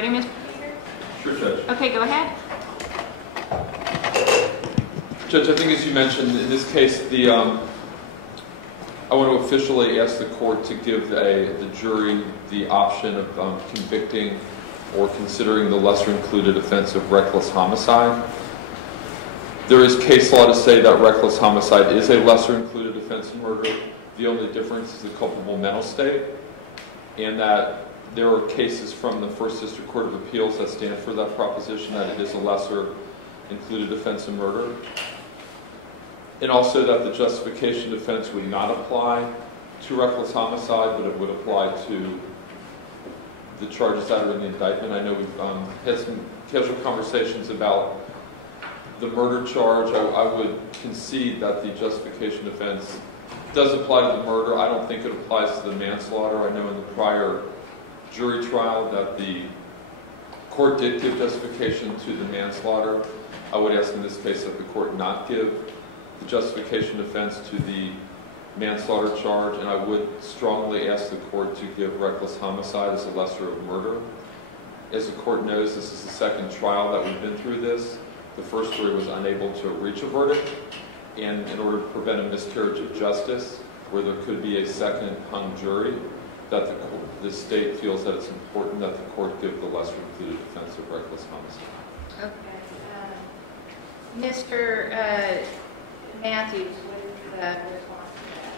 ready, Mr. Peter? Sure, Judge. Okay, go ahead. Judge, I think as you mentioned, in this case, I want to officially ask the court to give the jury the option of convicting or considering the lesser included offense of reckless homicide. There is case law to say that reckless homicide is a lesser included offense of murder. The only difference is the culpable mental state, and that there are cases from the First District Court of Appeals that stand for that proposition, that it is a lesser included offense of murder. And also that the justification defense would not apply to reckless homicide, but it would apply to the charges that are in the indictment. I know we've had some casual conversations about the murder charge. I would concede that the justification defense does apply to the murder. I don't think it applies to the manslaughter. I know in the prior jury trial that the court did give justification to the manslaughter. I would ask in this case that the court not give the justification defense to the manslaughter charge, and I would strongly ask the court to give reckless homicide as a lesser of murder. As the court knows, this is the second trial that we've been through this. The first jury was unable to reach a verdict, and in order to prevent a miscarriage of justice, where there could be a second hung jury, that the state feels that it's important that the court give the lesser included offense of reckless homicide. Okay. Mr. Matthews, what is the response to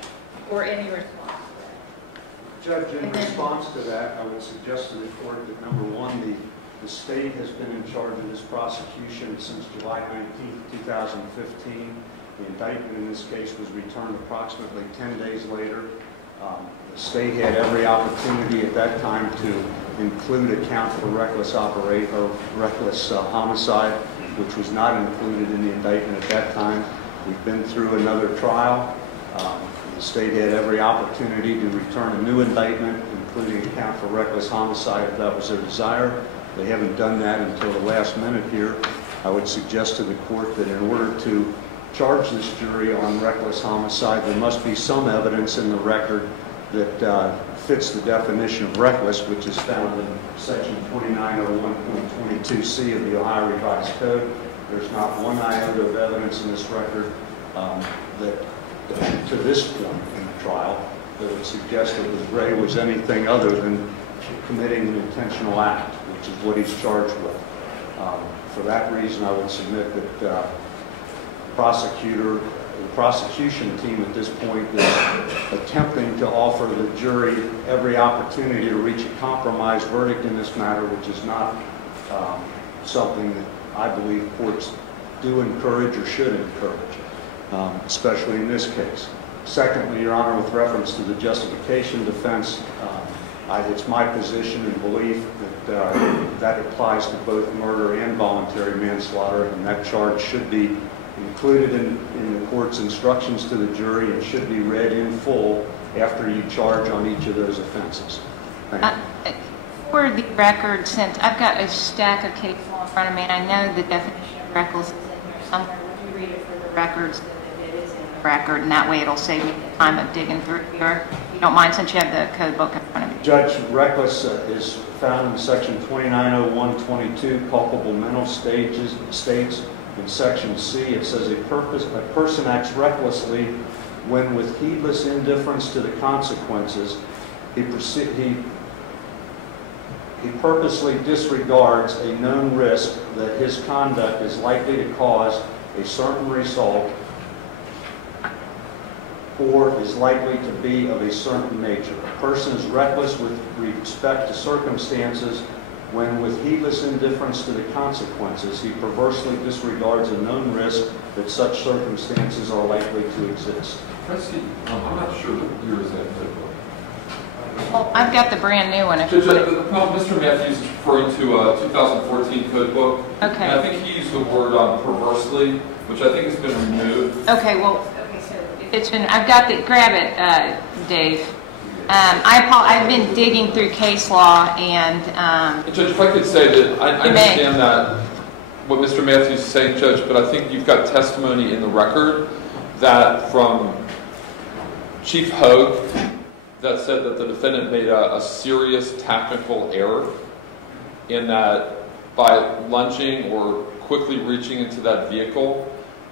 that? Or any response to that? Judge, in response to that, I would suggest to the court that, number one, the state has been in charge of this prosecution since July 19, 2015. The indictment in this case was returned approximately 10 days later. The state had every opportunity at that time to include a count for reckless homicide, which was not included in the indictment at that time. We've been through another trial. The state had every opportunity to return a new indictment, including a count for reckless homicide if that was their desire. They haven't done that until the last minute here. I would suggest to the court that in order to charge this jury on reckless homicide, there must be some evidence in the record that fits the definition of reckless, which is found in section 2901.22c of the Ohio Revised Code. There's not one iota of evidence in this record that to this point in the trial that would suggest that Ray was anything other than committing an intentional act, which is what he's charged with. For that reason, I would submit that the prosecution team at this point is attempting to offer the jury every opportunity to reach a compromise verdict in this matter, which is not something that I believe courts do encourage or should encourage, especially in this case. Secondly, Your Honor, with reference to the justification defense, it's my position and belief that that applies to both murder and voluntary manslaughter, and that charge should be included in the court's instructions to the jury and should be read in full after you charge on each of those offenses. Thank you. For the record, since I've got a stack of case law in front of me, and I know the definition of reckless is in here somewhere, would you read it for the records so that it is in the record, and that way it'll save me the time of digging through here? If you don't mind, since you have the code book in front of you. Judge, reckless is found in section 2901.22, culpable mental states. In section C, it says a person acts recklessly when, with heedless indifference to the consequences, he purposely disregards a known risk that his conduct is likely to cause a certain result or is likely to be of a certain nature. A person is reckless with respect to circumstances when, with heedless indifference to the consequences, he perversely disregards a known risk that such circumstances are likely to exist. I'm not sure what year is that code book. Well, I've got the brand new one. The problem Mr. Matthews is referring to a 2014 code book. Okay. And I think he used the word perversely, which I think has been removed. Okay, well, so it's been, I've got the, grab it, Dave. I've been digging through case law and... Judge, if I could say that I understand that what Mr. Matthews is saying, Judge, but I think you've got testimony in the record that from Chief Hogue that said that the defendant made a serious technical error and that by lunging or quickly reaching into that vehicle,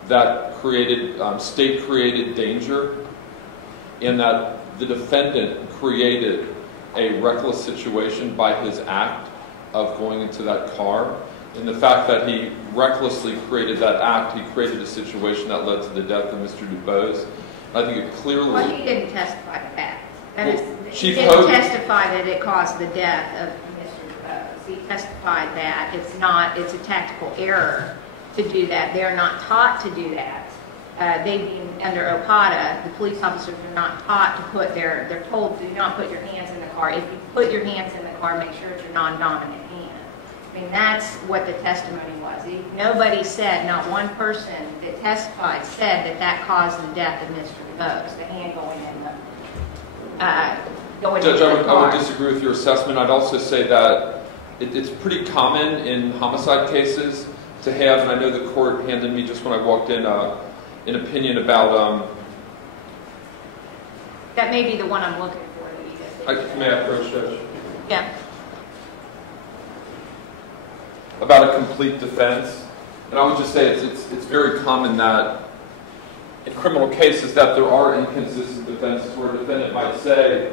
that created state-created danger, and that the defendant created a reckless situation by his act of going into that car. And the fact that he recklessly created that act, he created a situation that led to the death of Mr. DuBose. I think it clearly... Well, he didn't testify to that. He Chief didn't Hogan testify that it caused the death of Mr. DuBose. He testified that it's a tactical error to do that. They're not taught to do that. Under OPADA, the police officers are not taught to they're told, do not put your hands in the car. If you put your hands in the car, make sure it's your non-dominant hand. I mean, that's what the testimony was. Nobody said, not one person that testified said that caused the death of Mr. DuBose, the hand going in the Judge, into the car. I would disagree with your assessment. I'd also say that it's pretty common in homicide cases to have, and I know the court handed me just when I walked in, an opinion about... that may be the one I'm looking for. May I approach, Judge? Yeah. About a complete defense. And I would just say it's very common that in criminal cases that there are inconsistent defenses where a defendant might say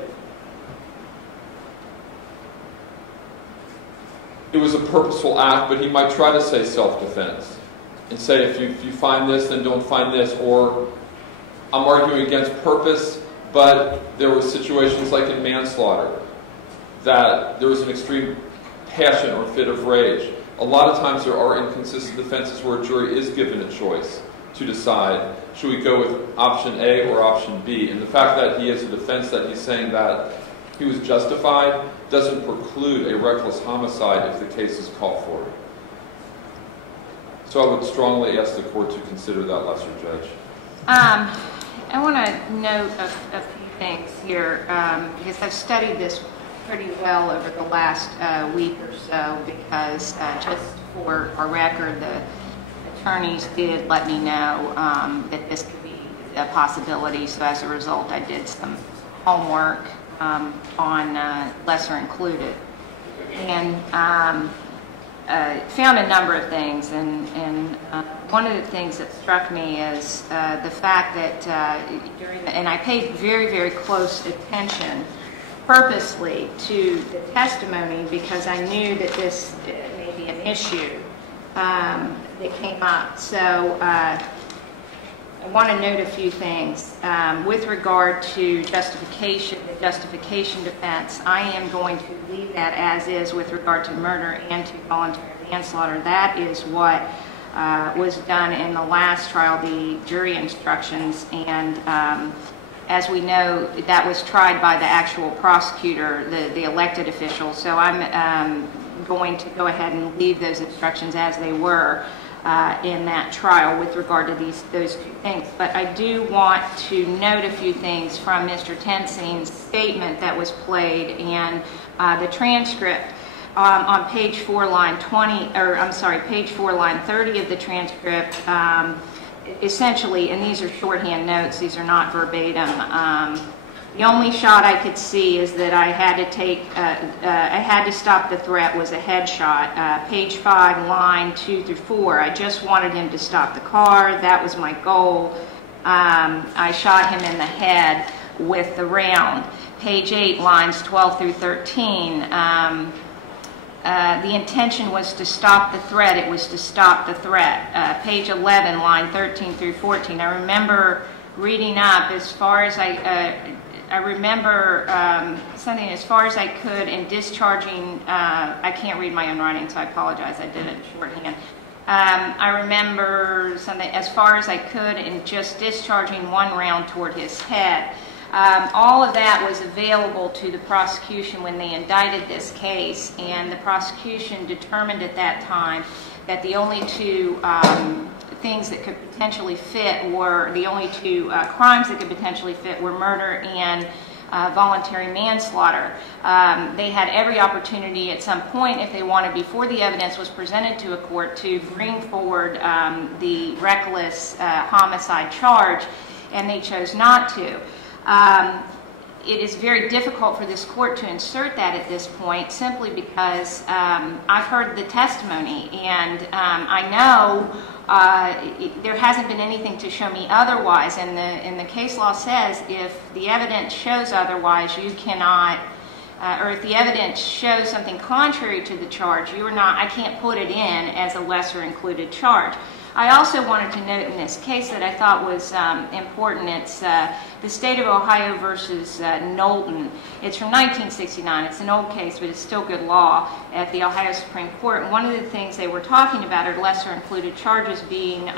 it was a purposeful act, but he might try to say self-defense and say if you find this, then don't find this, or I'm arguing against purpose, but there were situations like in manslaughter that there was an extreme passion or fit of rage. A lot of times there are inconsistent defenses where a jury is given a choice to decide, should we go with option A or option B? And the fact that he has a defense that he's saying that he was justified doesn't preclude a reckless homicide if the case is called for. So I would strongly ask the court to consider that lesser, Judge. I want to note a few things here because I've studied this pretty well over the last week or so because just for our record, the attorneys did let me know that this could be a possibility. So as a result, I did some homework on lesser included and found a number of things. And one of the things that struck me is the fact that and I paid very, very close attention purposely to the testimony because I knew that this may be an issue that came up. So I want to note a few things. With regard to justification, the justification defense, I am going to leave that as is with regard to murder and to voluntary manslaughter. That is what was done in the last trial, the jury instructions, and as we know, that was tried by the actual prosecutor, the elected official. So I'm going to go ahead and leave those instructions as they were in that trial with regard to those two things. But I do want to note a few things from Mr. Tensing's statement that was played and the transcript on page 4, line 20, or I'm sorry, page 4, line 30 of the transcript. Essentially, and these are shorthand notes, these are not verbatim. The only shot I could see is that I had to stop the threat was a headshot. Page 5, line 2 through 4. I just wanted him to stop the car. That was my goal. I shot him in the head with the round. Page 8, lines 12 through 13. The intention was to stop the threat. It was to stop the threat. Page 11, line 13 through 14. I remember reading up as far as I remember something as far as I could in discharging. I can't read my own writing, so I apologize. I did it shorthand. I remember something as far as I could in just discharging one round toward his head. All of that was available to the prosecution when they indicted this case, and the prosecution determined at that time that the only two things that could potentially fit were, the only two crimes that could potentially fit were murder and voluntary manslaughter. They had every opportunity at some point, if they wanted, before the evidence was presented to a court, to bring forward the reckless homicide charge, and they chose not to. it is very difficult for this court to insert that at this point, simply because I've heard the testimony, and I know there hasn't been anything to show me otherwise. And the case law says if the evidence shows otherwise, you cannot, or if the evidence shows something contrary to the charge, I can't put it in as a lesser included charge. I also wanted to note in this case that I thought was important. It's the State of Ohio versus Knowlton. It's from 1969. It's an old case, but it's still good law at the Ohio Supreme Court. And one of the things they were talking about are lesser included charges being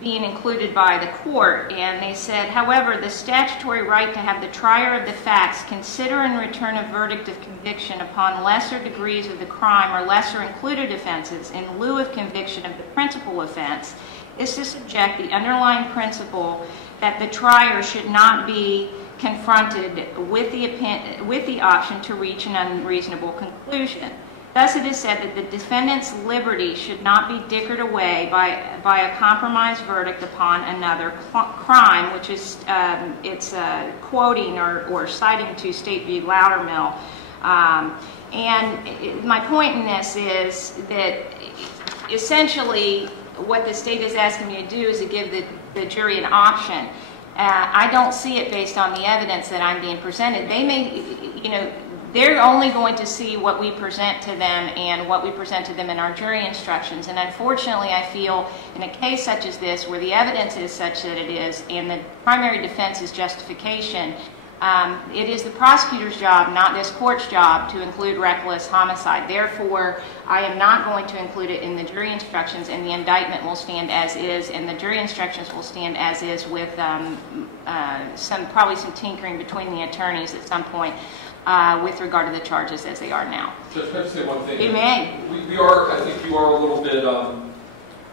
included by the court. And they said, however, the statutory right to have the trier of the facts consider and return a verdict of conviction upon lesser degrees of the crime or lesser included offenses in lieu of conviction of the principal offense is to subject the underlying principle that the trier should not be confronted with the option to reach an unreasonable conclusion. Thus, it is said that the defendant's liberty should not be dickered away by a compromised verdict upon another crime, which is quoting or citing to State v. Loudermill. And my point in this is that essentially what the state is asking me to do is to give the jury an option. I don't see it based on the evidence that I'm being presented. They may, they're only going to see what we present to them and what we present to them in our jury instructions. And unfortunately, I feel in a case such as this, where the evidence is such that it is, and the primary defense is justification, it is the prosecutor's job, not this court's job, to include reckless homicide. Therefore, I am not going to include it in the jury instructions, and the indictment will stand as is, and the jury instructions will stand as is with probably some tinkering between the attorneys at some point. With regard to the charges as they are now. Judge, can I just say one thing? You may. I think you are a little bit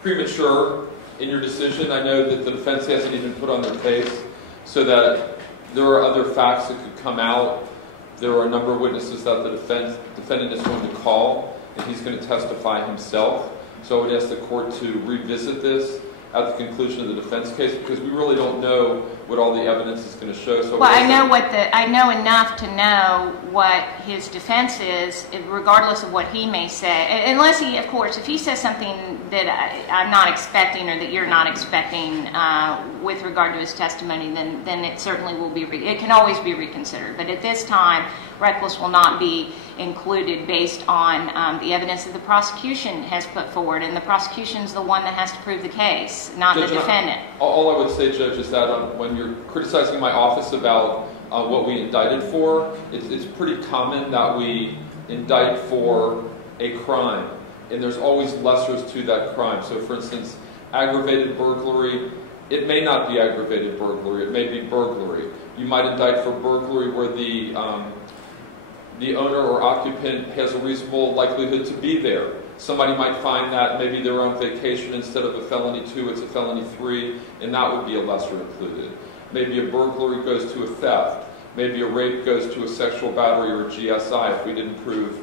premature in your decision. I know that the defense hasn't even put on their case, so that there are other facts that could come out. There are a number of witnesses that the defendant is going to call, and he's going to testify himself. So I would ask the court to revisit this at the conclusion of the defense case, because we really don't know what all the evidence is going to show. So well, I know enough to know what his defense is, regardless of what he may say. Unless he, of course, if he says something that I'm not expecting or that you're not expecting with regard to his testimony, then it certainly will be. It can always be reconsidered. But at this time, reckless will not be included based on the evidence that the prosecution has put forward, and the prosecution is the one that has to prove the case, not Judge, the defendant. All I would say, Judge, is that when you're criticizing my office about what we indicted for, it's pretty common that we indict for a crime, and there's always lessers to that crime. So, for instance, aggravated burglary, it may not be aggravated burglary, it may be burglary. You might indict for burglary where the owner or occupant has a reasonable likelihood to be there. Somebody might find that maybe they're on vacation, instead of a felony 2, it's a felony 3, and that would be a lesser included. Maybe a burglary goes to a theft. Maybe a rape goes to a sexual battery or a GSI if we didn't prove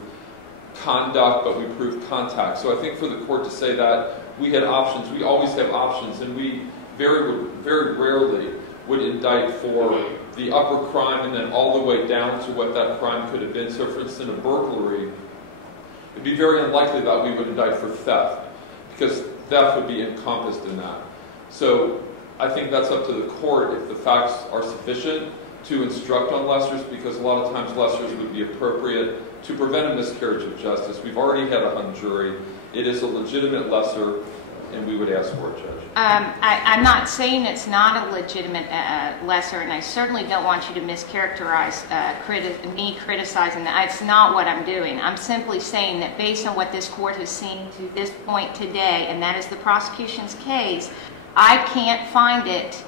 conduct, but we proved contact. So I think for the court to say that we had options, we always have options, and we very rarely would indict for the upper crime and then all the way down to what that crime could have been. So for instance, a burglary, it'd be very unlikely that we would indict for theft, because theft would be encompassed in that. So I think that's up to the court if the facts are sufficient to instruct on lessers, because a lot of times lessers would be appropriate to prevent a miscarriage of justice. We've already had a hung jury. It is a legitimate lesser, and we would ask for it, Judge. I'm not saying it's not a legitimate lesser, and I certainly don't want you to mischaracterize me criticizing that. It's not what I'm doing. I'm simply saying that based on what this court has seen to this point today, and that is the prosecution's case, I can't find it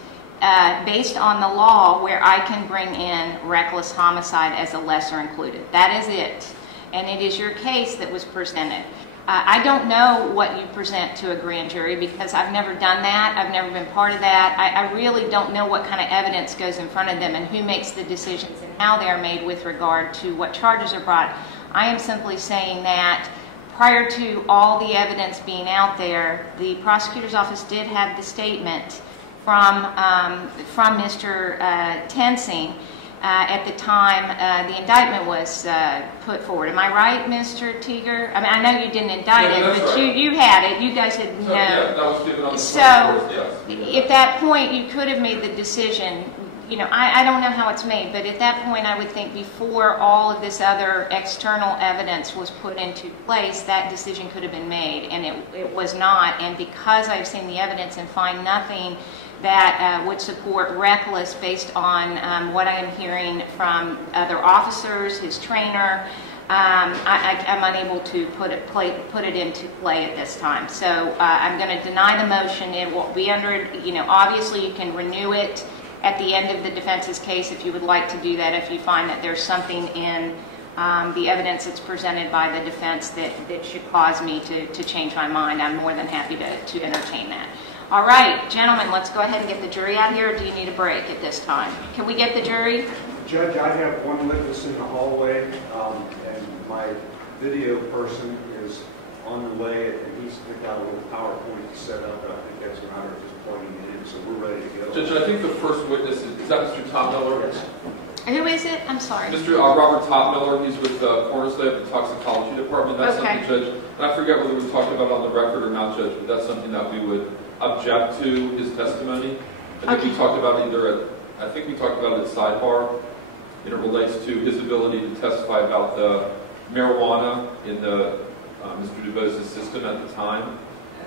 based on the law where I can bring in reckless homicide as a lesser included. That is it. And it is your case that was presented. I don't know what you present to a grand jury, because I've never done that. I've never been part of that. I really don't know what kind of evidence goes in front of them and who makes the decisions and how they are made with regard to what charges are brought. I am simply saying that prior to all the evidence being out there, the prosecutor's office did have the statement from Mr. Tensing at the time the indictment was put forward. Am I right, Mr. Teeger? I mean, I know you didn't indict it, but right. you had it. You guys had no. Yeah, that was given on the so yes. At that point, you could have made the decision. You know, I don't know how it's made, but at that point, I would think before all of this other external evidence was put into place, that decision could have been made, and it was not. And because I've seen the evidence and find nothing that would support reckless based on what I am hearing from other officers, his trainer, I'm unable to put it into play at this time. So I'm going to deny the motion. It will be under, you know, obviously you can renew it at the end of the defense's case if you would like to do that, if you find that there's something in the evidence that's presented by the defense that should cause me to change my mind. I'm more than happy to entertain that. All right, gentlemen, let's go ahead and get the jury out here. Or do you need a break at this time? Can we get the jury? Judge, I have one witness in the hallway, and my video person is on the way, and he's got a little PowerPoint set up, but I think that's a matter of just plugging it in, so we're ready to go. Judge, I think the first witness is that Mr. Topmiller? Yes. Who is it? I'm sorry. Mr. Robert Topmiller. He's with Cornerstone of the Toxicology Department. That's something, Judge, and I forget whether we talked about it on the record or not, Judge, but that's something that we would object to his testimony. I think we talked about I think we talked about it at sidebar, and it relates to his ability to testify about the marijuana in the Mr. DuBose's system at the time.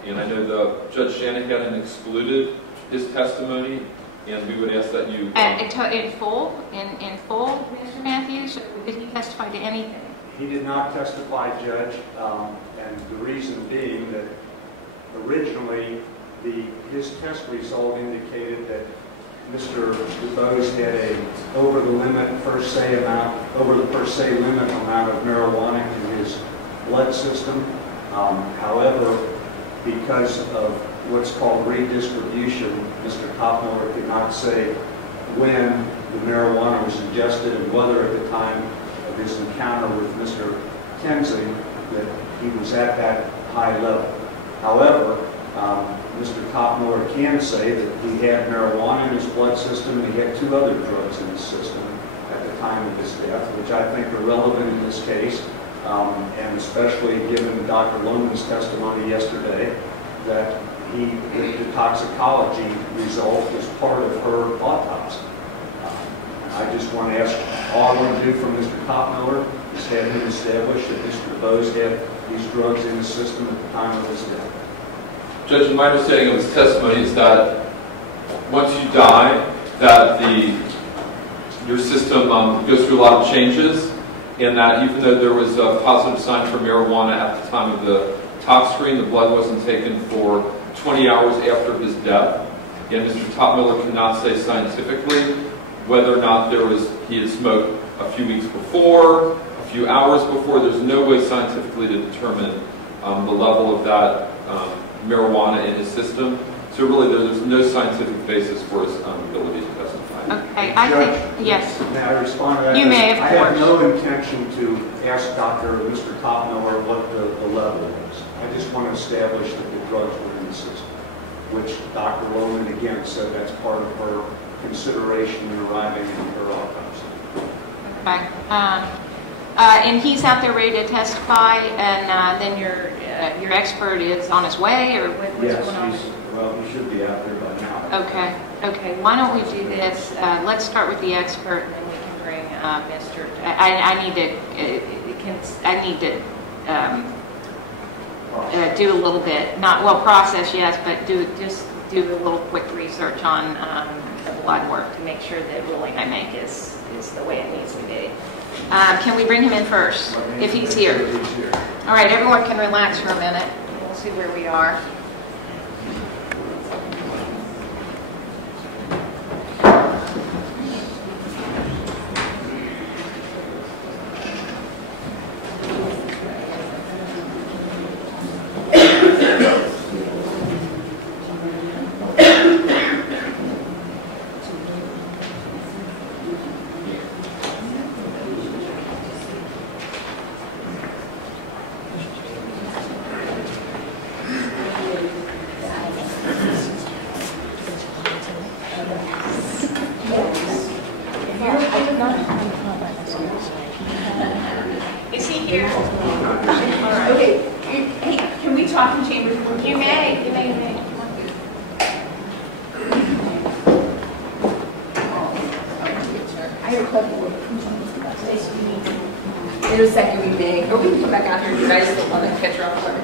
And I know Judge Shanahan excluded his testimony, and we would ask that you... in full, Mr. Matthews? Or did he testify to anything? He did not testify, Judge, and the reason being that originally his test result indicated that Mr. DuBose had a over the per se limit amount of marijuana in his blood system. However, because of what's called redistribution, Mr. Topmiller could not say when the marijuana was ingested and whether at the time of his encounter with Mr. Tensing that he was at that high level. However, Mr. Topmiller can say that he had marijuana in his blood system and he had two other drugs in his system at the time of his death, which I think are relevant in this case, and especially given Dr. Loman's testimony yesterday that the toxicology result was part of her autopsy. I just want to ask, all I want to do from Mr. Topmiller is have him establish that Mr. DuBose had these drugs in his system at the time of his death. Judge, my understanding of his testimony is that once you die, that your system goes through a lot of changes, and that even though there was a positive sign for marijuana at the time of the tox screen, the blood wasn't taken for 20 hours after his death. And Mr. Topmiller cannot say scientifically whether or not he had smoked a few weeks before, a few hours before. There's no way scientifically to determine the level of that marijuana in his system. So really, there's no scientific basis for his ability to testify. Okay, I think, yes. May I respond to that? You may, of course. I have no intention to ask Mr. Topmiller what the level is. I just want to establish that the drugs were in the system, which Dr. Loman, again, said that's part of her consideration in arriving at her autopsy. Okay. And he's out there ready to testify, and then your expert is on his way, or what's going on? Well, he should be out there by now. Okay. Why don't we do this? Let's start with the expert, and then we can bring Mr. I need to do a little bit, process, yes, but do a little quick research on the blood work to make sure the ruling I make is the way it needs to be. Can we bring him in first, if he's here? All right, everyone can relax for a minute. We'll see where we are. in a second we may, or we can come back out here if you guys don't want to catch her off guard.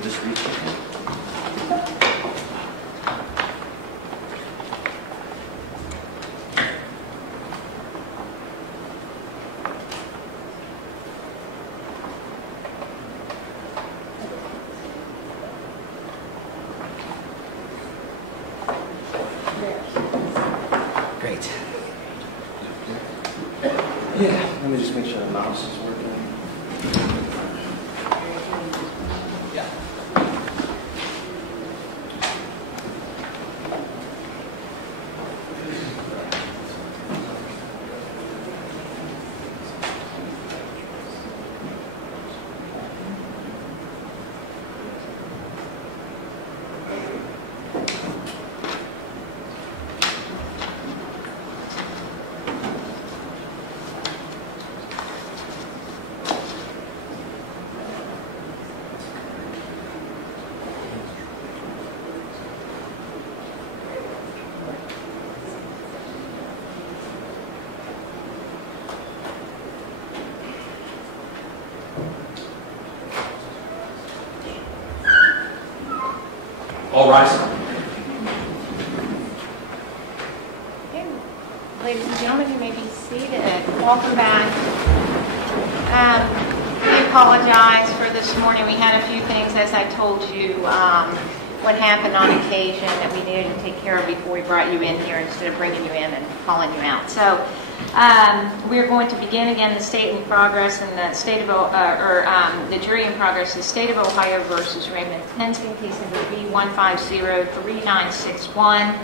Just reach it. Great. Yeah, let me just make sure the mouse is working. All rise. Okay. Ladies and gentlemen, you may be seated. Welcome back. We apologize for this morning. We had a few things, as I told you, what happened on occasion that we needed to take care of before we brought you in here instead of bringing you in and calling you out. So we're going to begin again the state in progress and the state of the jury in progress. The state of Ohio versus Raymond Tensing, case number B1503961.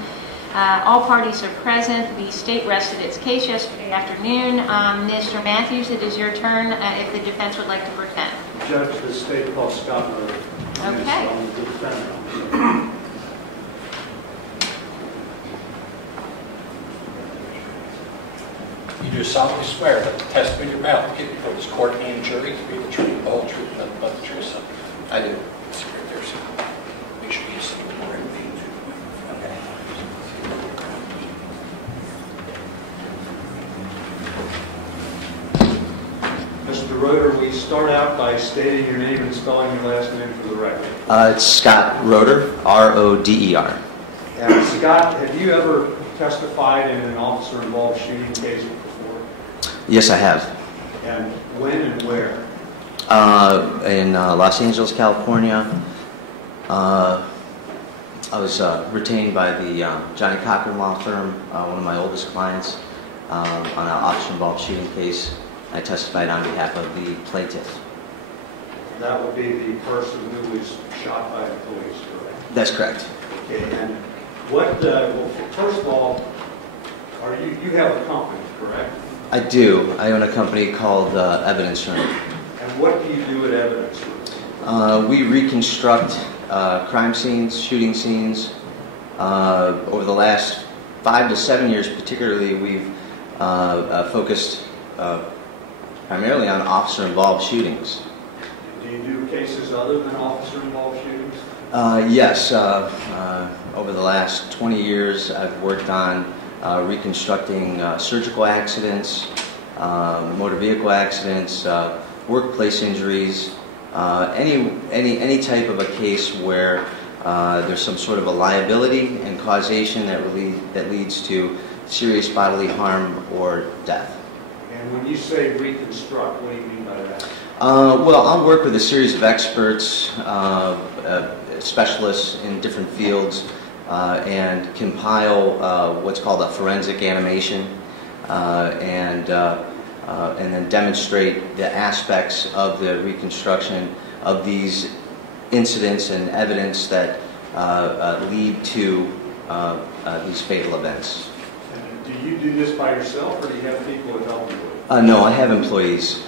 All parties are present. The state rested its case yesterday afternoon. Mr. Matthews, it is your turn if the defense would like to present. Judge, the state called Scott Roder. Okay. The defendant. You do solemnly swear that the testimony you're about to give before this court and jury to be the truth, the whole truth, and nothing but the truth. So I do. That's right there, so make sure you see the word and read. Okay. Mr. Roder, we start out by stating your name and spelling your last name for the record. It's Scott Roder, R-O-D-E-R. And Scott, have you ever testified in an officer-involved shooting case before? Yes, I have. And when and where? In Los Angeles, California. I was retained by the Johnny Cochran law firm, one of my oldest clients, on an officer-involved shooting case. I testified on behalf of the plaintiff. That would be the person who was shot by the police, correct? That's correct. Okay, and what, well, first of all, you have a company, correct? I do. I own a company called Evidence Room. And what do you do at Evidence Room? We reconstruct crime scenes, shooting scenes. Over the last 5 to 7 years particularly, we've focused primarily on officer-involved shootings. Do you do cases other than officer-involved shootings? Yes. Over the last 20 years, I've worked on reconstructing surgical accidents, motor vehicle accidents, workplace injuries, any type of a case where there's some sort of a liability and causation that leads to serious bodily harm or death. And when you say reconstruct, what do you mean by that? Well, I'll work with a series of experts, specialists in different fields, and compile what's called a forensic animation, and then demonstrate the aspects of the reconstruction of these incidents and evidence that lead to these fatal events. And do you do this by yourself, or do you have people that help you with it? No, I have employees.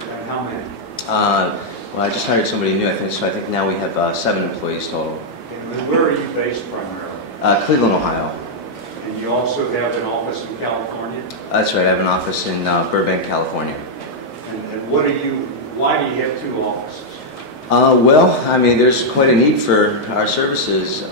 And how many? Well, I just hired somebody new, I think, so I think now we have 7 employees total. And then where are you based primarily? Cleveland, Ohio. And you also have an office in California? That's right, I have an office in Burbank, California. And why do you have 2 offices? Well, I mean, there's quite a need for our services.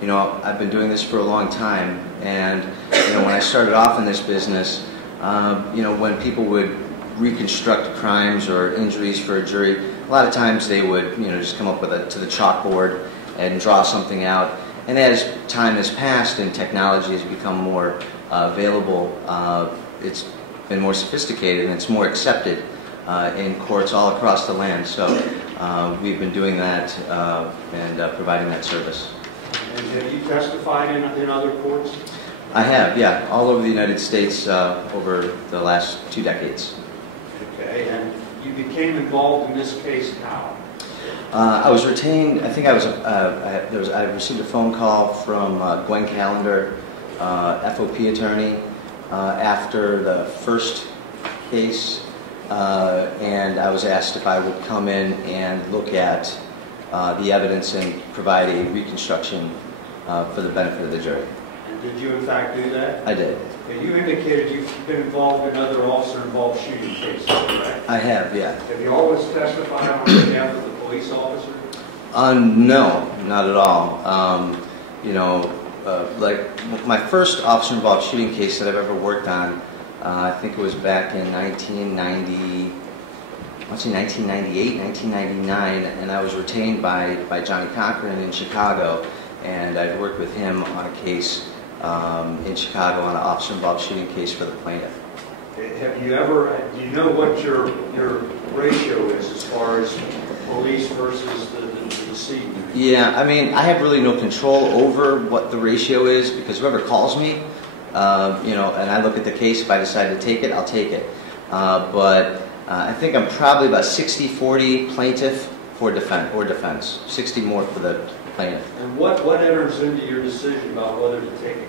You know, I've been doing this for a long time, and you know, when I started off in this business, you know, when people would reconstruct crimes or injuries for a jury, a lot of times they would, you know, just come up with to the chalkboard and draw something out. And as time has passed and technology has become more available, it's been more sophisticated and it's more accepted in courts all across the land. So we've been doing that and providing that service. And have you testified in other courts? I have, yeah, all over the United States over the last 2 decades. Okay, and you became involved in this case how? I was retained. I think I was. I received a phone call from Gwen Callender, FOP attorney, after the first case, and I was asked if I would come in and look at the evidence and provide a reconstruction for the benefit of the jury. And did you in fact do that? I did. And you indicated you've been involved in other officer-involved shooting cases, correct? I have, yeah. Have you always testified on behalf of the police officer? No, not at all. You know, like my first officer-involved shooting case that I've ever worked on, I think it was back in 1998, 1999, and I was retained by Johnny Cochran in Chicago, and I'd worked with him on a case in Chicago on an officer-involved shooting case for the plaintiff. Have you ever, do you know what your ratio is as far as police versus the decedent? Yeah, I mean, I have really no control over what the ratio is because whoever calls me, you know, and I look at the case, if I decide to take it, I'll take it. But I think I'm probably about 60-40 plaintiff for defense, 60 more for the plaintiff. And what enters into your decision about whether to take a case?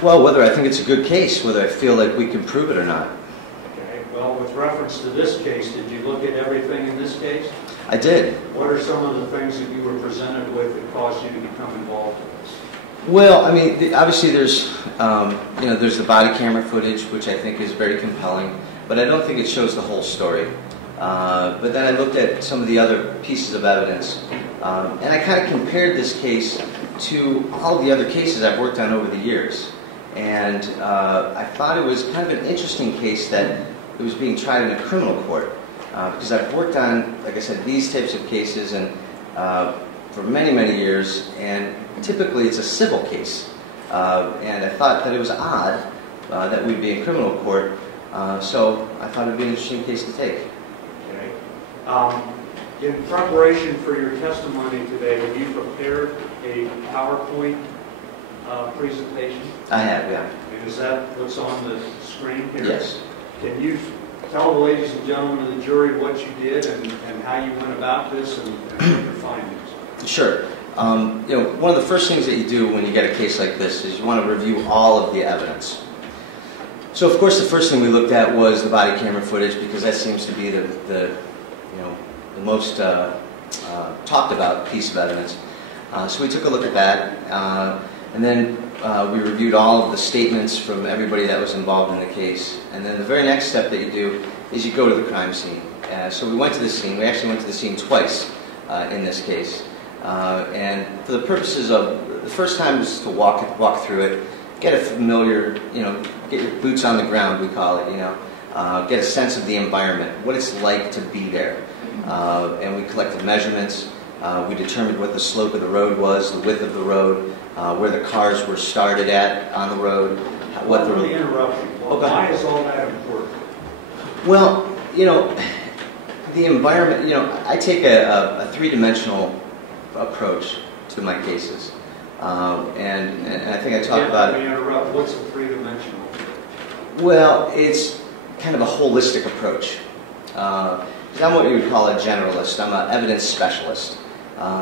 Well, whether I think it's a good case, whether I feel like we can prove it or not. Okay, well, with reference to this case, did you look at everything in this case? I did. What are some of the things that you were presented with that caused you to become involved in this? Well, I mean, obviously there's, you know, there's the body camera footage, which I think is very compelling, but I don't think it shows the whole story. But then I looked at some of the other pieces of evidence, and I kind of compared this case to all the other cases I've worked on over the years. And I thought it was kind of an interesting case that it was being tried in a criminal court. Because I've worked on, like I said, these types of cases and for many, many years, and typically it's a civil case. And I thought that it was odd that we'd be in criminal court, so I thought it would be an interesting case to take. Okay. In preparation for your testimony today, have you prepared a PowerPoint presentation? I have, yeah. And is that what's on the screen here? Yes. Can you tell the ladies and gentlemen of the jury what you did and how you went about this and what your findings are? Sure. You know, one of the first things that you do when you get a case like this is you want to review all of the evidence. So, of course, the first thing we looked at was the body camera footage because that seems to be the most talked about piece of evidence. So we took a look at that, and then we reviewed all of the statements from everybody that was involved in the case. And then the very next step that you do is you go to the crime scene. So we went to the scene. We actually went to the scene twice in this case. And for the purposes of the first time is to walk through it, get a familiar, get your boots on the ground, we call it, get a sense of the environment, what it's like to be there. And we collected measurements, We determined what the slope of the road was, the width of the road, where the cars were started at on the road. Let me interrupt you. Well, Okay. why is all that important? Well, you know, the environment, you know, I take a three-dimensional approach to my cases. And I think I talked about Let me interrupt. What's a three-dimensional? Well, it's kind of a holistic approach. I'm what you would call a generalist. I'm an evidence specialist.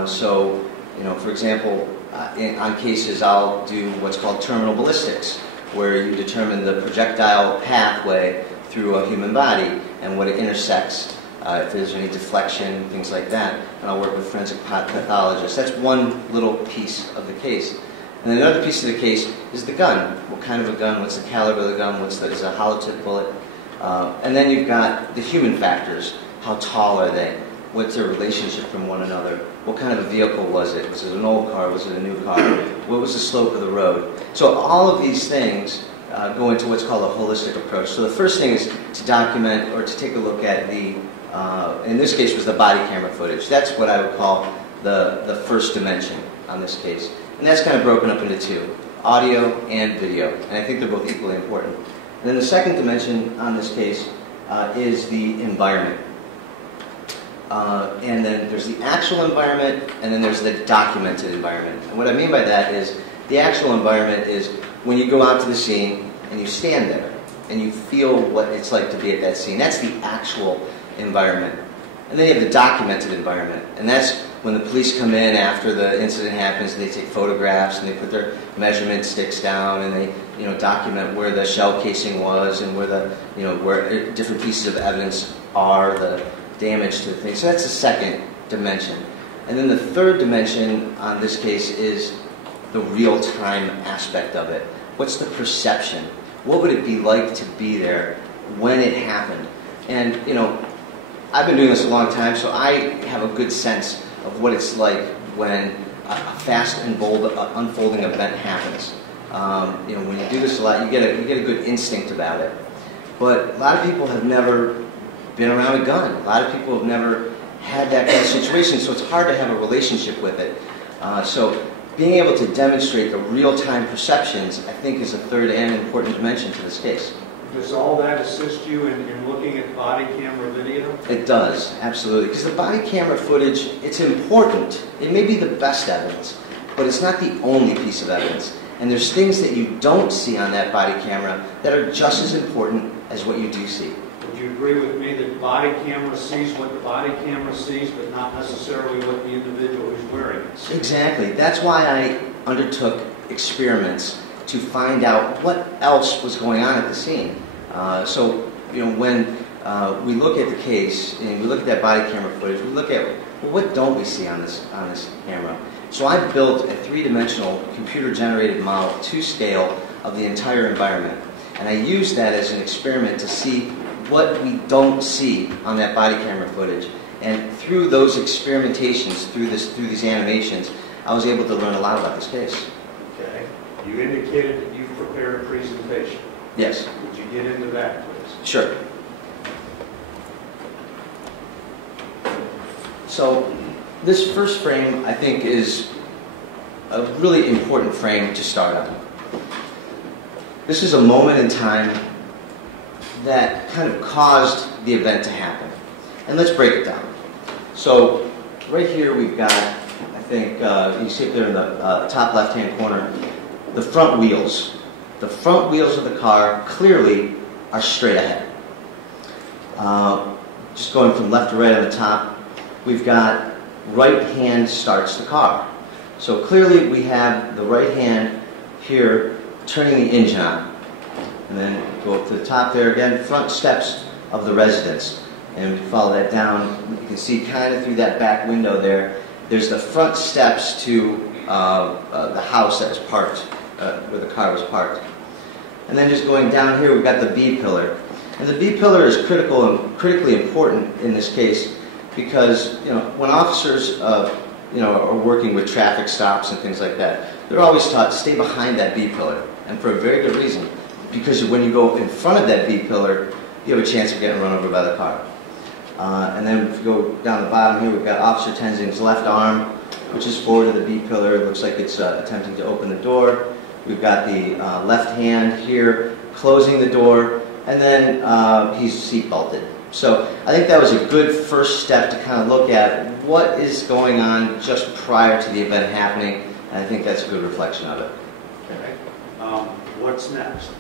So, you know, for example, on cases I'll do what's called terminal ballistics, where you determine the projectile pathway through a human body and what it intersects, if there's any deflection, things like that. And I'll work with forensic pathologists. That's one little piece of the case. And then another piece of the case is the gun. What kind of a gun? What's the caliber of the gun? Is it a hollow tip bullet? And then you've got the human factors. How tall are they? What's their relationship from one another? What kind of a vehicle was it? Was it an old car? Was it a new car? What was the slope of the road? So all of these things go into what's called a holistic approach. So the first thing is to document or to take a look at the, in this case was the body camera footage. That's what I would call the first dimension on this case. And that's kind of broken up into two, audio and video. And I think they're both equally important. And then the second dimension on this case is the environment. And then there's the actual environment, and then there's the documented environment. And what I mean by that is the actual environment is when you go out to the scene and you stand there and you feel what it's like to be at that scene. That's the actual environment. And then you have the documented environment, and that's when the police come in after the incident happens and they take photographs and they put their measurement sticks down and they, you know, document where the shell casing was and where the, you know, where different pieces of evidence are, the damage to the thing. So that's the second dimension. And then the third dimension on this case is the real-time aspect of it. What's the perception? What would it be like to be there when it happened? And, you know, I've been doing this a long time, so I have a good sense of what it's like when a fast and bold unfolding event happens. You know, when you do this a lot, you get a good instinct about it. But a lot of people have never been around a gun. A lot of people have never had that kind of situation, so it's hard to have a relationship with it. So being able to demonstrate the real-time perceptions, I think, is a third and important dimension to this case. Does all that assist you in looking at body camera video? It does, absolutely. Because the body camera footage, it's important. It may be the best evidence, but it's not the only piece of evidence. And there's things that you don't see on that body camera that are just as important as what you do see. Would you agree with me that body camera sees what the body camera sees, but not necessarily what the individual who's wearing it sees? Exactly. That's why I undertook experiments to find out what else was going on at the scene. So, you know, when we look at the case and we look at that body camera footage, we look at, well, what don't we see on this camera? So I built a three-dimensional computer-generated model to scale of the entire environment. And I used that as an experiment to see what we don't see on that body camera footage. And through those experimentations, through these animations, I was able to learn a lot about this case. Okay. You indicated that you've prepared a presentation. Yes. Would you get into that, please? Sure. So this first frame, I think, is a really important frame to start on. This is a moment in time that kind of caused the event to happen. And let's break it down. So right here we've got, I think, you see up there in the top left-hand corner, the front wheels. The front wheels of the car clearly are straight ahead. Just going from left to right on the top, we've got right hand starts the car. So clearly we have the right hand here turning the engine on. And then go up to the top there again, front steps of the residence. And we follow that down, you can see kind of through that back window there, there's the front steps to the house that was parked, where the car was parked. And then just going down here, we've got the B pillar. And the B pillar is critically important in this case because, you know, when officers you know, are working with traffic stops and things like that, they're always taught to stay behind that B pillar, and for a very good reason. Because when you go in front of that B pillar, you have a chance of getting run over by the car. And then if you go down the bottom here, we've got Officer Tenzing's left arm, which is forward of the B pillar. It looks like it's attempting to open the door. We've got the left hand here closing the door, and then he's seatbelted. So I think that was a good first step to kind of look at what is going on just prior to the event happening, and I think that's a good reflection of it. Okay. What's next?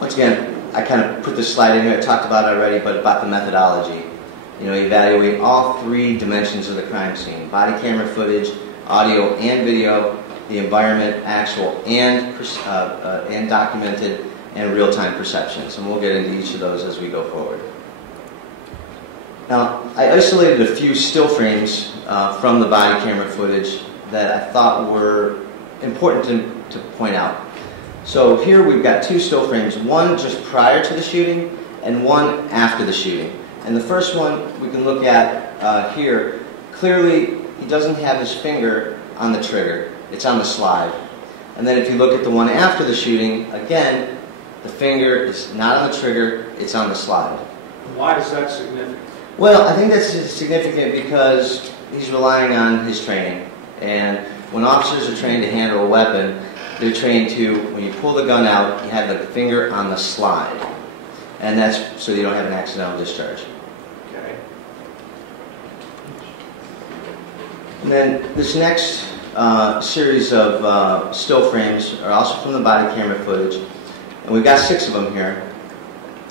Once again, I kind of put this slide in here, I talked about it already, but about the methodology. You know, evaluate all three dimensions of the crime scene: body camera footage, audio and video, the environment, actual and documented, and real-time perceptions. And we'll get into each of those as we go forward. Now, I isolated a few still frames from the body camera footage that I thought were important to point out. So here we've got two still frames, one just prior to the shooting and one after the shooting. And the first one we can look at here, clearly he doesn't have his finger on the trigger, it's on the slide. And then if you look at the one after the shooting, again, the finger is not on the trigger, it's on the slide. Why is that significant? Well, I think that's significant because he's relying on his training. And when officers are trained to handle a weapon, they're trained to, when you pull the gun out, you have the finger on the slide. And that's so you don't have an accidental discharge. Okay. And then this next series of still frames are also from the body camera footage. And we've got 6 of them here.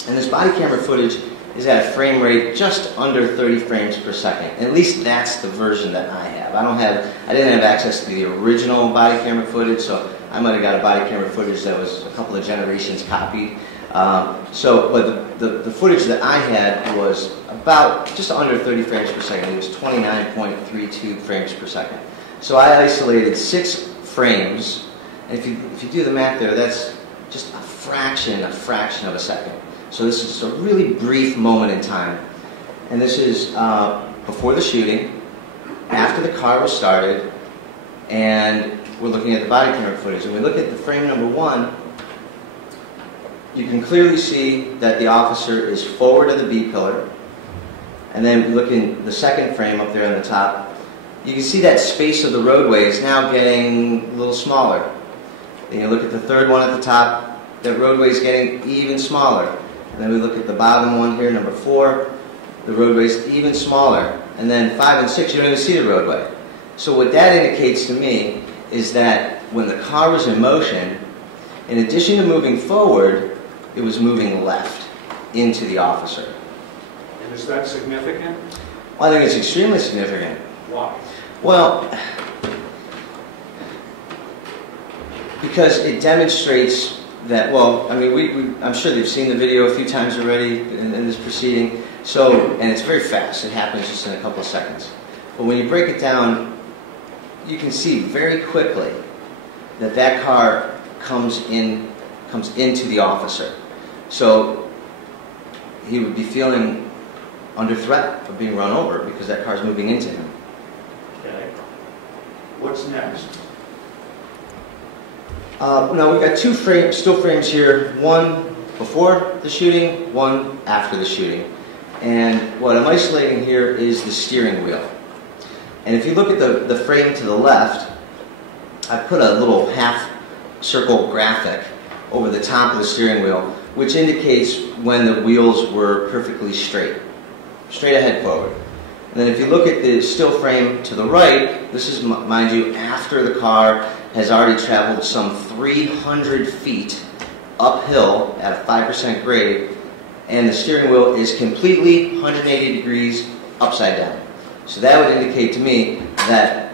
And this body camera footage is at a frame rate just under 30 frames per second. At least that's the version that I have. I didn't have access to the original body camera footage, so I might have got a body camera footage that was a couple of generations copied. But the footage that I had was about just under 30 frames per second. It was 29.32 frames per second. So I isolated 6 frames, and if you do the math there, that's just a fraction of a second. So this is just a really brief moment in time. And this is before the shooting, after the car was started, and we're looking at the body camera footage. And we look at the frame number 1, you can clearly see that the officer is forward of the B pillar. And then look in the second frame up there on the top, you can see that space of the roadway is now getting a little smaller. Then you look at the third one at the top, that roadway is getting even smaller. And then we look at the bottom one here, number 4, the roadway is even smaller. And then 5 and 6, you don't even see the roadway. So what that indicates to me is that when the car was in motion, in addition to moving forward, it was moving left into the officer. And is that significant? Well, I think it's extremely significant. Why? Well, because it demonstrates that, well, I mean, I'm sure they've seen the video a few times already in this proceeding, and it's very fast. It happens just in a couple of seconds. But when you break it down, you can see very quickly that that car comes into the officer. So he would be feeling under threat of being run over because that car's moving into him. Okay. What's next? Now we've got 2 still frames here, one before the shooting, one after the shooting. And what I'm isolating here is the steering wheel. And if you look at the frame to the left, I put a little half circle graphic over the top of the steering wheel, which indicates when the wheels were perfectly straight ahead forward. And then if you look at the still frame to the right, this is, mind you, after the car has already traveled some 300 feet uphill at a 5% grade, and the steering wheel is completely 180 degrees upside down. So that would indicate to me that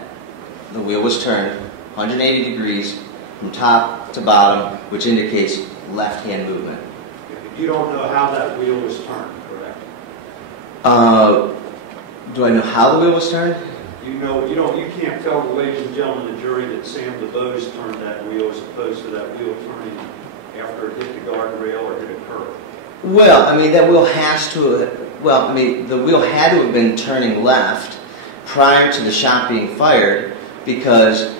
the wheel was turned 180 degrees from top to bottom, which indicates left-hand movement. You don't know how that wheel was turned, correct? Do I know how the wheel was turned? You can't tell the ladies and gentlemen of the jury that Sam DeBose turned that wheel as opposed to that wheel turning after it hit the guardrail or hit a curb. Well, I mean, that wheel has to, the wheel had to have been turning left prior to the shot being fired, because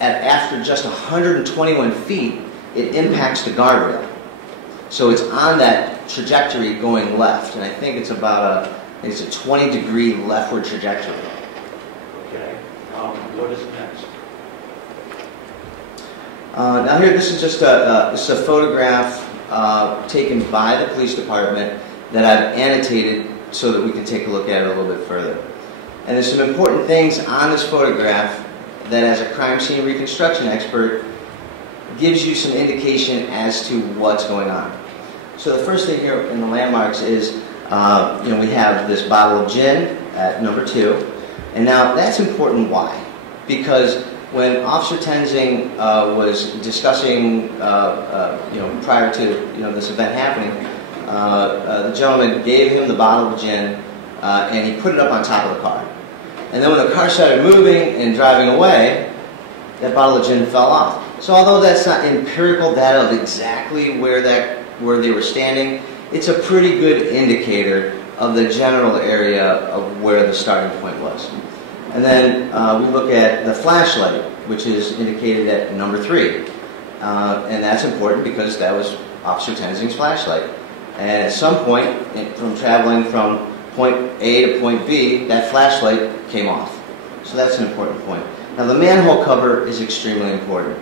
after just 121 feet, it impacts the guardrail. So it's on that trajectory going left, and I think it's about it's a 20-degree leftward trajectory. Okay. What is next? Now here, this is just this is a photograph taken by the police department that I've annotated so that we can take a look at it a little bit further. And there's some important things on this photograph that, as a crime scene reconstruction expert, gives you some indication as to what's going on. So the first thing here in the landmarks is, we have this bottle of gin at number 2, and now that's important. Why? Because when Officer Tenzing was discussing, prior to this event happening, the gentleman gave him the bottle of gin, and he put it up on top of the car. And then when the car started moving and driving away, that bottle of gin fell off. So although that's not empirical data of exactly where they were standing, it's a pretty good indicator of the general area of where the starting point was. And then we look at the flashlight, which is indicated at number 3. And that's important because that was Officer Tenzing's flashlight. And at some point, from traveling from point A to point B, that flashlight came off. So that's an important point. Now the manhole cover is extremely important.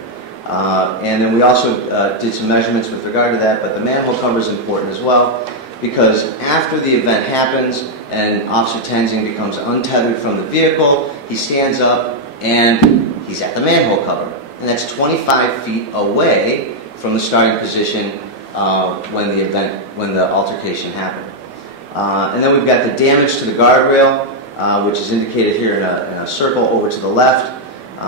And then we also did some measurements with regard to that, but the manhole cover is important as well, because after the event happens and Officer Tenzing becomes untethered from the vehicle, he stands up and he's at the manhole cover. And that's 25 feet away from the starting position when the altercation happened. And then we've got the damage to the guardrail, which is indicated here in a circle over to the left.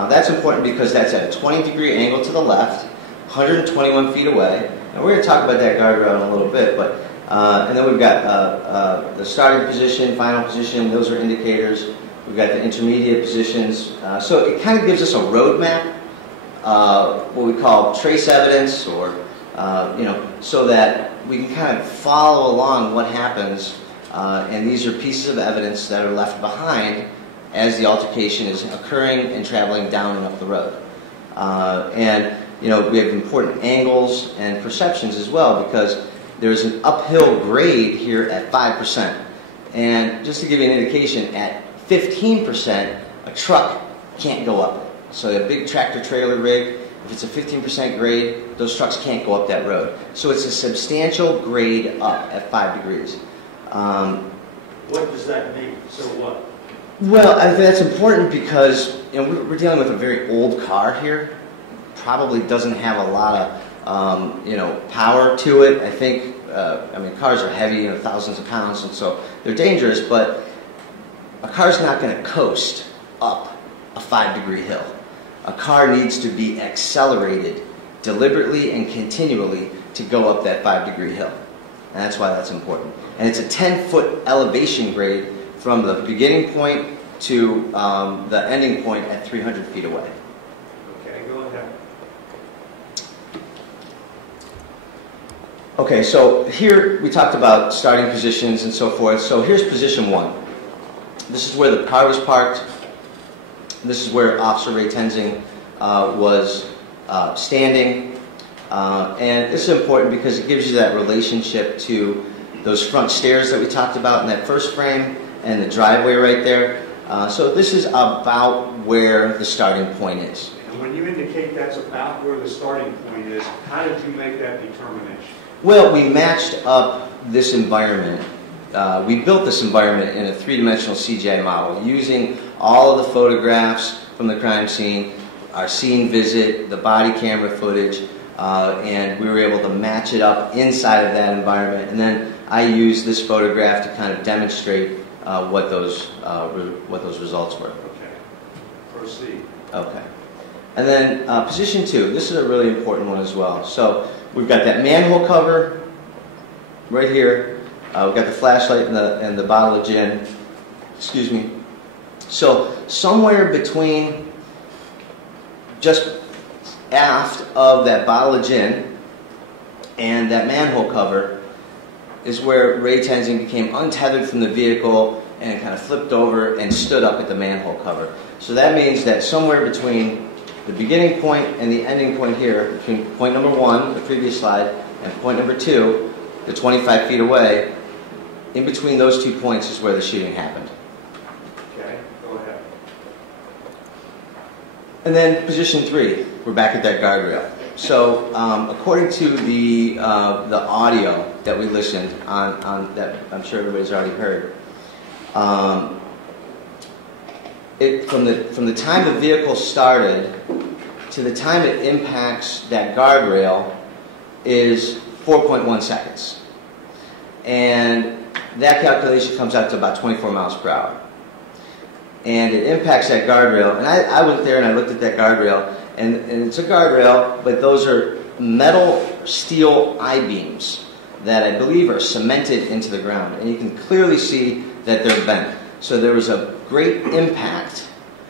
That's important because that's at a 20-degree angle to the left, 121 feet away. And we're going to talk about that guardrail in a little bit. But and then we've got the starting position, final position. Those are indicators. We've got the intermediate positions. So it kind of gives us a roadmap, what we call trace evidence, or so that we can kind of follow along what happens. And these are pieces of evidence that are left behind as the altercation is occurring and traveling down and up the road. And we have important angles and perceptions as well, because there's an uphill grade here at 5%. And just to give you an indication, at 15%, a truck can't go up it. So a big tractor trailer rig, if it's a 15% grade, those trucks can't go up that road. So it's a substantial grade up at 5 degrees. What does that mean? So what? Well, I think that's important because we're dealing with a very old car here. Probably doesn't have a lot of power to it. I think cars are heavy, thousands of pounds, and so they're dangerous. But a car's not going to coast up a 5-degree hill. A car needs to be accelerated deliberately and continually to go up that 5-degree hill. And that's why that's important. And it's a 10-foot elevation grade from the beginning point to the ending point at 300 feet away. Okay, go ahead. Okay, so here we talked about starting positions and so forth. So here's position 1. This is where the car was parked. This is where Officer Ray Tenzing was standing. And this is important because it gives you that relationship to those front stairs that we talked about in that first frame and the driveway right there. So this is about where the starting point is. And when you indicate that's about where the starting point is, how did you make that determination? Well, we matched up this environment. We built this environment in a 3-dimensional CGI model using all of the photographs from the crime scene, our scene visit, the body camera footage, and we were able to match it up inside of that environment. And then I used this photograph to kind of demonstrate what those results were. Okay. Proceed. Okay. And then position 2. This is a really important one as well. So we've got that manhole cover right here. We've got the flashlight and the bottle of gin. Excuse me. So somewhere between just aft of that bottle of gin and that manhole cover is where Ray Tenzing became untethered from the vehicle and kind of flipped over and stood up at the manhole cover. So that means that somewhere between the beginning point and the ending point here, between point number 1, the previous slide, and point number 2, the 25 feet away, in between those 2 points is where the shooting happened. Okay, go ahead. And then position 3, we're back at that guardrail. So according to the audio that we listened on that I'm sure everybody's already heard, from the time the vehicle started to the time it impacts that guardrail is 4.1 seconds. And that calculation comes out to about 24 miles per hour. And it impacts that guardrail. And I went there and I looked at that guardrail, and it's a guardrail, but those are metal steel I-beams that I believe are cemented into the ground. And you can clearly see that they're bent. So there was a great impact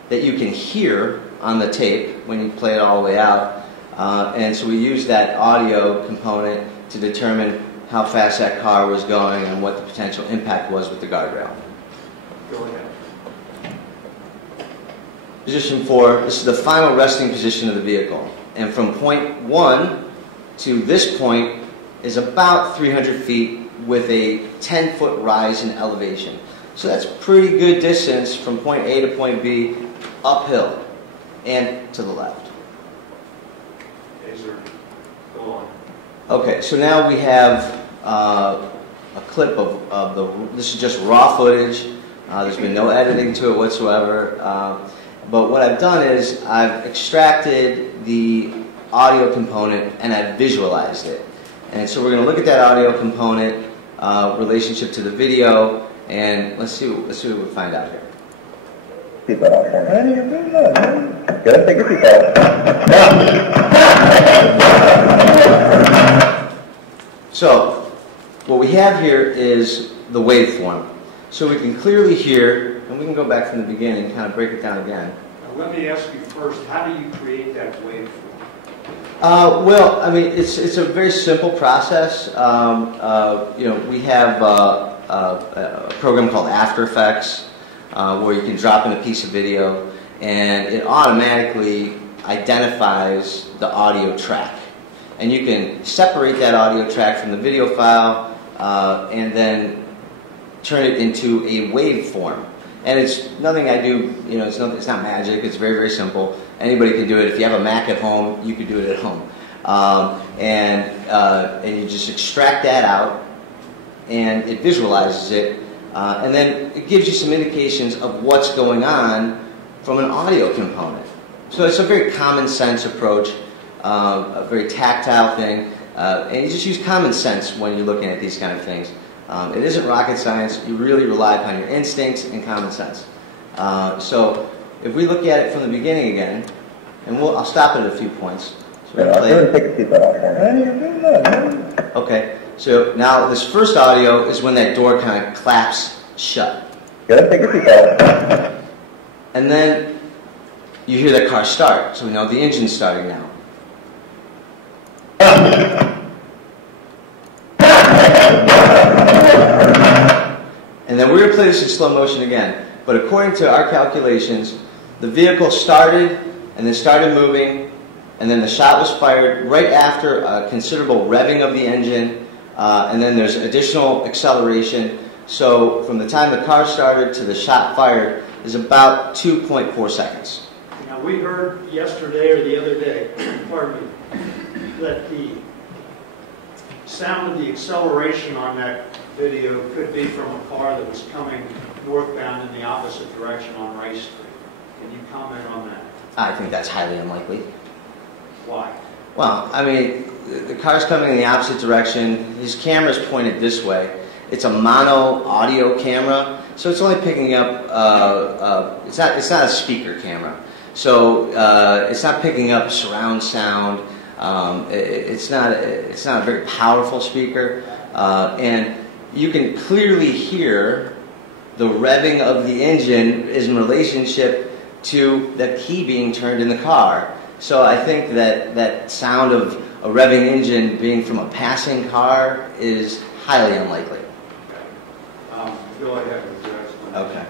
that you can hear on the tape when you play it all the way out. And so we used that audio component to determine how fast that car was going and what the potential impact was with the guardrail. Go ahead. Position 4, this is the final resting position of the vehicle. And from point 1 to this point is about 300 feet with a 10-foot rise in elevation. So that's pretty good distance from point A to point B, uphill and to the left. Go on. Okay, so now we have a clip of this is just raw footage. There's been no editing to it whatsoever. But what I've done is I've extracted the audio component and I've visualized it. And so we're going to look at that audio component, relationship to the video, and let's see what we find out here. Seatbelt off for me. Good, take your seatbelt. So, what we have here is the waveform. So we can clearly hear, and we can go back from the beginning and kind of break it down again. Now, let me ask you first, how do you create that waveform? Well, I mean, it's a very simple process. We have a program called After Effects where you can drop in a piece of video and it automatically identifies the audio track. And you can separate that audio track from the video file and then turn it into a waveform. And it's nothing I do, it's not magic, it's very, very simple. Anybody can do it. If you have a Mac at home, you can do it at home. And you just extract that out, and it visualizes it, and then it gives you some indications of what's going on from an audio component. So it's a very common sense approach, a very tactile thing, and you just use common sense when you're looking at these kind of things. It isn't rocket science. You really rely upon your instincts and common sense. So if we look at it from the beginning again, and I'll stop it at a few points. So Take a seatbelt off for me. okay, so now this first audio is when that door kind of claps shut. Good, take your seatbelt. And then you hear that car start, so we know the engine's starting now. And then we're going to play this in slow motion again. But according to our calculations, the vehicle started and then started moving, and then the shot was fired right after a considerable revving of the engine, and then there's additional acceleration. So from the time the car started to the shot fired is about 2.4 seconds. Now we heard yesterday or the other day, pardon me, that the sound of the acceleration on that video could be from a car that was coming northbound in the opposite direction on Rice Street. Can you comment on that? I think that's highly unlikely. Why? Well, I mean, the car's coming in the opposite direction. His camera's pointed this way. It's a mono audio camera, so it's only picking up. It's not a speaker camera, so it's not picking up surround sound. It's not a very powerful speaker, and you can clearly hear the revving of the engine is in relationship to the key being turned in the car. So I think that sound of a revving engine being from a passing car is highly unlikely. Go ahead with your explanation. Okay.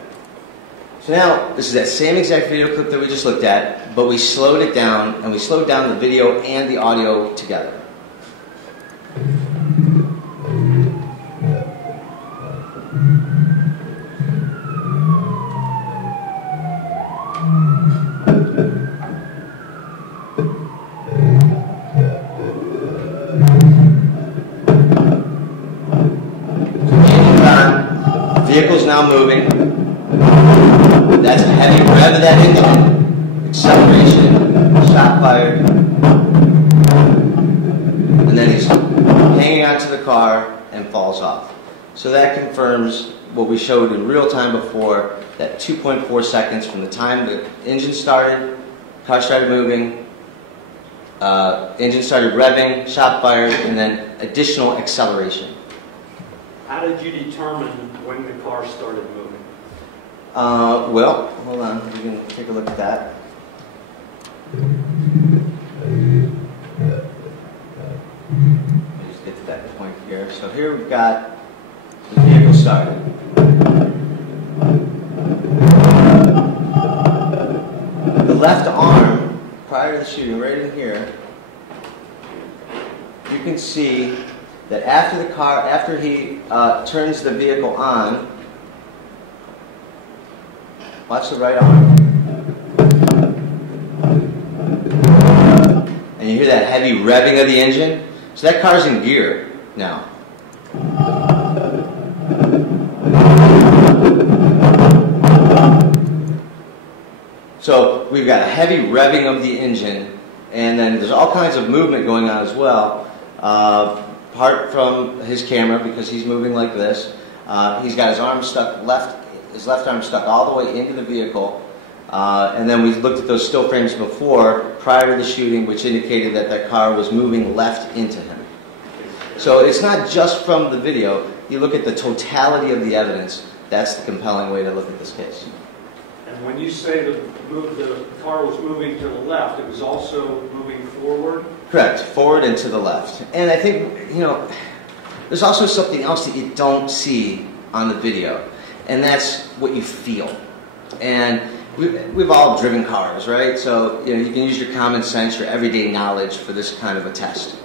So now, this is that same exact video clip that we just looked at, but we slowed it down, and we slowed down the video and the audio together. now moving. That's a heavy rev of that engine. Acceleration, shot fired. And then he's hanging onto the car and falls off. So that confirms what we showed in real time before, that 2.4 seconds from the time the engine started, car started moving, engine started revving, shot fired, and then additional acceleration. How did you determine when the car started moving? Well, hold on, we can take a look at that. Just get to that point here. So here we've got the vehicle started. The left arm, prior to the shooting, right in here, you can see that after he turns the vehicle on, watch the right arm, and you hear that heavy revving of the engine. So that car's in gear now. So we've got a heavy revving of the engine, and then there's all kinds of movement going on as well. Apart from his camera, because he's moving like this, he's got his arm stuck his left arm stuck all the way into the vehicle. And then we looked at those still frames before, prior to the shooting, which indicated that that car was moving left into him. So it's not just from the video. You look at the totality of the evidence. That's the compelling way to look at this case. And when you say the car was moving to the left, it was also moving forward? Correct, forward and to the left. And I think, there's also something else that you don't see on the video, and that's what you feel. And we've all driven cars, right? So you can use your common sense, your everyday knowledge for this kind of a test.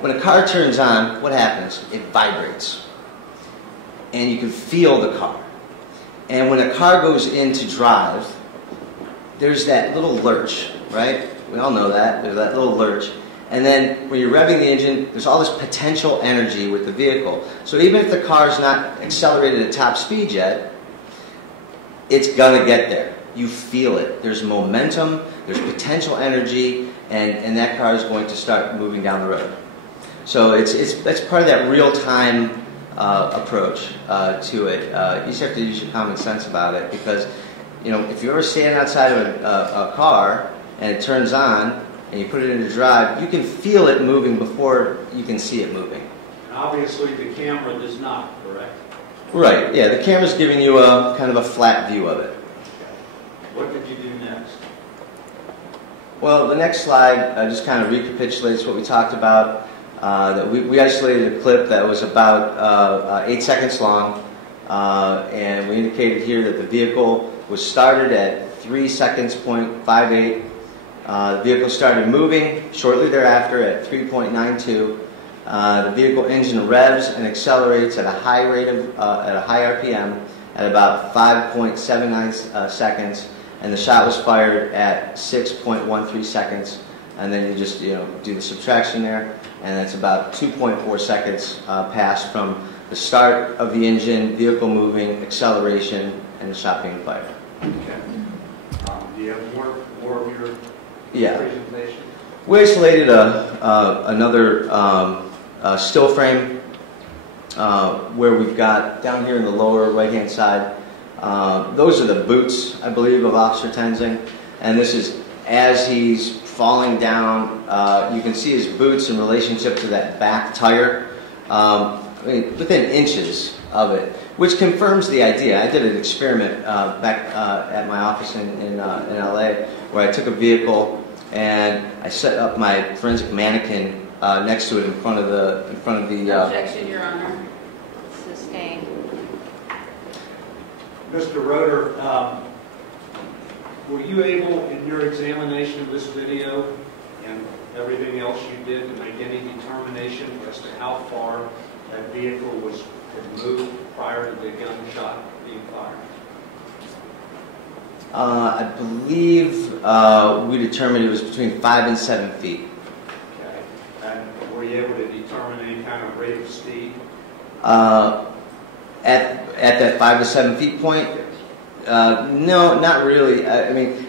When a car turns on, what happens? It vibrates. And you can feel the car. And when a car goes into drive, there's that little lurch, right? We all know that. There's that little lurch. And then when you're revving the engine, there's all this potential energy with the vehicle. So even if the car's not accelerated at top speed yet, it's going to get there. You feel it. There's momentum, there's potential energy, and that car is going to start moving down the road. So that's part of that real-time approach to it. You just have to use your common sense about it, because if you're ever standing outside of a car and it turns on and you put it into drive, you can feel it moving before you can see it moving. And obviously the camera does not, correct? Right, yeah, the camera's giving you a kind of a flat view of it. What did you do next? Well, the next slide just kind of recapitulates what we talked about. That we isolated a clip that was about 8 seconds long, and we indicated here that the vehicle was started at 3 seconds, 0.58. The vehicle started moving shortly thereafter at 3.92. The vehicle engine revs and accelerates at a high rate of at a high RPM at about 5.79 seconds, and the shot was fired at 6.13 seconds. And then you just do the subtraction there, and that's about 2.4 seconds passed from the start of the engine, vehicle moving, acceleration, and the shot being fired. Okay. Do you have more of your presentation? We isolated another still frame where we've got down here in the lower right-hand side. Those are the boots, I believe, of Officer Tenzing, and this is as he's falling down. You can see his boots in relationship to that back tire, within inches of it, which confirms the idea. I did an experiment back at my office in LA, where I took a vehicle and I set up my forensic mannequin next to it in front of the Objection, Your Honor. Sustained. Mr. Roeder, were you able, in your examination of this video and everything else you did, to make any determination as to how far that vehicle had moved prior to the gunshot being fired? I believe we determined it was between 5 and 7 feet. Okay. And were you able to determine any kind of rate of speed? At that 5 to 7 feet point, no, not really. I mean,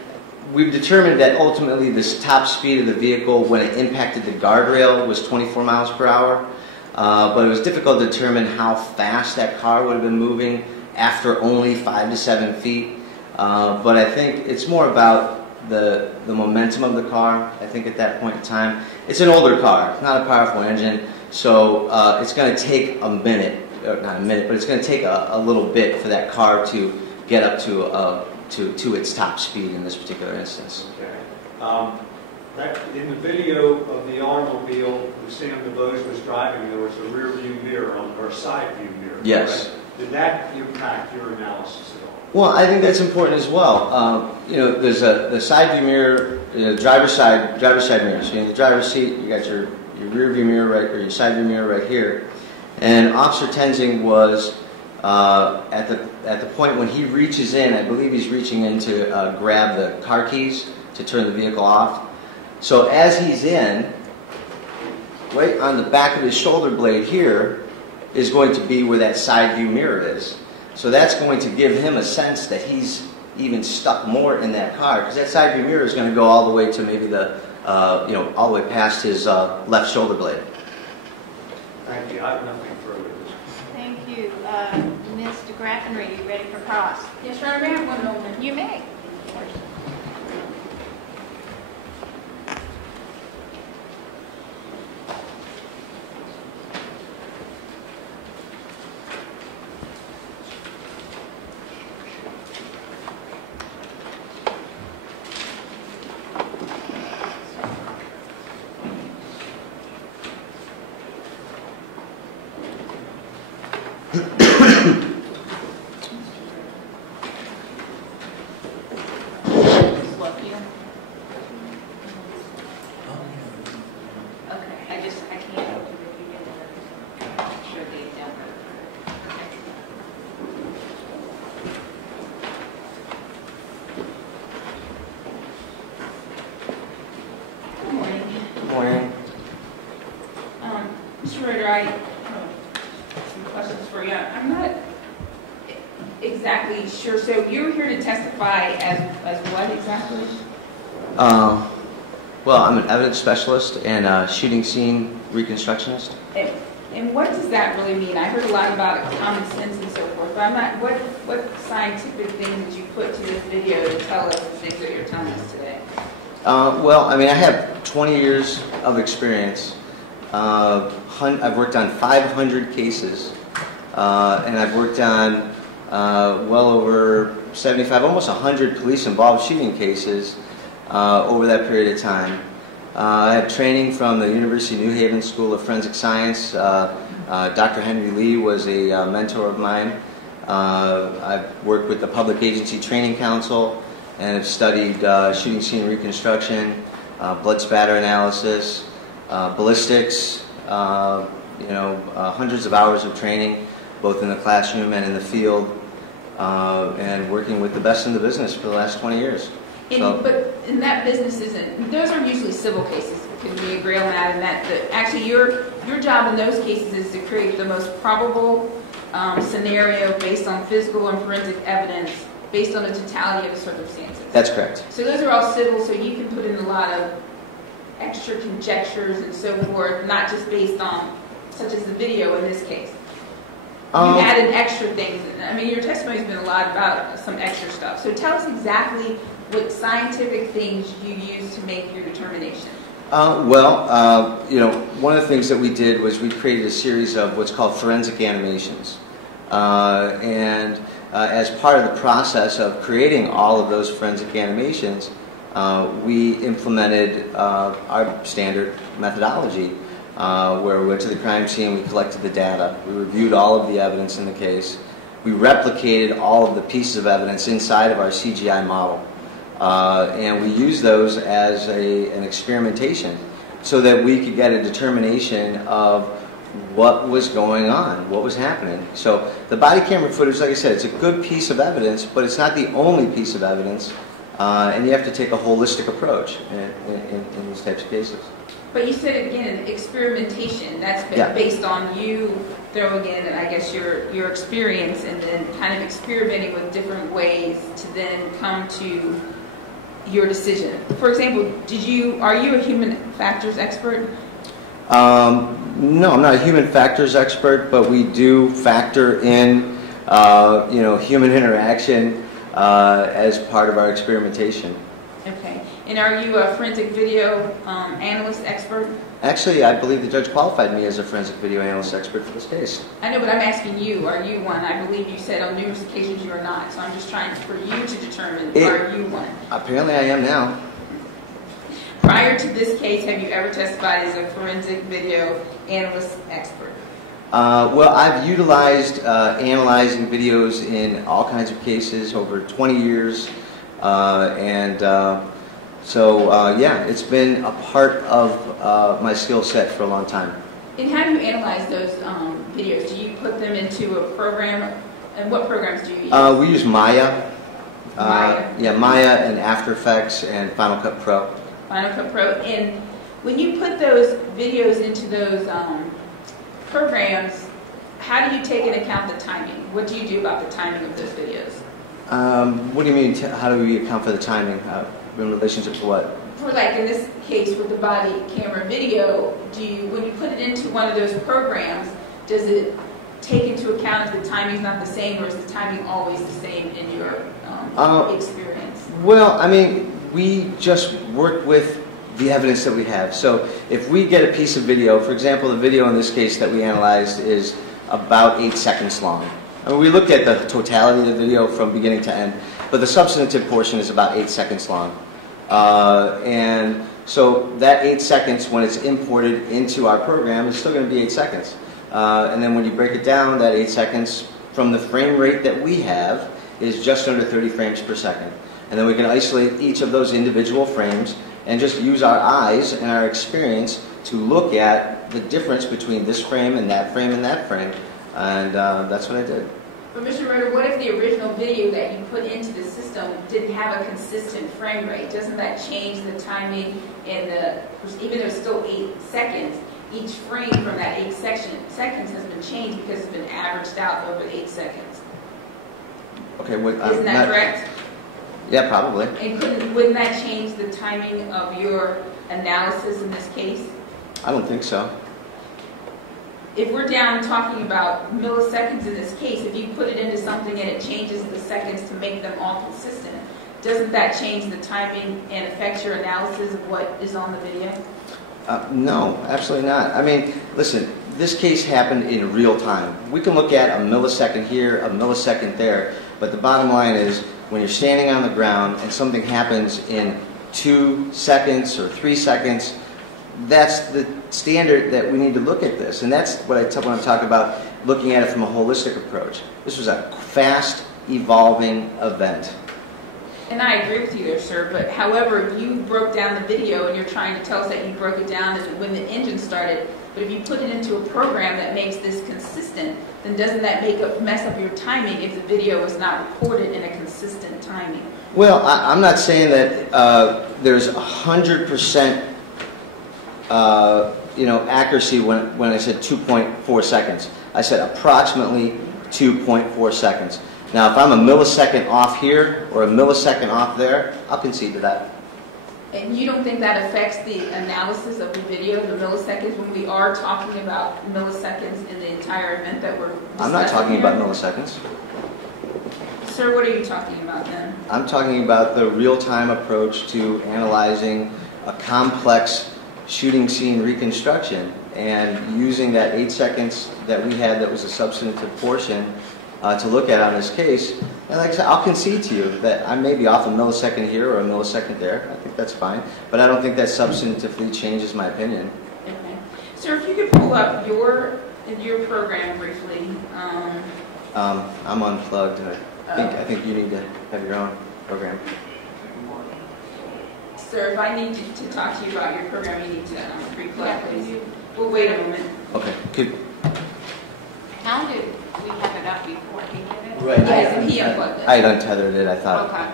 we've determined that ultimately this top speed of the vehicle when it impacted the guardrail was 24 miles per hour. But it was difficult to determine how fast that car would have been moving after only 5 to 7 feet. But I think it's more about the momentum of the car. I think at that point in time, it's an older car, it's not a powerful engine, so it's going to take a minute, or not a minute, but it's going to take a little bit for that car to get up to its top speed in this particular instance. Okay. In the video of the automobile that Sam DeBose was driving, there was a rear view mirror or a side view mirror. Yes. Correct? Did that impact your analysis at all? Well, I think that's important as well. There's the side view mirror, driver's side mirror. So in the driver's seat, you got your rear view mirror right, or your side view mirror right here. And Officer Tenzing was at the point when he reaches in. I believe he's reaching in to grab the car keys to turn the vehicle off. So as he's in, right on the back of his shoulder blade here is going to be where that side view mirror is. So that's going to give him a sense that he's even stuck more in that car, because that side view mirror is going to go all the way to maybe all the way past his left shoulder blade. Thank you. I have nothing further. Thank you. Ms. DeGraffenry, are you ready for cross? Yes, Your Honor, may I have one moment? You may. Mr. Ritter, I have some questions for you. I'm not exactly sure. So you're here to testify as what exactly? Well, I'm an evidence specialist and a shooting scene reconstructionist. And what does that really mean? I heard a lot about common sense and so forth, but I'm not. What scientific things did you put to this video to tell us the things that you're telling us today? Well, I mean, I have 20 years of experience. I've worked on 500 cases, and I've worked on well over 75, almost 100 police-involved shooting cases over that period of time. I had training from the University of New Haven School of Forensic Science. Dr. Henry Lee was a mentor of mine. I've worked with the Public Agency Training Council and have studied shooting scene reconstruction, blood spatter analysis, ballistics, hundreds of hours of training, both in the classroom and in the field, and working with the best in the business for the last 20 years. But in that business those are usually civil cases. Can we agree on that? And that actually your job in those cases is to create the most probable scenario based on physical and forensic evidence, based on the totality of the circumstances. That's correct. So those are all civil, so you can put in a lot of extra conjectures and so forth, not just based on, such as the video in this case. You added extra things. I mean, your testimony has been a lot about some extra stuff. So tell us exactly what scientific things you used to make your determination. One of the things that we did was we created a series of what's called forensic animations. As part of the process of creating all of those forensic animations, we implemented our standard methodology, where we went to the crime scene, we collected the data, we reviewed all of the evidence in the case, we replicated all of the pieces of evidence inside of our CGI model, and we used those as an experimentation so that we could get a determination of what was going on, what was happening. So the body camera footage, like I said, it's a good piece of evidence, but it's not the only piece of evidence, and you have to take a holistic approach in these types of cases. But you said again, experimentation. That's been Yeah. based on you throwing in, I guess, your experience and then kind of experimenting with different ways to then come to your decision. For example, are you a human factors expert? No, I'm not a human factors expert, but we do factor in, human interaction as part of our experimentation. Okay. And are you a forensic video analyst expert? Actually, I believe the judge qualified me as a forensic video analyst expert for this case. I know, but I'm asking you, are you one? I believe you said on numerous occasions you are not. So I'm just trying for you to determine, are you one? Apparently I am now. Prior to this case, have you ever testified as a forensic video analyst expert? Well, I've utilized analyzing videos in all kinds of cases over 20 years. Yeah, it's been a part of my skill set for a long time. And how do you analyze those videos? Do you put them into a program? And what programs do you use? We use Maya. Maya? Yeah, Maya and After Effects and Final Cut Pro. Final Cut Pro. And when you put those videos into those programs, how do you take into account the timing? What do you do about the timing of those videos? What do you mean, how do we account for the timing in relationship to what? For like in this case with the body camera video, when you put it into one of those programs, does it take into account if the timing's not the same, or is the timing always the same in your experience? Well, I mean, we just work with the evidence that we have. So if we get a piece of video, for example, the video in this case that we analyzed is about 8 seconds long. I mean, we looked at the totality of the video from beginning to end, but the substantive portion is about 8 seconds long. And so that 8 seconds, when it's imported into our program, is still going to be 8 seconds. And then when you break it down, that 8 seconds from the frame rate that we have is just under 30 frames per second. And then we can isolate each of those individual frames and just use our eyes and our experience to look at the difference between this frame and that frame and that frame. And that's what I did. But Mr. Roeder, what if the original video that you put into the system didn't have a consistent frame rate? Doesn't that change the timing and even though it's still 8 seconds, each frame from that 8 seconds has been changed because it's been averaged out over 8 seconds? Okay, isn't that correct? Yeah, probably. And wouldn't that change the timing of your analysis in this case? I don't think so. If we're down talking about milliseconds in this case, if you put it into something and it changes the seconds to make them all consistent, doesn't that change the timing and affect your analysis of what is on the video? No, absolutely not. I mean, listen, this case happened in real time. We can look at a millisecond here, a millisecond there, but the bottom line is when you're standing on the ground and something happens in 2 seconds or 3 seconds, that's the standard that we need to look at this. And that's what when I'm talking about looking at it from a holistic approach. This was a fast evolving event. And I agree with you there, sir, but however, you broke down the video and you're trying to tell us that you broke it down when the engine started, but if you put it into a program that makes this consistent, then doesn't that mess up your timing if the video is not recorded in a consistent timing? Well, I'm not saying that there's 100% accuracy when I said 2.4 seconds. I said approximately 2.4 seconds. Now, if I'm a millisecond off here or a millisecond off there, I'll concede to that. And you don't think that affects the analysis of the video, the milliseconds, when we are talking about milliseconds in the entire event that we're discussing? I'm not talking about milliseconds. Sir, what are you talking about then? I'm talking about the real-time approach to analyzing a complex shooting scene reconstruction and using that 8 seconds that we had that was a substantive portion to look at on this case. And like I said, I'll concede to you that I may be off a millisecond here or a millisecond there. I think that's fine. But I don't think that substantively changes my opinion. Okay. Sir, if you could pull up your program briefly. I'm unplugged. I think you need to have your own program. Sir, if I need to talk to you about your program, you need to re-plug, please. We'll wait a moment. Okay. How did we have it up before he did it? Right. Yes, and he unplugged it. I had untethered it, I thought. Okay.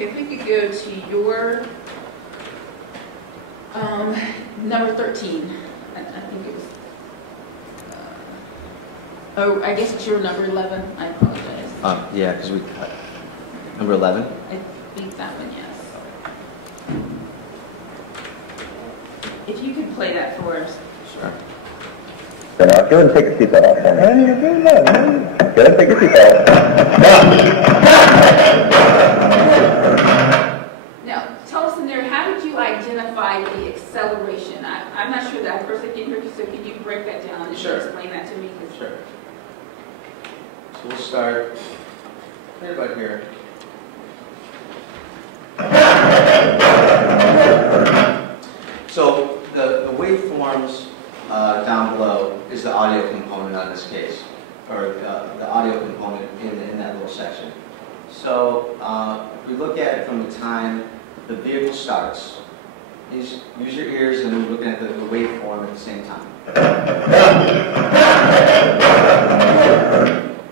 Okay, if we could go to your number 13. I think it was. Oh, I guess it's your number 11. I apologize. Yeah, because we cut. Number 11? I think that one, yes. If you could play that for us. Sure. Go ahead and take your seatbelt off. How do you do that? Go ahead and take your seatbelt off. Now, tell us in there, how did you identify the acceleration? I'm not sure that first I can hear you, so can you break that down and Sure. explain that to me? Sure. So we'll start right about here. So the waveforms down below is the audio component on this case, or the audio component in that little section. So if we look at it from the time the vehicle starts, use your ears and we're looking at the waveform at the same time.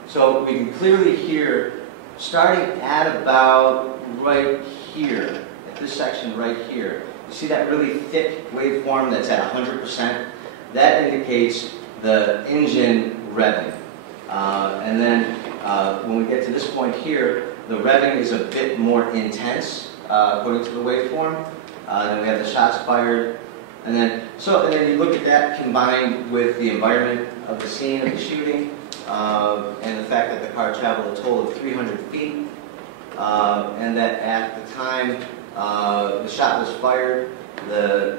So we can clearly hear, starting at about right here, at this section right here, you see that really thick waveform that's at 100%? That indicates the engine revving. And then when we get to this point here, the revving is a bit more intense according to the waveform. Then we have the shots fired. And then you look at that combined with the environment of the scene of the shooting and the fact that the car traveled a total of 300 feet and that at the time the shot was fired, the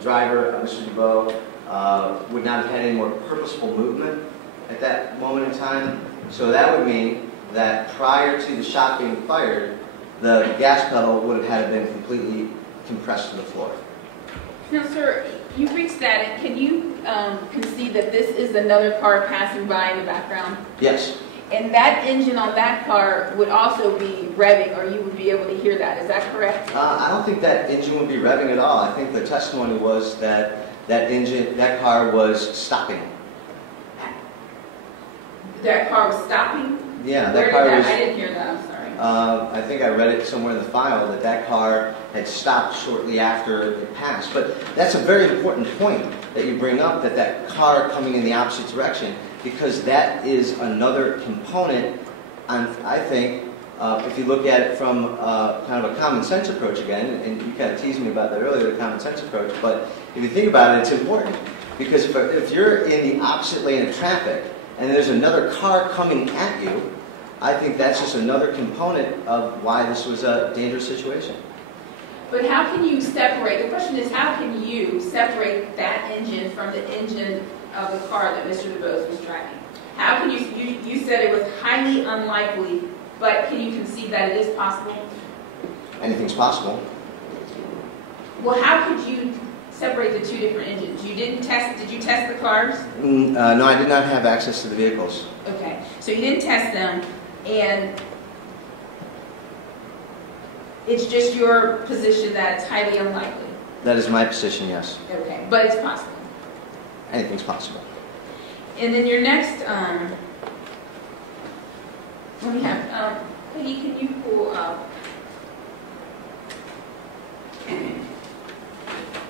driver, Mr. DeBow, would not have had any more purposeful movement at that moment in time. So that would mean that prior to the shot being fired, the gas pedal would have had been completely compressed to the floor. Now, sir, you reached that, and can you concede that this is another car passing by in the background? Yes. And that engine on that car would also be revving, or you would be able to hear that. Is that correct? I don't think that engine would be revving at all. I think the testimony was that that car was stopping. That car was stopping? Yeah, Where that car did was. I didn't hear that. I'm sorry. I think I read it somewhere in the file that car had stopped shortly after it passed. But that's a very important point that you bring up, that car coming in the opposite direction, because that is another component, I think, if you look at it from kind of a common sense approach again, and you kind of teased me about that earlier, the common sense approach, but if you think about it, it's important. Because if you're in the opposite lane of traffic, and there's another car coming at you, I think that's just another component of why this was a dangerous situation. But how can you separate, the question is, how can you separate that engine from the engine of the car that Mr. DeBose was driving? How can you said it was highly unlikely, but can you concede that it is possible? Anything's possible. Well, how could you separate the two different engines? Did you test the cars? No, I did not have access to the vehicles. Okay, so you didn't test them, and it's just your position that it's highly unlikely. That is my position, yes. Okay, but it's possible. Anything's possible. And then your next, we have, Peggy, can you pull up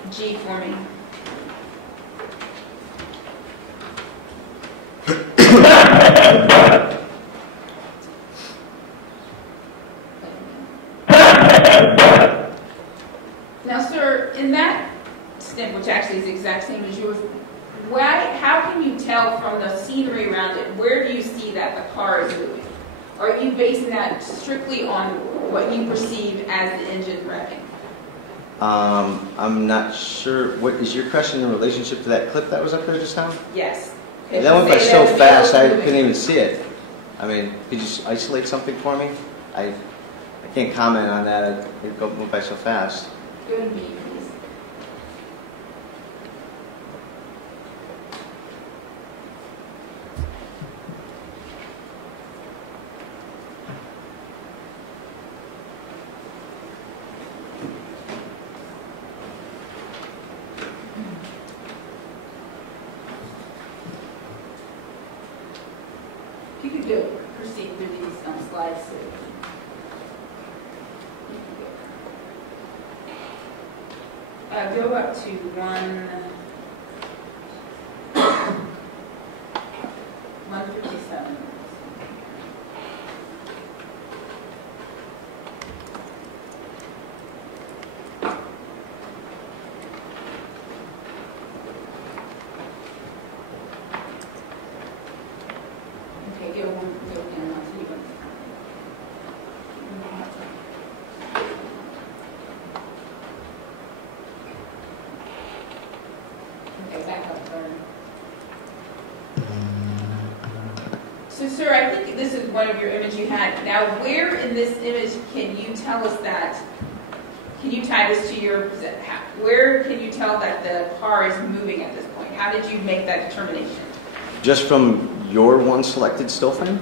G for me? Now, sir, in that stint, which actually is the exact same as yours, how can you tell from the scenery around it, where do you see that the car is moving? Or are you basing that strictly on what you perceive as the engine revving? I'm not sure. What is your question in relationship to that clip that was up there just now? Yes. That went by so fast I couldn't even see it. I mean, could you isolate something for me? I can't comment on that. It went by so fast. Go to B, please. If you could go proceed through these slides. Go up to 157. Okay, go down 1 so you can. Okay, back up there. So, sir, I think this is one of your images you had. Now, where in this image can you tell us that? Can you tie this to your? Where can you tell that the car is moving at this point? How did you make that determination? Just from your one selected still frame?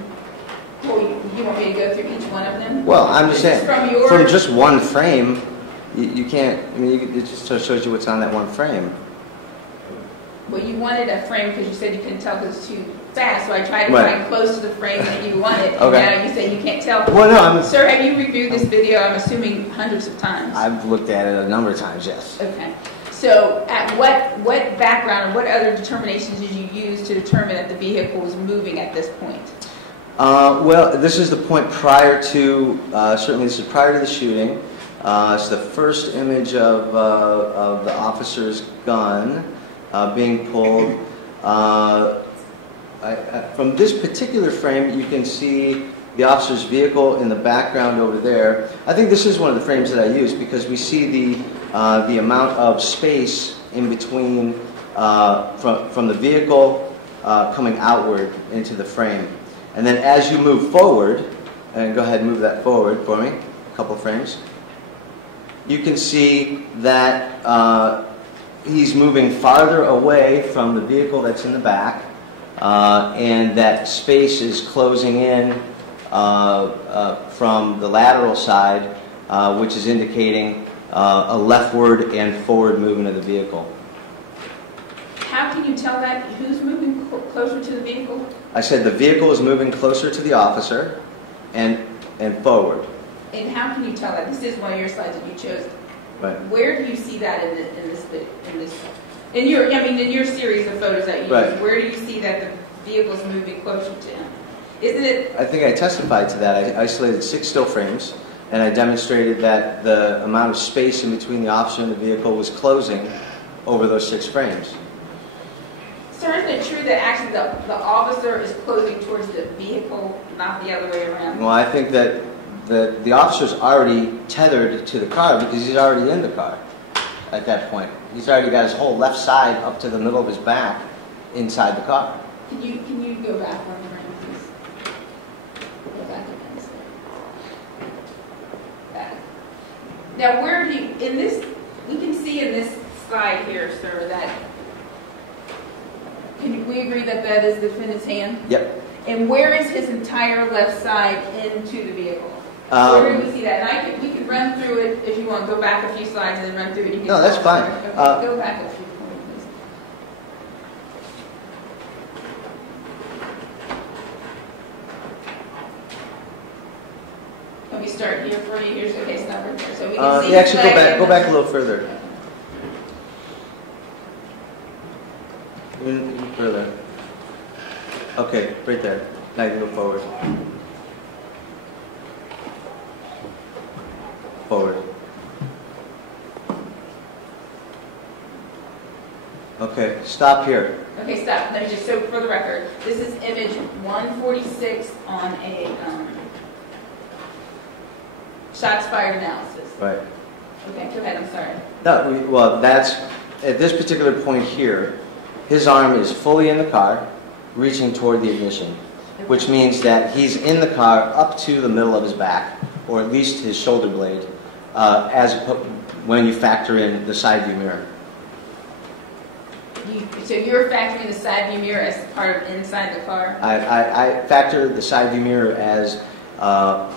Well, you want me to go through each one of them? Well, I'm just saying, from just one frame, you can't, I mean, it just shows you what's on that one frame. Well, you wanted a frame because you said you couldn't tell because it's too fast, so I tried to find close to the frame that you wanted, and now you say you can't tell. Well, no, Sir, have you reviewed this video, I'm assuming hundreds of times? I've looked at it a number of times, yes. Okay. So, at what background or what other determinations did you use to determine that the vehicle was moving at this point? Well, this is the point prior to, certainly this is prior to the shooting. It's the first image of the officer's gun being pulled. From this particular frame, you can see the officer's vehicle in the background over there. I think this is one of the frames that I use because we see the amount of space in between from the vehicle coming outward into the frame. And then as you move forward, and go ahead and move that forward for me, a couple frames, you can see that he's moving farther away from the vehicle that's in the back, and that space is closing in from the lateral side, which is indicating a leftward and forward movement of the vehicle. How can you tell that? Who's moving closer to the vehicle? I said the vehicle is moving closer to the officer and forward. And how can you tell that? This is one of your slides that you chose. Right. Where do you see that in your series of photos that you use? Where do you see that the vehicle is moving closer to him? Isn't it? I think I testified to that. I isolated 6 still frames, and I demonstrated that the amount of space in between the officer and the vehicle was closing over those 6 frames. Sir, isn't it true that actually the officer is closing towards the vehicle, not the other way around? Well, I think that the officer's already tethered to the car because he's already in the car at that point. He's already got his whole left side up to the middle of his back inside the car. Can you go back one frame, please? Go back again. Back. Now, where do you, in this, we can see in this slide here, sir, that, we agree that that is the defendant's hand? Yep. And where is his entire left side into the vehicle? Where do we see that? And we can run through it if you want. Go back a few slides and then run through it. You can no, that's fine. Okay, go back a few points, please. Can we start here for you? Here's the case number. So we can see. Yeah, actually, go back a little further. Even further. Okay, right there. Now you can go forward. Forward. Okay, stop here. Okay, stop. Let me just, so for the record, this is image 146 on a shots fired analysis. Right. Okay, go ahead, I'm sorry. No, well, that's, at this particular point here, his arm is fully in the car, reaching toward the ignition, which means that he's in the car up to the middle of his back, or at least his shoulder blade, when you factor in the side view mirror. So you're factoring the side view mirror as part of inside the car? I factor the side view mirror as a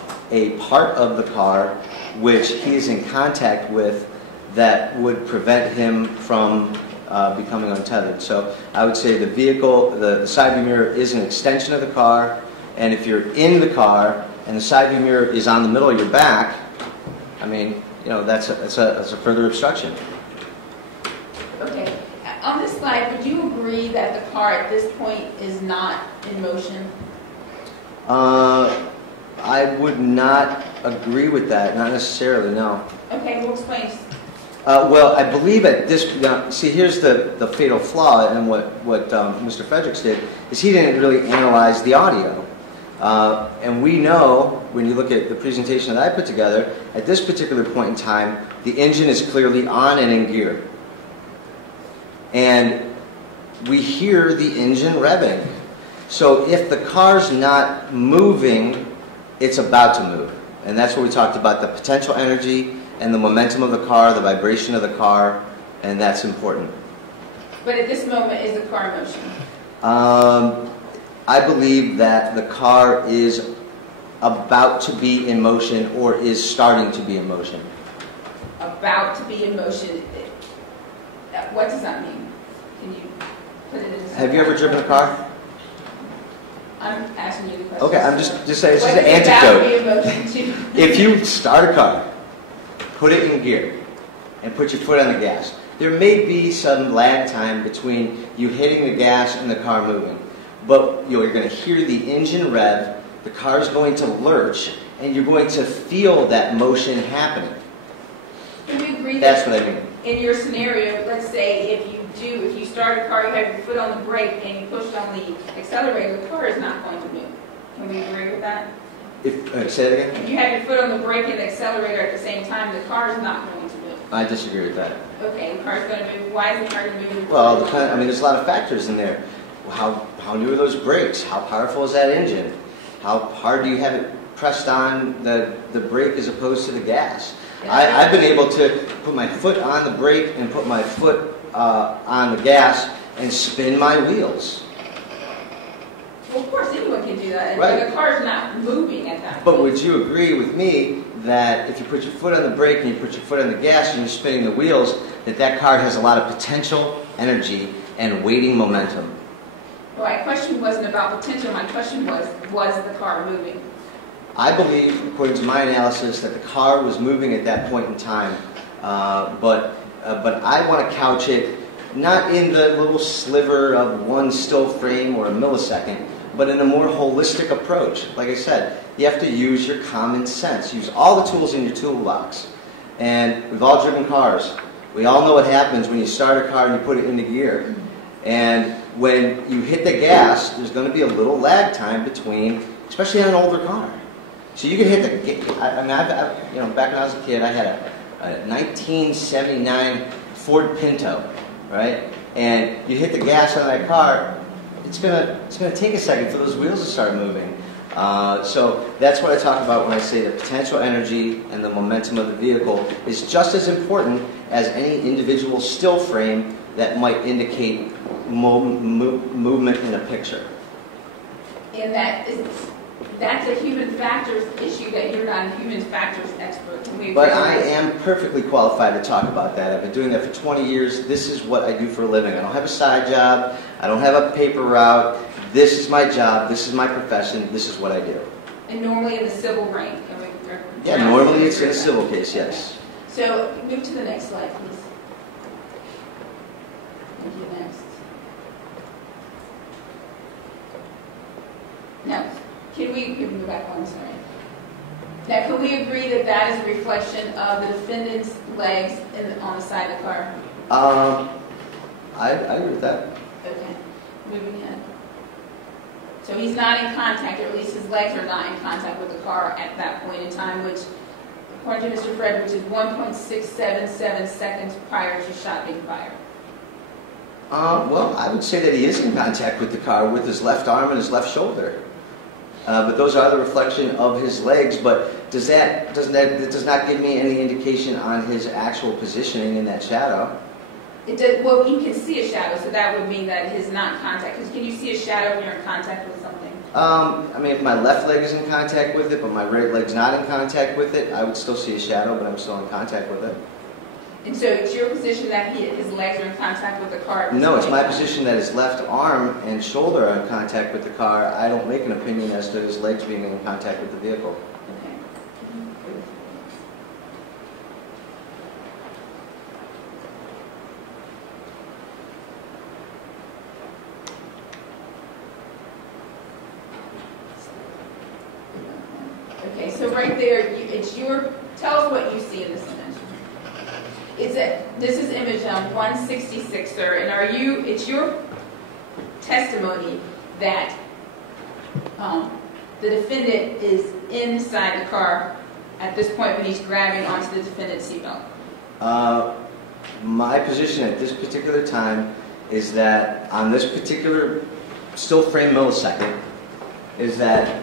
part of the car which he is in contact with that would prevent him from becoming untethered. So I would say the vehicle, the side view mirror is an extension of the car, and if you're in the car and the side view mirror is on the middle of your back, I mean, you know, that's a further obstruction. that the car at this point is not in motion? I would not agree with that, not necessarily, no. Okay, we'll explain. Well, I believe at this, now, see, here's the fatal flaw in what Mr. Fredericks did, is he didn't really analyze the audio. And we know, when you look at the presentation that I put together, at this particular point in time, the engine is clearly on and in gear. And we hear the engine revving. So if the car's not moving, it's about to move. And that's what we talked about, the potential energy and the momentum of the car, the vibration of the car, and that's important. But at this moment, is the car in motion? I believe that the car is about to be in motion or is starting to be in motion. About to be in motion. What does that mean? Can you put it in? Have you ever driven a car? I'm asking you the question. Okay, I'm just saying, this is What an does about be in antidote. motion to? If you start a car, put it in gear, and put your foot on the gas, there may be some lag time between you hitting the gas and the car moving. But you're going to hear the engine rev, the car is going to lurch, and you're going to feel that motion happening. Can we agree That's that what I mean. in your scenario, let's say if you start a car, you have your foot on the brake and you push on the accelerator, the car is not going to move. Can we agree with that? Say it again? If you have your foot on the brake and the accelerator at the same time, the car is not going to move. I disagree with that. Okay, the car is going to move. Why is the car going to move? Well, I mean, there's a lot of factors in there. How new are those brakes? How powerful is that engine? How hard do you have it pressed on the brake as opposed to the gas? I've been able to put my foot on the brake and put my foot on the gas and spin my wheels. Well, of course, anyone can do that. Right. But the car is not moving at that But point. would you agree with me that if you put your foot on the brake and you put your foot on the gas and you're spinning the wheels, that car has a lot of potential, energy, and waiting momentum? Well, my question wasn't about potential. My question was the car moving? I believe, according to my analysis, that the car was moving at that point in time. But I want to couch it not in the little sliver of one still frame or a millisecond, but in a more holistic approach. Like I said, you have to use your common sense. Use all the tools in your toolbox. And we've all driven cars. We all know what happens when you start a car and you put it into gear. And when you hit the gas, there's going to be a little lag time between, especially on an older car. So you can hit the, back when I was a kid, I had a 1979 Ford Pinto, right? And you hit the gas on that car, it's gonna take a second for those wheels to start moving. So that's what I talk about when I say the potential energy and the momentum of the vehicle is just as important as any individual still frame that might indicate movement in a picture. And that's a human factors issue that you're not a human factors expert. Can we agree But on I this? am perfectly qualified to talk about that. I've been doing that for 20 years. This is what I do for a living. I don't have a side job. I don't have a paper route. This is my job. This is my profession. This is what I do. And normally in the civil rank. Yeah, normally it's in a civil case, yes. So move to the next slide, please. Thank you. Next. Now, can we move back on? Sorry. Now, can we agree that that is a reflection of the defendant's legs on the side of the car? I agree with that. Okay. Moving ahead. So he's not in contact, or at least his legs are not in contact with the car at that point in time, which, according to Mr. Fredericks, is 1.677 seconds prior to shot being fired. Well, I would say that he is in contact with the car with his left arm and his left shoulder. But those are the reflection of his legs. But that does not give me any indication on his actual positioning in that shadow. It does, well, you can see a shadow, so that would mean that his not contact. Because can you see a shadow when you're in contact with something? I mean, if my left leg is in contact with it, but my right leg's not in contact with it, I would still see a shadow, but I'm still in contact with it. And so it's your position that his legs are in contact with the car? No, it's my position that his left arm and shoulder are in contact with the car. I don't make an opinion as to his legs being in contact with the vehicle. Okay. Okay, so right there, tell us what you see in this image. This is image 166, sir, and it's your testimony that the defendant is inside the car at this point when he's grabbing onto the defendant's seatbelt? My position at this particular time is that on this particular still frame millisecond is that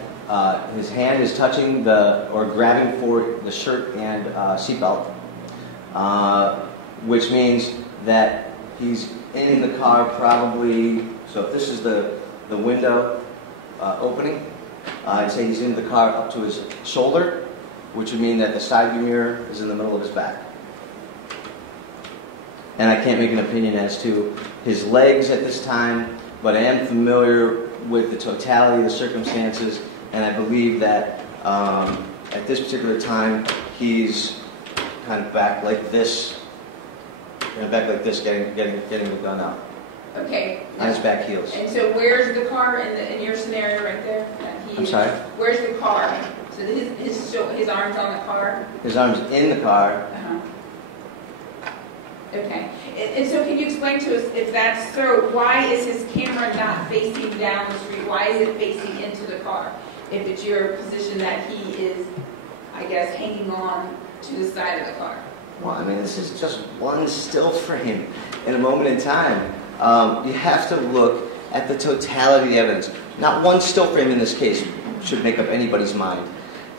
his hand is touching or grabbing for the shirt and seatbelt, which means that he's in the car probably, so if this is the window opening, I'd say he's in the car up to his shoulder, which would mean that the side view mirror is in the middle of his back. And I can't make an opinion as to his legs at this time, but I am familiar with the totality of the circumstances, and I believe that at this particular time he's kind of back like this, getting the gun out. Okay. On his back heels. And so where's the car in your scenario right there? I'm sorry? Where's the car? So his arm's on the car? His arm's in the car. Uh-huh. Okay. And so can you explain to us, if that's so, why is his camera not facing down the street? Why is it facing into the car? If it's your position that he is, I guess, hanging on to the side of the car. Well, I mean, this is just one still frame in a moment in time. You have to look at the totality of the evidence. Not one still frame in this case should make up anybody's mind.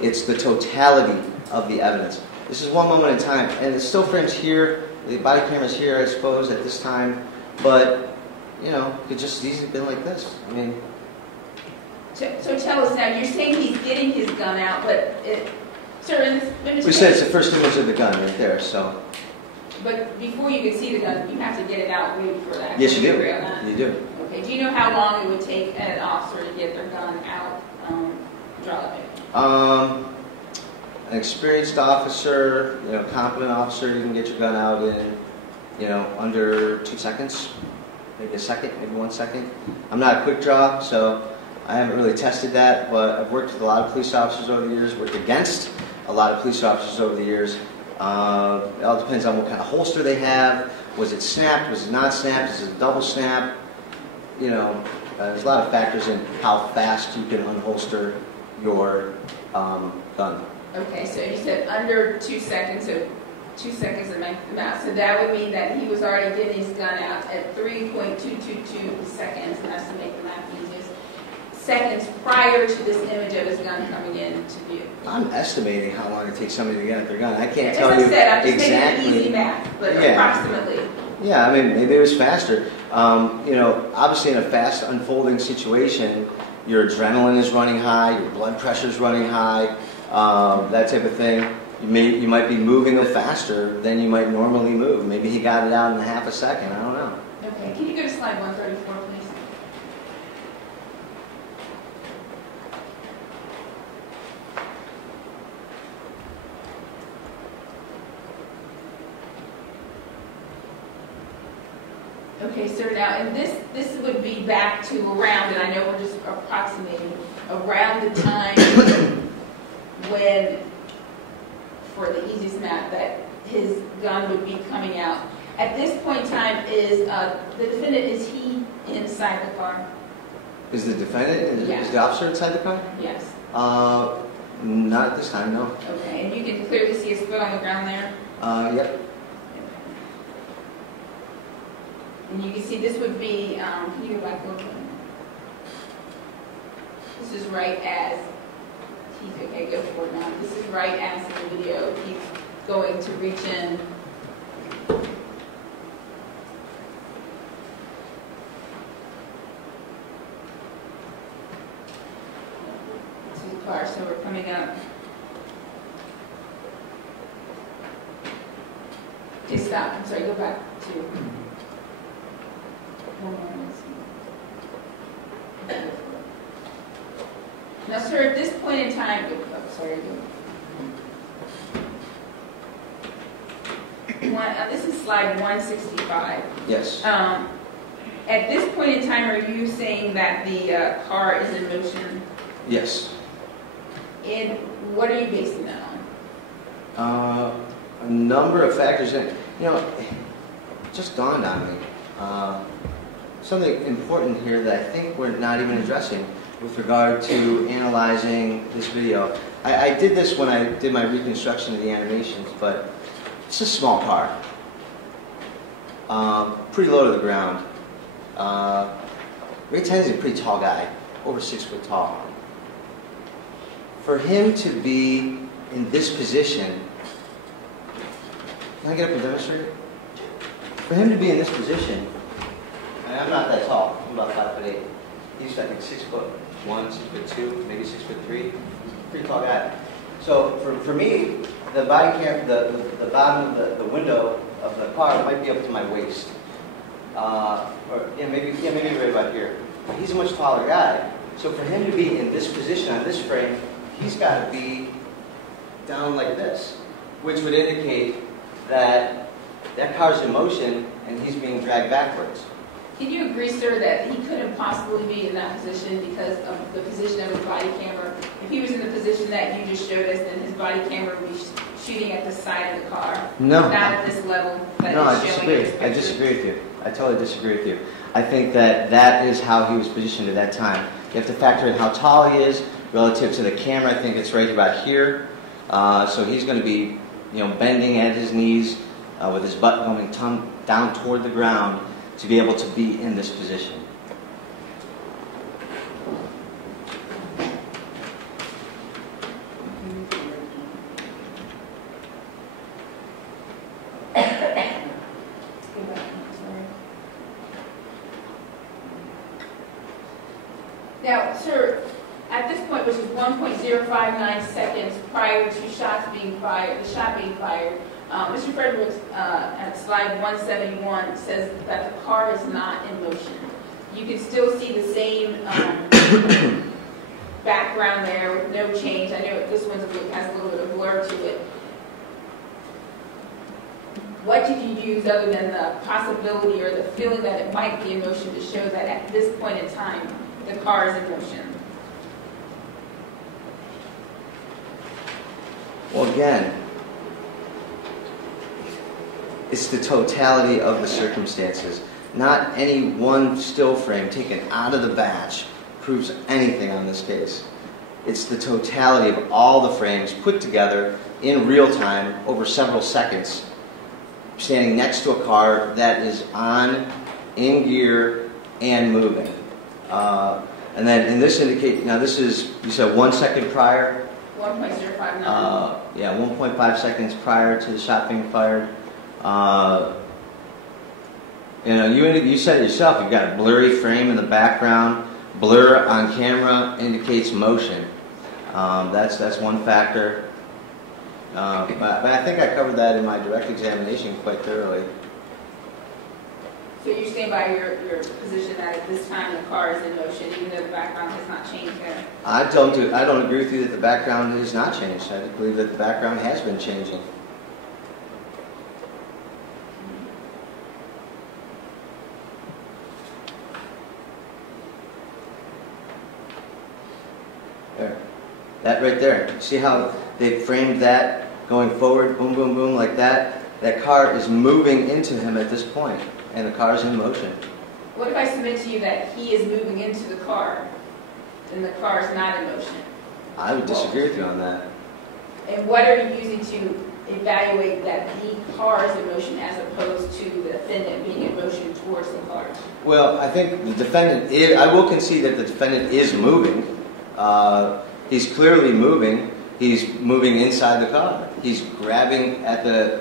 It's the totality of the evidence. This is one moment in time, and the still frame's here, the body camera's here, I suppose, at this time, but, you know, it could just easily been like this. I mean... So tell us now, you're saying he's getting his gun out, but sir, in this image... We said it's the first image of the gun right there, so... But before you can see the gun, you have to get it out way before that. Yes, you do. You do. Okay. Do you know how long it would take an officer to get their gun out? Draw it. An experienced officer, competent officer, you can get your gun out in, under 2 seconds, maybe a second, maybe 1 second. I'm not a quick draw, so I haven't really tested that, but I've worked with a lot of police officers over the years, worked against a lot of police officers over the years. It all depends on what kind of holster they have. Was it snapped? Was it not snapped? Is it a double snap? There's a lot of factors in how fast you can unholster your gun. Okay, so you said under 2 seconds, so 2 seconds to make the math. So that would mean that he was already getting his gun out at 3.222 seconds, and that's to make the math easiest, seconds prior to this image of his gun coming into view. I'm estimating how long it takes somebody to get out their gun. I can't tell you you exactly. I'm just exactly. making easy math, but approximately. Yeah, I mean, maybe it was faster. Obviously in a fast unfolding situation, your adrenaline is running high, your blood pressure is running high, that type of thing. You might be moving a little faster than you might normally move. Maybe he got it out in half a second. I don't know. Okay, can you go to slide 134, please? Okay, so now, and this would be back to around, and I know we're just approximating, around the time when, for the easiest math, that his gun would be coming out. At this point in time, is the defendant, is he inside the car? Is the defendant, Yeah. is the officer inside the car? Yes. Not at this time, no. Okay, and you can clearly see his foot on the ground there? Yep. And you can see this would be, can you go back a little bit? This is right as, okay, go forward now. This is right as in the video, he's going to reach in. To the car, so we're coming up. Okay, stop, I'm sorry, go back to. Now, sir, at this point in time, this is slide 165. Yes. At this point in time, are you saying that the car is in motion? Yes. And what are you basing that on? A number of factors. And, you know, it just dawned on me. Something important here that I think we're not even addressing with regard to analyzing this video. I did this when I did my reconstruction of the animations, but it's a small car. Pretty low to the ground. Ray Tenney's a pretty tall guy, over 6 foot tall. For him to be in this position, can I get up and demonstrate? For him to be in this position, and I'm not that tall, I'm about 5'8". He's I think 6'1", 6'2", maybe 6'3". He's a pretty tall guy. So for me, the body cam, the bottom of the window of the car might be up to my waist, maybe right about here. He's a much taller guy, so for him to be in this position on this frame, he's got to be down like this, which would indicate that that car's in motion and he's being dragged backwards. Can you agree, sir, that he couldn't possibly be in that position because of the position of his body camera? If he was in the position that you just showed us, then his body camera would be shooting at the side of the car, no, not at this level that no, is showing. I disagree with you. I totally disagree with you. I think that is how he was positioned at that time. You have to factor in how tall he is relative to the camera. I think it's right about here. So he's going to be, bending at his knees with his butt going down toward the ground to be able to be in this position. Now, sir, at this point, which is 1.059 seconds prior to the shot being fired, Mr. Fredericks at slide 171 says that the car is not in motion. You can still see the same background there with no change. I know this one has a little bit of blur to it. What did you use other than the possibility or the feeling that it might be in motion to show that at this point in time the car is in motion? Well, again, it's the totality of the circumstances. Not any one still frame taken out of the batch proves anything on this case. It's the totality of all the frames put together in real time over several seconds, standing next to a car that is on, in gear, and moving. And then in this indicate, now this is, you said 1 second prior? 1.059. Yeah, 1.5 seconds prior to the shot being fired. You said it yourself, you've got a blurry frame in the background. Blur on camera indicates motion. That's one factor. But I think I covered that in my direct examination quite thoroughly. So you're staying by your position that at this time the car is in motion, even though the background has not changed there? I don't agree with you that the background has not changed. I believe that the background has been changing. There. That right there. See how they framed that going forward, boom, boom, boom, like that? That car is moving into him at this point, and the car is in motion. What if I submit to you that he is moving into the car, and the car is not in motion? I would disagree with you on that. And what are you using to evaluate that the car is in motion as opposed to the defendant being in motion towards the car? Well, I think the defendant is, I will concede that the defendant is moving. He's clearly moving. He's moving inside the car. He's grabbing at the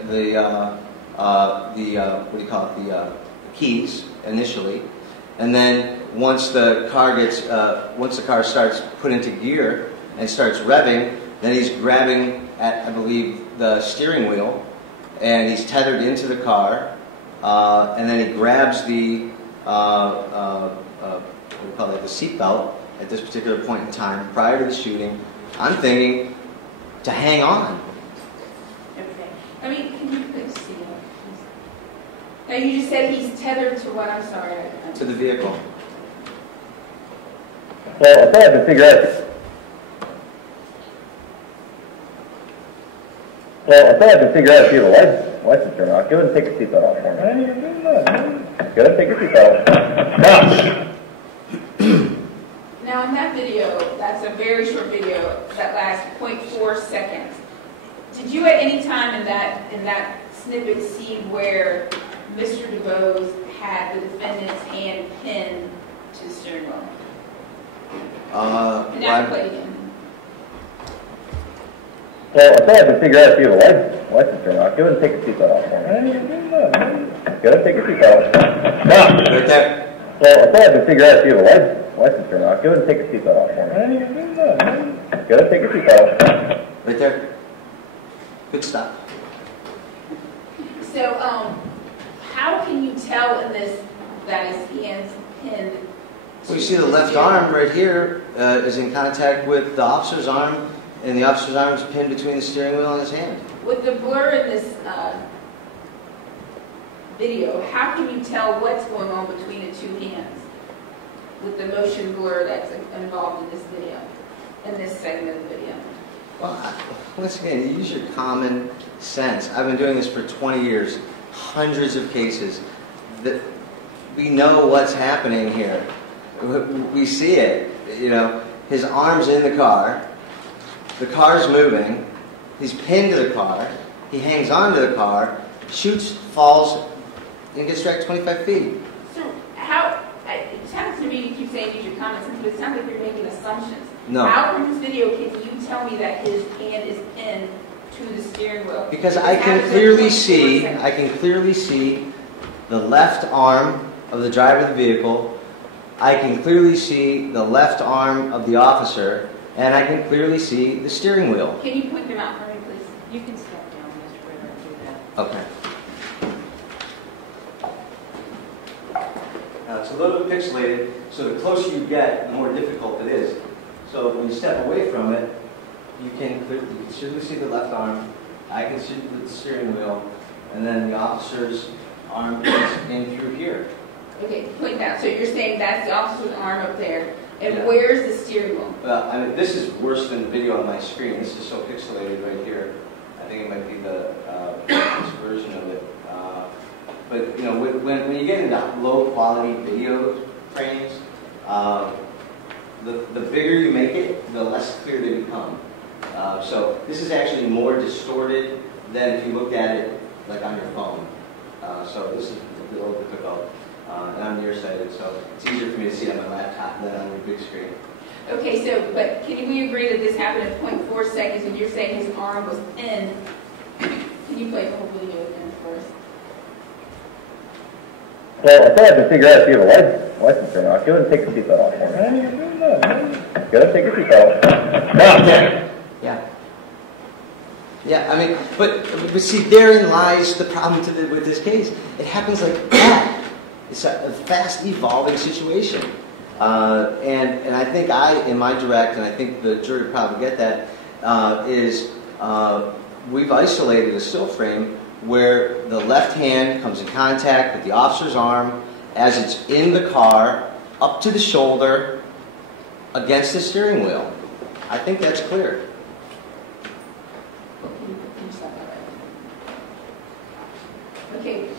what do you call it? The keys initially, and then once the car starts put into gear and starts revving, then he's grabbing at, I believe, the steering wheel, and he's tethered into the car, and then he grabs the what do you call it? The seat belt at this particular point in time prior to the shooting. I'm thinking to hang on. Okay. I mean, can you please see that? Now you just said he's tethered to what? I'm sorry. To the vehicle. Well, I thought I had to figure out. Well, I thought I could figure out if you have a license or not. Go ahead and take your seatbelt off for me. Go ahead and take your seatbelt off. Now in that video, that's a very short video that lasts 0.4 seconds. Did you at any time in that snippet see where Mr. DeVos had the defendant's hand pinned to the steering wheel? And now play again. Well, I thought I could figure out if you have a license or not. Go ahead and take your seatbelt off for me. Go ahead and take your seatbelt off. Right there. Well, I thought I could figure out if you have a license or not. Go ahead and take your seatbelt off for me. Go ahead and take your seatbelt off. Right there. Good stop. So, how can you tell in this that his hand's pinned? Well, you see the left arm right here is in contact with the officer's arm, and the officer's arm is pinned between the steering wheel and his hand. With the blur in this video, how can you tell what's going on between the two hands with the motion blur that's involved in this video, in this segment of the video? Well, once again, use your common sense. I've been doing this for 20 years, hundreds of cases. That we know what's happening here. We see it. You know, his arm's in the car's moving, he's pinned to the car, he hangs on to the car, shoots, falls, and gets dragged 25 feet. So how, it sounds to me you keep saying use your common sense, but it sounds like you're making assumptions. No. How from this video can you tell me that his hand is pinned to the steering wheel? Because I can clearly see the left arm of the driver of the vehicle, I can clearly see the left arm of the officer, and I can clearly see the steering wheel. Can you point them out for me, please? You can step down, Mr. Ritter, and do that. Okay. Now it's a little bit pixelated, so the closer you get, the more difficult it is. So when you step away from it, you can clearly see the left arm, I can see the steering wheel, and then the officer's arm goes in through here. Okay, point that. So you're saying that's the officer's arm up there, and Yeah. where's the steering wheel? Well, I mean, this is worse than the video on my screen. This is so pixelated right here. I think it might be the this version of it. But you know, when you get into low quality video frames, the bigger you make it, the less clear they become. So this is actually more distorted than if you looked at it like on your phone. So this is a little difficult. And I'm nearsighted, so it's easier for me to see on my laptop than on your big screen. Okay, so, but can we agree that this happened in 0.4 seconds and you're saying his arm was pinned? Can you play the whole video again for us? Well, I thought I could figure out if you have a license or not. Go ahead and take your seatbelt off for me. Go ahead and take your seatbelt off. Yeah. Yeah, I mean, but see, therein lies the problem with this case. It happens like that. It's a fast evolving situation. And I think in my direct, and I think the jury probably get that, we've isolated a still frame where the left hand comes in contact with the officer's arm as it's in the car, up to the shoulder, against the steering wheel. I think that's clear. Okay.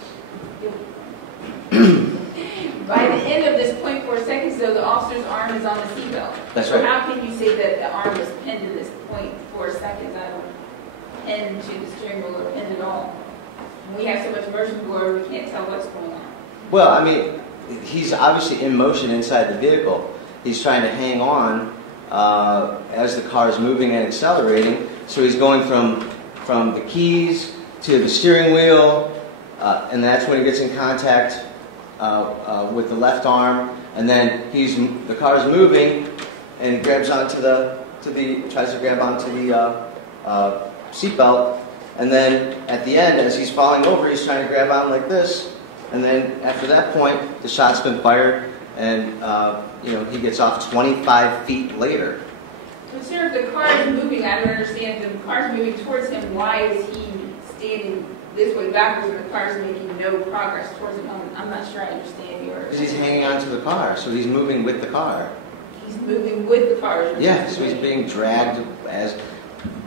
By the end of this 0.4 seconds, though, the officer's arm is on the seatbelt. That's so right. How can you say that the arm was pinned in this 0.4 seconds? I don't pinned to the steering wheel or pinned at all. We have so much motion blur, we can't tell what's going on. Well, I mean, he's obviously in motion inside the vehicle. He's trying to hang on as the car is moving and accelerating. So he's going from the keys to the steering wheel, and that's when he gets in contact with the left arm, and then the car's moving, and he grabs onto tries to grab onto the seatbelt, and then at the end, as he's falling over, he's trying to grab on like this, and then after that point, the shot's been fired, and he gets off 25 feet later. But sir, if the car is moving, I don't understand. If the car's moving towards him, why is he standing this way backwards and the car's making no progress towards him? I'm not sure I understand yours. Because he's hanging onto the car, so he's moving with the car. He's moving with the car. Yeah, so he's being dragged as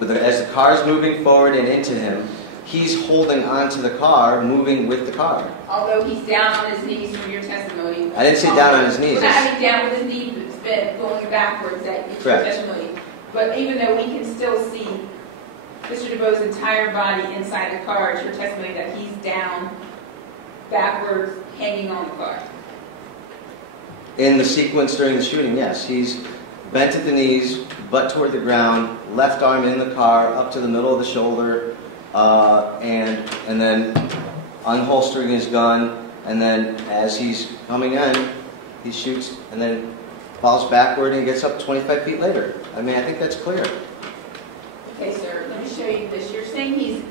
as the car's moving forward and into him, he's holding onto the car, moving with the car. Although he's down on his knees from your testimony. I didn't say down on his knees. Well, I mean down with his knees bent, going backwards at your testimony. But even though we can still see Mr. DeBoe's entire body inside the car, it's your testimony that he's down, backwards, hanging on the car. In the sequence during the shooting, yes. He's bent at the knees, butt toward the ground, left arm in the car, up to the middle of the shoulder, and then unholstering his gun, and then as he's coming in, he shoots, and then falls backward and gets up 25 feet later. I mean, I think that's clear. Okay, sir, let me show you this. You're saying he's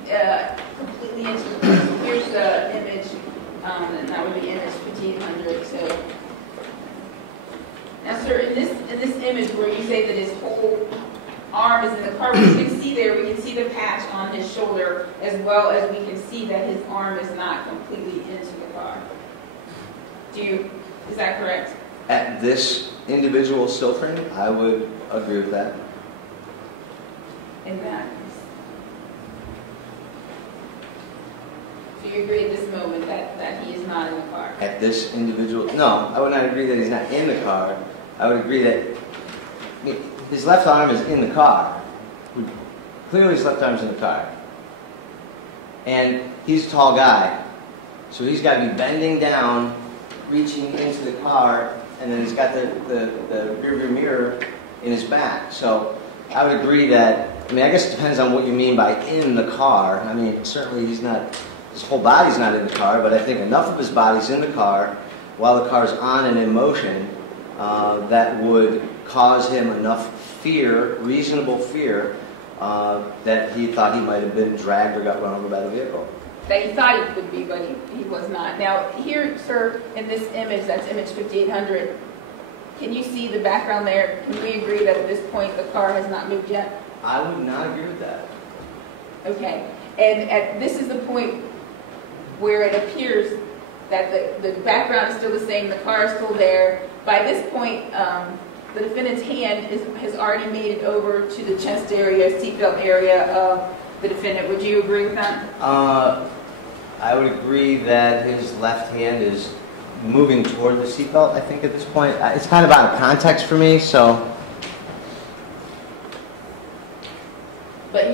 completely into the person. Here's the image, and that would be image 1500. So, now, sir, in this image where you say that his whole arm is in the car, we can see there, we can see the patch on his shoulder, as well as we can see that his arm is not completely into the car. Is that correct? At this individual still frame, I would agree with that. In that. So you agree at this moment that he is not in the car? At this individual, no, I would not agree that he's not in the car. I would agree that his left arm is in the car. Clearly his left arm is in the car. And he's a tall guy. So he's got to be bending down, reaching into the car, and then he's got the rearview mirror in his back. So I would agree that, I mean, I guess it depends on what you mean by in the car. I mean, certainly his whole body's not in the car, but I think enough of his body's in the car while the car's on and in motion that would cause him enough fear, reasonable fear, that he thought he might have been dragged or got run over by the vehicle. That he thought he would be, but he was not. Now, here, sir, in this image, that's image 5800, can you see the background there? Can we agree that at this point the car has not moved yet? I would not agree with that. Okay. And this is the point where it appears that the background is still the same, the car is still there. By this point, the defendant's hand has already made it over to the chest area, seatbelt area of the defendant. Would you agree with that? I would agree that his left hand is moving toward the seatbelt, I think, at this point. It's kind of out of context for me, so. But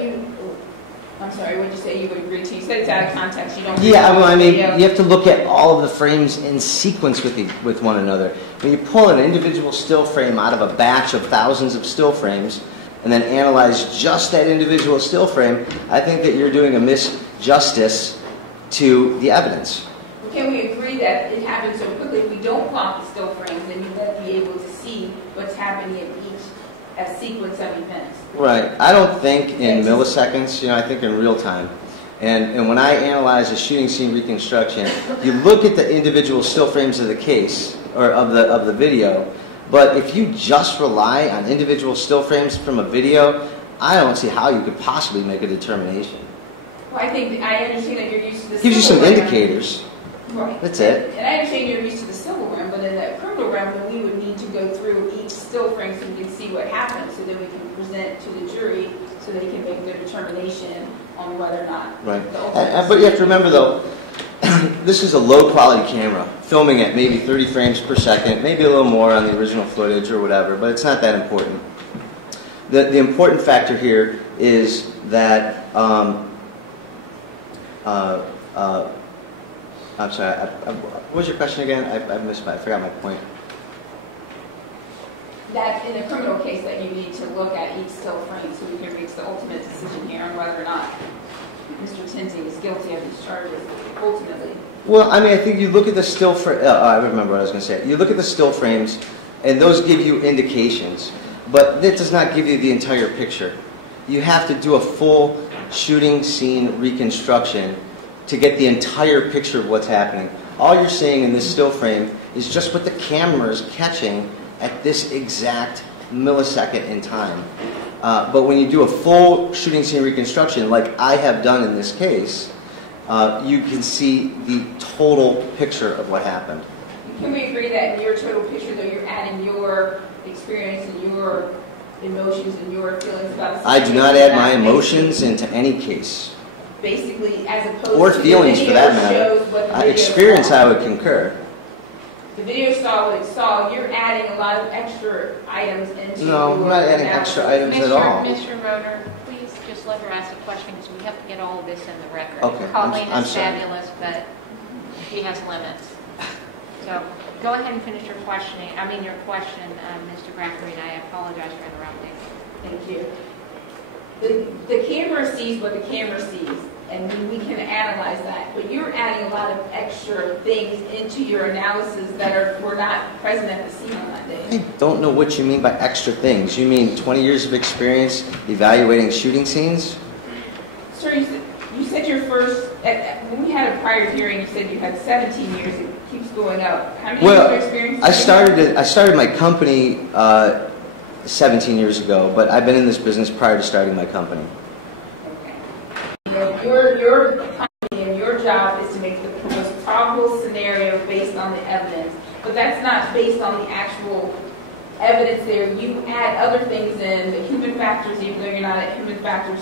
I'm sorry, what did you say you would agree to? You said it's out of context. You don't. Yeah, well, I mean, you have to look at all of the frames in sequence with one another. When you pull an individual still frame out of a batch of thousands of still frames and then analyze just that individual still frame, I think that you're doing a misjustice to the evidence. Well, can we agree that it happens so quickly? If we don't plot the still frames, then you won't be able to see what's happening in each sequence of events. Right. I don't think in milliseconds, I think in real time. And when I analyze a shooting scene reconstruction, you look at the individual still frames of the case, or of the video, but if you just rely on individual still frames from a video, I don't see how you could possibly make a determination. Well, I understand that you're used to the gives you some indicators. Right. That's it. And I understand you're used to the civil realm, but in the criminal realm, then we would need to go through each still frame so we can see what happened, so that we can present to the jury so they can make their determination on whether or not. Right. But you have to remember, though, this is a low-quality camera, filming at maybe 30 frames per second, maybe a little more on the original footage or whatever, but it's not that important. The important factor here is that I'm sorry, what was your question again? I forgot my point. That in a criminal case that you need to look at each still frame so we can reach the ultimate decision here on whether or not Mr. Tinsley is guilty of these charges ultimately. Well, I mean, I think you look at the still frame. I remember what I was going to say. You look at the still frames, and those give you indications, but that does not give you the entire picture. You have to do a full shooting scene reconstruction to get the entire picture of what's happening. All you're seeing in this still frame is just what the camera is catching at this exact millisecond in time. But when you do a full shooting scene reconstruction, like I have done in this case, you can see the total picture of what happened. Can we agree that in your total picture, though, you're adding your experience and your emotions and your feelings about the I do not add my emotions into any case. Basically, as opposed Or to feelings, the for video that matter. shows what the video Experience, saw. I would concur. The video saw what it saw. You're adding a lot of extra items into No, your I'm not adding analysis. extra items at all. Mr. Roeder, please just let her ask the question because we have to get all of this in the record. Okay, Colleen I'm is sorry. fabulous, but she has limits. So go ahead and finish your questioning. I mean, your question, Mr. Grafferine. I apologize for interrupting. Thank you. The camera sees what the camera sees, and we can analyze that. But you're adding a lot of extra things into your analysis that were not present at the scene on that day. I don't know what you mean by extra things. You mean 20 years of experience evaluating shooting scenes? Sir, you said your first, when we had a prior hearing, you said you had 17 years. It keeps going up. How many years of experience? I started my company 17 years ago, but I've been in this business prior to starting my company. Okay. Your company and your job is to make the most probable scenario based on the evidence, but that's not based on the actual evidence there. You add other things in, the human factors, even though you're not a human factors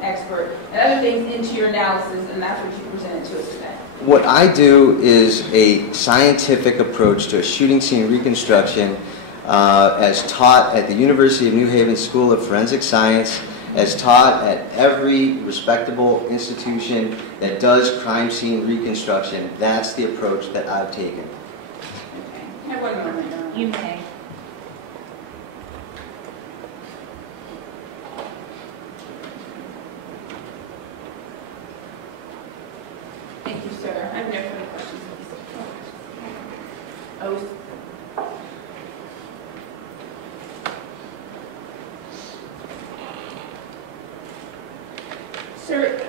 expert, and other things into your analysis, and that's what you presented to us today. What I do is a scientific approach to a shooting scene reconstruction as taught at the University of New Haven School of Forensic Science, as taught at every respectable institution that does crime scene reconstruction. That's the approach that I've taken. Okay. Can I have one moment? You may. Thank you, sir. I have no further questions. Oh, sir,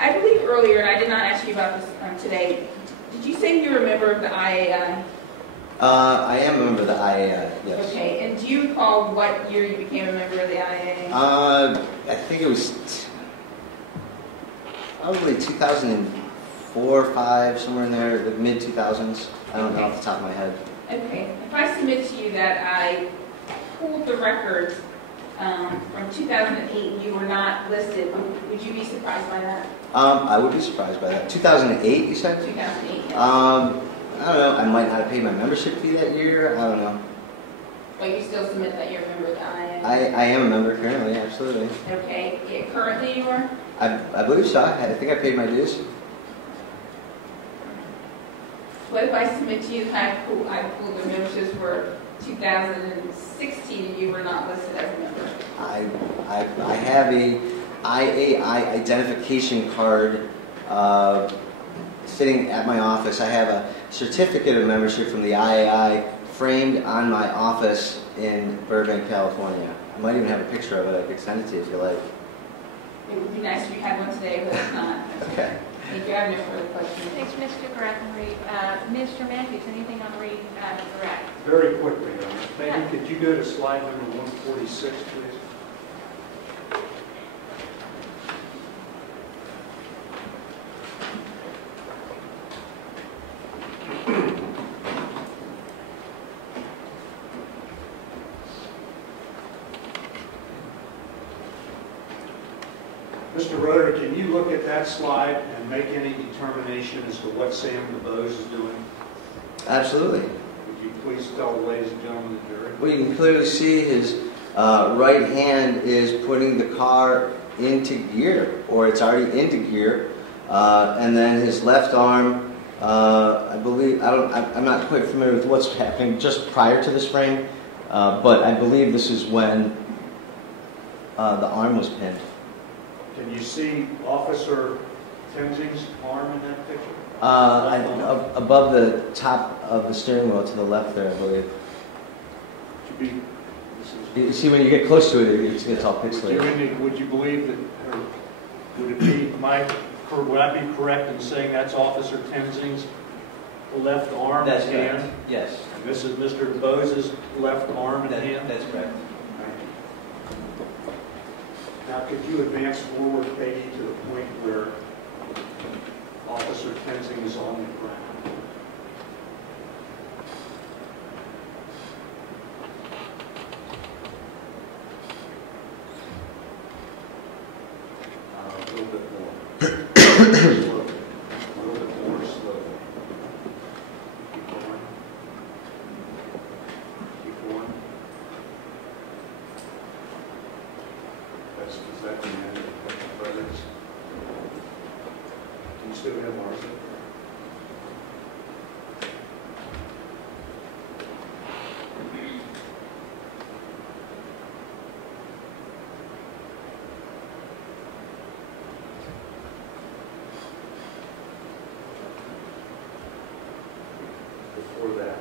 I believe earlier, and I did not ask you about this today, did you say you're a member of the IAI? I am a member of the IAI, yes. Okay, and do you recall what year you became a member of the IAA? I think it was probably 2004 or 5, somewhere in there, the mid-2000s. I don't know off the top of my head. Okay, if I submit to you that I pulled the records from 2008 and you were not listed, would you be surprised by that? I would be surprised by that. 2008, you said? 2008, yeah. I don't know. I might not have paid my membership fee that year. I don't know. But you still submit that you're a member of the IAA? I am a member currently, absolutely. Okay, yeah, currently you are? I believe so. I think I paid my dues. What if I submit to you that I pulled the memberships for 2016 and you were not listed as a member? I have a IAI identification card sitting at my office. I have a certificate of membership from the IAI framed on my office in Burbank, California. I might even have a picture of it. I could send it to you if you like. It would be nice if you had one today, but it's not. Okay. Thank you. I have no further questions. Thanks, Mr. Grafferine. Mr. Matthews, anything on read direct? Very quickly, maybe Yeah. could you go to slide number 146, please? Mr. Roeder, can you look at that slide and make any determination as to what Sam DeBose is doing? Absolutely. Would you please tell the ladies and gentlemen of the jury? Well, you can clearly see his right hand is putting the car into gear, or it's already into gear, and then his left arm, I believe, I'm not quite familiar with what's happening just prior to this frame, but I believe this is when the arm was pinned. Can you see Officer Tenzing's arm in that picture? Above the top of the steering wheel to the left there, I believe. You see, when you get close to it, it gets all pixelated. Would you believe that, or would it be, would I be correct in saying that's Officer Tenzing's left arm and hand? Correct. Yes. And this is Mr. DeBose's left arm and hand? That's correct. Now, could you advance forward, Peggy, to the point where Officer Tenzing is on the ground? Slowly. A little bit more slowly. Keep going. Keep going. Is that the end of the presence? Do you still have Martha? Before that.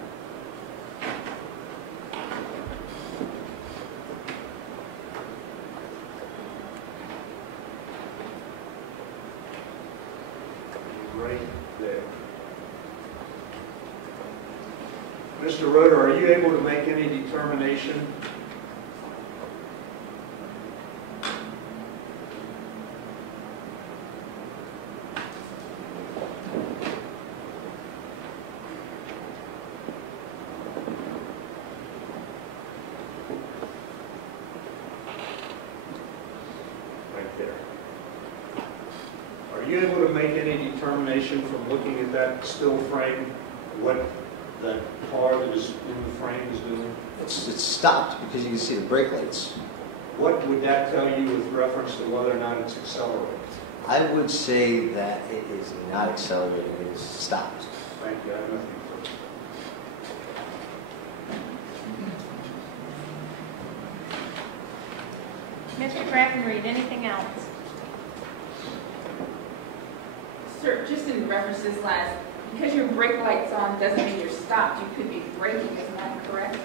Right there. Mr. Roeder, are you able to make any determination? Right there. Are you able to make any determination from looking at that still frame what that car that is in the frame is doing? It's stopped because you can see the brake lights. What would that tell you with reference to whether or not it's accelerating? I would say that it is not accelerating, it is stopped. Thank you. I have nothing further. Mr. Grafton-Reed, anything else? Sir, just in reference to this last, because your brake light's on doesn't mean you're stopped. You could be braking, isn't that correct?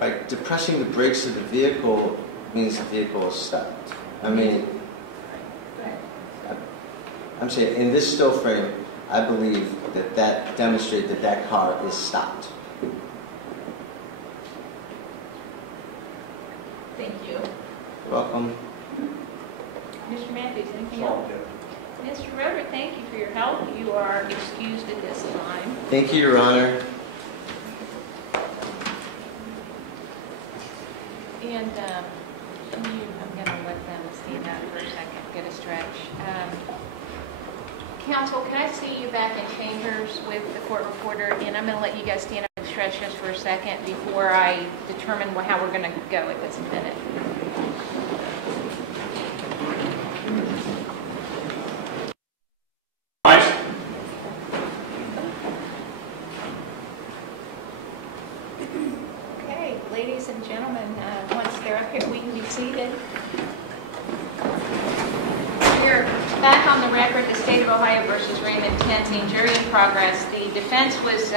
By depressing the brakes of the vehicle means the vehicle is stopped. I mean, Go ahead. I'm saying in this still frame, I believe that that demonstrates that that car is stopped. Thank you. You're welcome. Mr. Matthews, anything That's all, else? Jim. Mr. Roeder, thank you for your help. You are excused at this time. Thank you, Your Honor. And I'm going to let them stand out for a second, get a stretch. Counsel, can I see you back in chambers with the court reporter? And I'm going to let you guys stand up and stretch just for a second before I determine how we're going to go at this minute. Okay, ladies and gentlemen, once they're up here, we can be seated. We're back on the record, the State of Ohio versus Raymond Tenzing, jury in progress. The defense was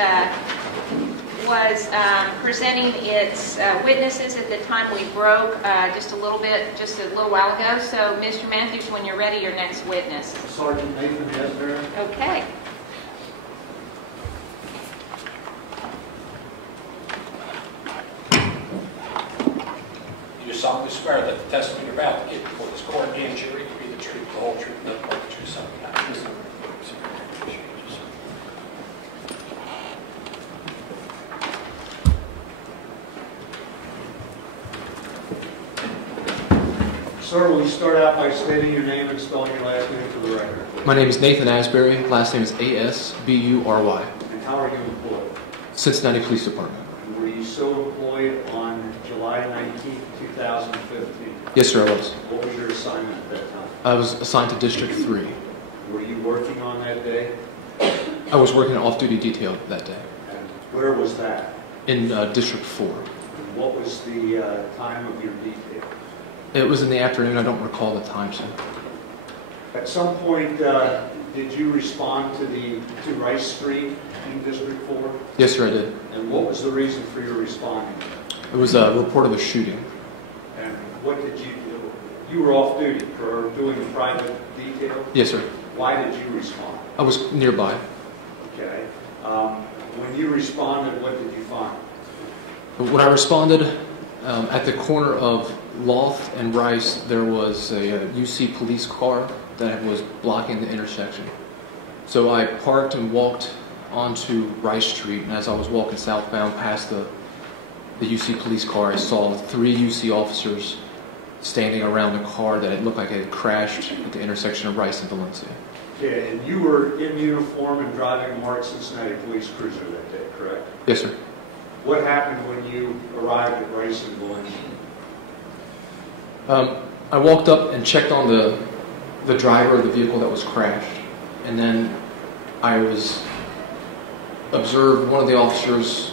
presenting its witnesses at the time we broke just a little while ago. So, Mr. Matthews, when you're ready, your next witness. Sergeant Nathan Asbury. Okay. You solemnly swear that the testimony you're about to give before this court and jury will be the truth, the whole truth, and nothing but the truth, so help you God. Sir, will you start out by stating your name and spelling your last name for the record? My name is Nathan Asbury. Last name is Asbury. And how are you employed? Cincinnati Police Department. Were you so employed on July 19, 2015? Yes, sir, I was. What was your assignment at that time? I was assigned to District 3. Were you working on that day? I was working an off-duty detail that day And where was that? in District 4. And what was the time of your detail? It was in the afternoon. I don't recall the time, sir. At some point, did you respond to Rice Street in District 4? Yes, sir, I did. And what was the reason for your responding? It was a report of a shooting. And what did you do? You were off duty for doing private detail? Yes, sir. Why did you respond? I was nearby. Okay. When you responded, what did you find? When I responded, at the corner of Loth and Rice, there was a UC police car that was blocking the intersection. So I parked and walked onto Rice Street, and as I was walking southbound past the UC police car, I saw 3 UC officers standing around a car that it looked like it had crashed at the intersection of Rice and Valencia. Okay, and you were in uniform and driving a marked Cincinnati police cruiser that day, correct? Yes, sir. What happened when you arrived at Rice and Valencia? I walked up and checked on the driver of the vehicle that was crashed, and then I was observed one of the officers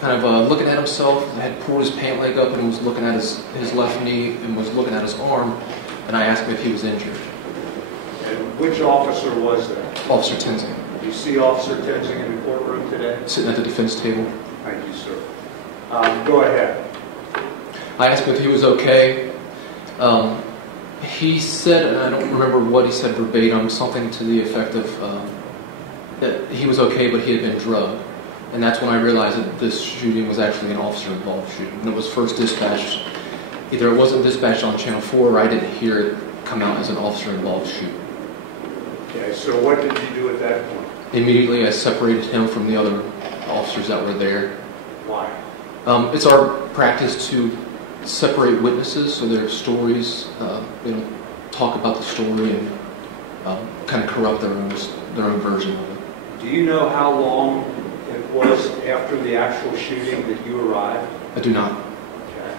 kind of looking at himself, had pulled his pant leg up and was looking at his left knee and was looking at his arm, and I asked him if he was injured. And which officer was that? Officer Tenzing. Do you see Officer Tenzing in the courtroom today? Sitting at the defense table. Thank you, sir. Go ahead. I asked him if he was okay. He said, and I don't remember what he said verbatim, something to the effect of that he was okay, but he had been drugged. And that's when I realized that this shooting was actually an officer-involved shooting. And it was first dispatched. Either it wasn't dispatched on Channel 4 or I didn't hear it come out as an officer-involved shooting. Okay, so what did you do at that point? Immediately I separated him from the other officers that were there. Why? It's our practice to separate witnesses so their stories, talk about the story and kind of corrupt their own version of it. Do you know how long it was after the actual shooting that you arrived? I do not. Okay.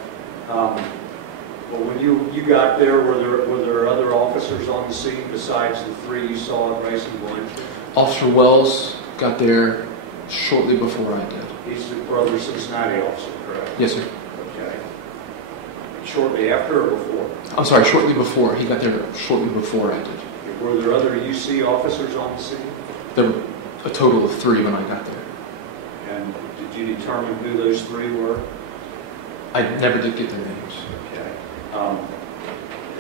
Well, when you got there, were there other officers on the scene besides the three you saw at Rice and Valencia? Officer Wells got there shortly before I did. He's the brother Cincinnati officer, correct? Yes, sir. Okay. Shortly after or before? I'm sorry, shortly before. He got there shortly before I did. Were there other UC officers on the scene? There were a total of 3 when I got there. And did you determine who those 3 were? I never did get their names. Okay.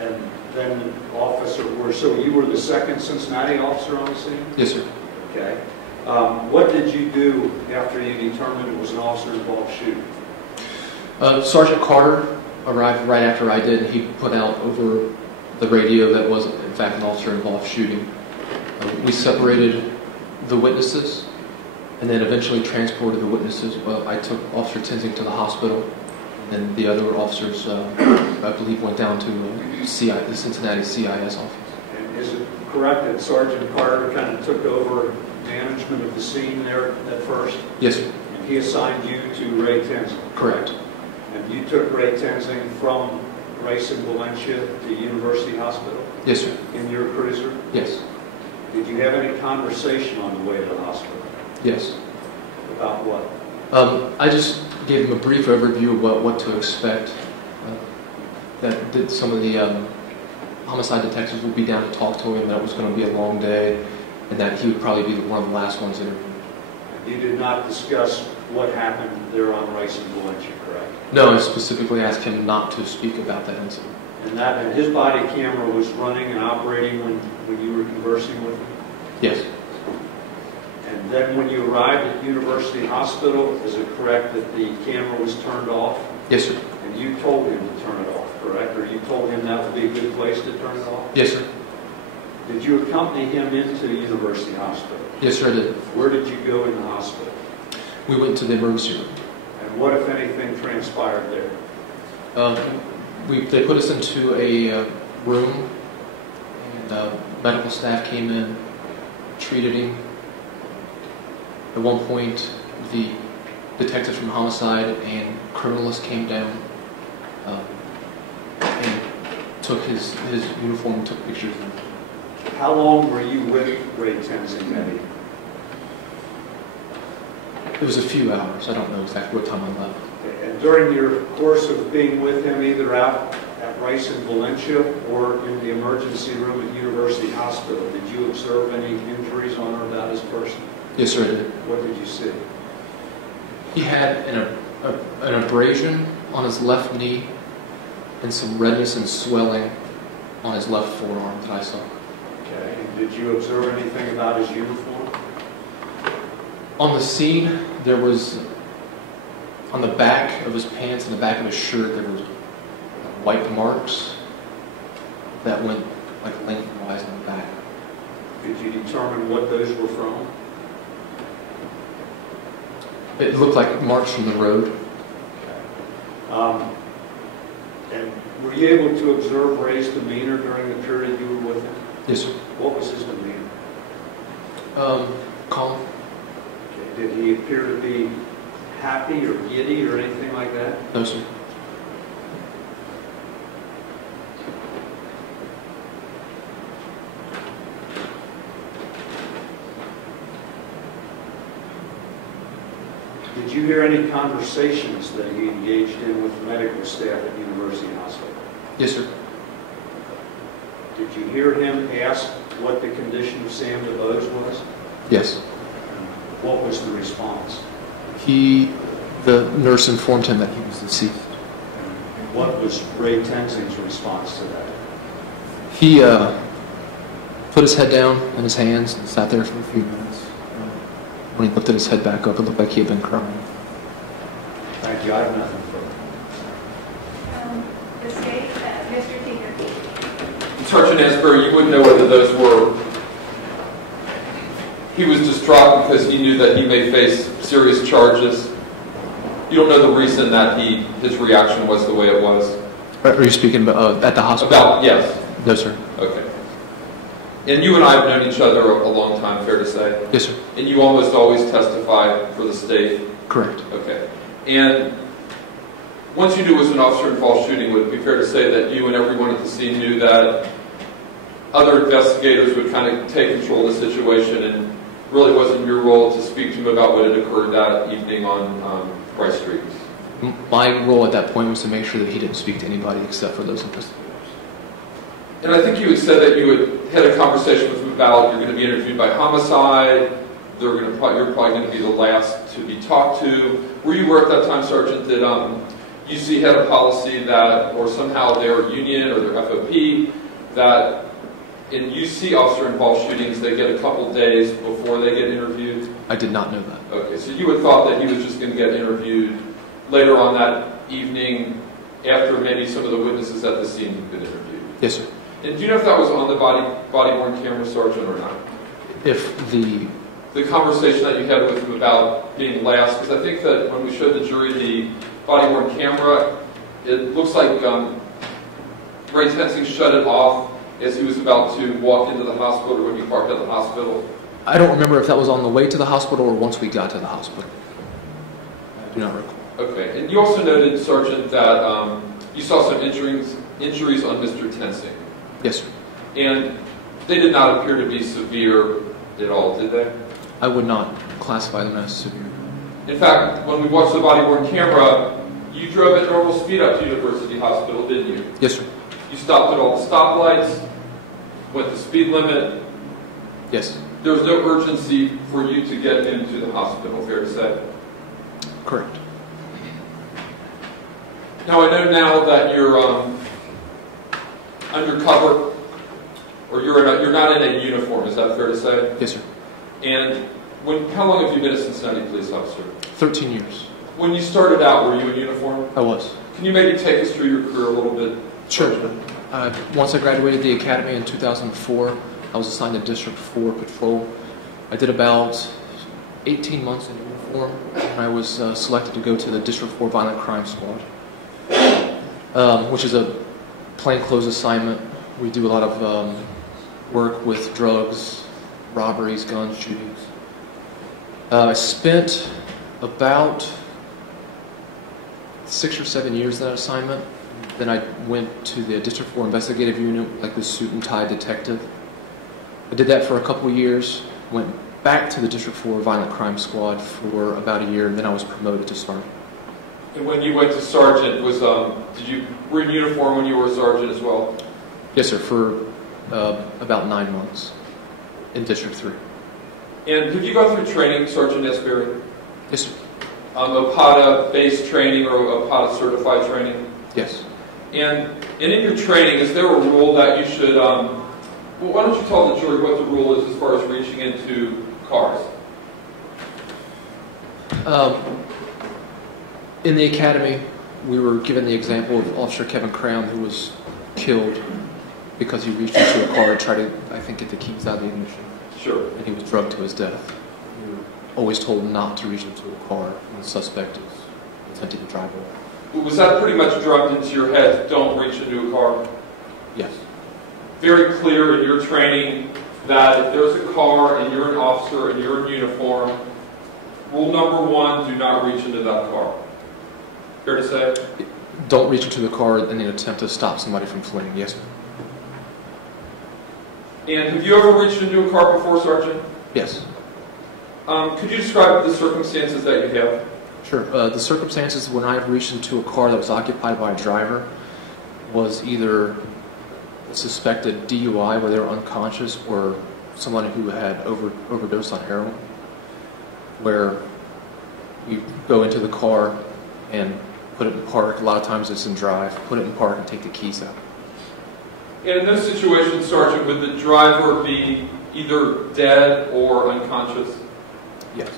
And then so you were the second Cincinnati officer on the scene? Yes, sir. Okay. What did you do after you determined it was an officer-involved shooting? Sergeant Carter arrived right after I did, and he put out over the radio that was, in fact, an officer-involved shooting. We separated the witnesses, and then eventually transported the witnesses. I took Officer Tenzing to the hospital, and then the other officers, I believe, went down to the Cincinnati CIS office. And is it correct that Sergeant Carter kind of took over management of the scene there at first? Yes, sir. And he assigned you to Ray Tenzing? Correct. And you took Ray Tenzing from Rice and Valencia to University Hospital? Yes, sir. In your cruiser? Yes. Did you have any conversation on the way to the hospital? Yes. About what? I just gave him a brief overview of what to expect. That some of the homicide detectives would be down to talk to him, that it was going to be a long day, and that he would probably be one of the last ones interviewed. You did not discuss what happened there on Rice and Valencia, correct? No, I specifically asked him not to speak about that incident. And his body camera was running and operating when you were conversing with him? Yes. And then when you arrived at University Hospital, is it correct that the camera was turned off? Yes, sir. And you told him to turn it off, correct? Or you told him that would be a good place to turn it off? Yes, sir. Did you accompany him into University Hospital? Yes, sir, I did. Where did you go in the hospital? We went to the emergency room. And what, if anything, transpired there? They put us into a room, and medical staff came in, treated him. At one point, the detectives from homicide and criminalists came down and took his uniform and took pictures of him. How long were you with Ray Tenzing that evening? It was a few hours. I don't know exactly what time I left. And during your course of being with him, either out at Rice and Valencia or in the emergency room at University Hospital, did you observe any injuries on or about his person? Yes, sir, I did. What did you see? He had an abrasion on his left knee and some redness and swelling on his left forearm that I saw. Okay. And did you observe anything about his uniform? On the scene, there was, on the back of his pants and the back of his shirt, there was white marks that went like lengthwise on the back. Did you determine what those were from? It looked like marks from the road. Were you able to observe Ray's demeanor during the period you were with him? Yes, sir. What was his demeanor? Calm. Okay. Did he appear to be happy or giddy or anything like that? No, sir. Did you hear any conversations that he engaged in with the medical staff at University Hospital? Yes, sir. Did you hear him ask what the condition of Sam DeBose was? Yes. What was the response? The nurse informed him that he was deceased. What was Ray Tenzing's response to that? He put his head down in his hands and sat there for a few minutes. When he lifted his head back up, it looked like he had been crying. Thank you. I have nothing further. The state, Mr. Teeter. Sergeant Asbury, you wouldn't know whether those were, he was distraught because he knew that he may face serious charges. You don't know the reason that his reaction was the way it was? Are you speaking about at the hospital? About, yes. No, sir. Okay. And you and I have known each other a long time, fair to say? Yes, sir. And you almost always testify for the state? Correct. Okay. And once you knew it was an officer-involved shooting, would it be fair to say that you and everyone at the scene knew that other investigators would kind of take control of the situation and really wasn't your role to speak to him about what had occurred that evening on Rice Street? My role at that point was to make sure that he didn't speak to anybody except for those investigators. And I think you had said that you had a conversation with him about you're going to be interviewed by homicide, you're probably going to be the last to be talked to. Were you aware at that time, Sergeant, that UC had a policy that, or somehow their union or their FOP, that in UC officer-involved shootings, they get a couple days before they get interviewed? I did not know that. Okay, so you had thought that he was just going to get interviewed later on that evening after maybe some of the witnesses at the scene had been interviewed? Yes, sir. And do you know if that was on the body-worn camera, Sergeant, or not? If the conversation that you had with him about being last, because I think that when we showed the jury the body-worn camera, it looks like Ray Tenzing shut it off as he was about to walk into the hospital or when he parked at the hospital. I don't remember if that was on the way to the hospital or once we got to the hospital. I do not recall. Okay, and you also noted, Sergeant, that you saw some injuries on Mr. Tenzing. Yes, sir. And they did not appear to be severe at all, did they? I would not classify them as severe. In fact, when we watched the body-worn camera, you drove at normal speed up to University Hospital, didn't you? Yes, sir. You stopped at all the stoplights, went the speed limit. Yes. There was no urgency for you to get into the hospital, fair to say? Correct. Now, I know now that you're undercover, or you're not in a uniform, is that fair to say? Yes, sir. And how long have you been a Cincinnati police officer? 13 years. When you started out, were you in uniform? I was. Can you maybe take us through your career a little bit? Sure. Once I graduated the academy in 2004, I was assigned to District 4 Patrol. I did about 18 months in uniform, and I was selected to go to the District 4 Violent Crime Squad, which is a plainclothes assignment. We do a lot of work with drugs, robberies, guns, shootings. I spent about 6 or 7 years in that assignment. Then I went to the District 4 Investigative Unit, like the suit and tie detective. I did that for a couple of years, went back to the District 4 Violent Crime Squad for about a year, and then I was promoted to sergeant. And when you went to sergeant, were you in uniform when you were a sergeant as well? Yes, sir, for about 9 months in District 3. And did you go through training, Sergeant Asbury? Yes, sir. OPATA-based training or OPATA-certified training? Yes. And in your training, is there a rule that you should, well, why don't you tell the jury what the rule is as far as reaching into cars? In the academy, we were given the example of Officer Kevin Crown, who was killed because he reached into a car and tried to, I think, get the keys out of the ignition. Sure. And he was drugged to his death. We were always told not to reach into a car when the suspect is attempting to drive away. Was that pretty much drummed into your head, don't reach into a car? Yes. Very clear in your training that if there's a car and you're an officer and you're in uniform, rule number 1, do not reach into that car. Fair to say? Don't reach into the car in an attempt to stop somebody from fleeing. Yes, sir. And have you ever reached into a car before, Sergeant? Yes. Could you describe the circumstances that you have? Sure. The circumstances when I reached into a car that was occupied by a driver was either a suspected DUI where they were unconscious or someone who had overdosed on heroin, where you go into the car and put it in park. A lot of times it's in drive. Put it in park and take the keys out. And in those situations, Sergeant, would the driver be either dead or unconscious? Yes.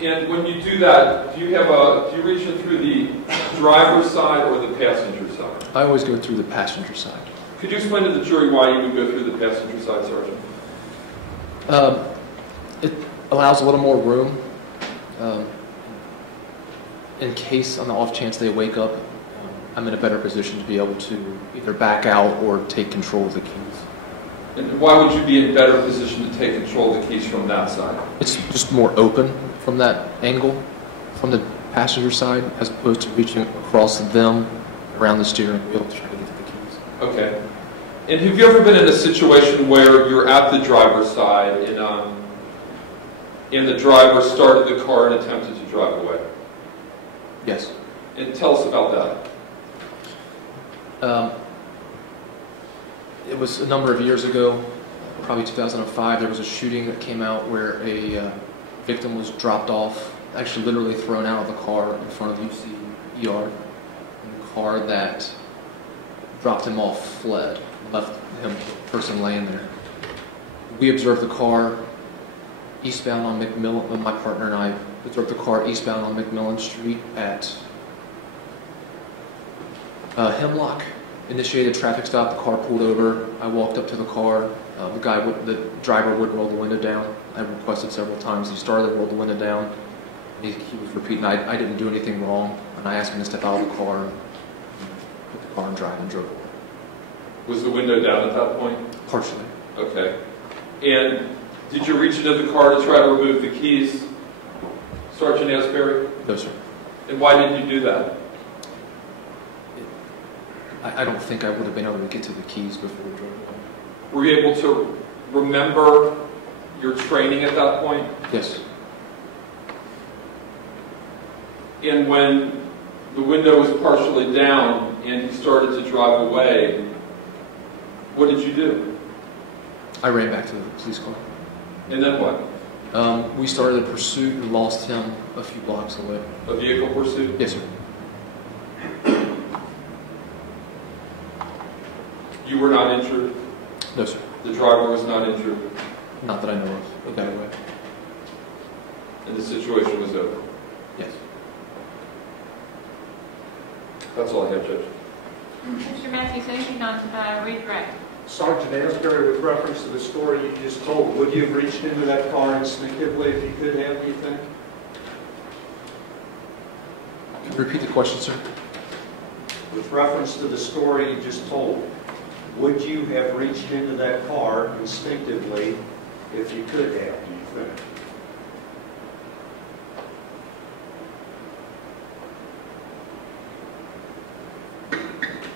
And when you do that, do you reach in through the driver's side or the passenger side? I always go through the passenger side. Could you explain to the jury why you would go through the passenger side, Sergeant? It allows a little more room in case, on the off chance they wake up, I'm in a better position to be able to either back out or take control of the keys. And why would you be in better position to take control of the keys from that side? It's just more open from that angle, from the passenger side, as opposed to reaching across them around the steering wheel to try to get to the keys. Okay. And have you ever been in a situation where you're at the driver's side and the driver started the car and attempted to drive away? Yes. And tell us about that. It was a number of years ago, probably 2005, there was a shooting that came out where a victim was dropped off, actually literally thrown out of the car in front of UC ER. And the car that dropped him off fled, left him, person laying there. We observed the car eastbound on McMillan, my partner and I observed the car eastbound on McMillan Street at Hemlock. Initiated a traffic stop, the car pulled over, I walked up to the car, the driver wouldn't roll the window down. I requested several times, he started to roll the window down, he was repeating, I didn't do anything wrong, and I asked him to step out of the car, put the car in drive and drove away. Was the window down at that point? Partially. Okay. And did you reach into the car to try to remove the keys, Sergeant Asbury? No, sir. And why didn't you do that? I don't think I would have been able to get to the keys before we drove away. Were you able to remember your training at that point? Yes. And when the window was partially down and he started to drive away, what did you do? I ran back to the police car. And then what? We started a pursuit and lost him a few blocks away. A vehicle pursuit? Yes, sir. You were not injured? No, sir. The driver was not injured? Not that I know of. He got away. And the situation was over? Yes. That's all I have, Judge. Mr. Matthews, anything on redirect? Sergeant Asbury, with reference to the story you just told, would you have reached into that car instinctively if you could have, do you think? Can you repeat the question, sir? With reference to the story you just told, would you have reached into that car instinctively if you could have, do you think?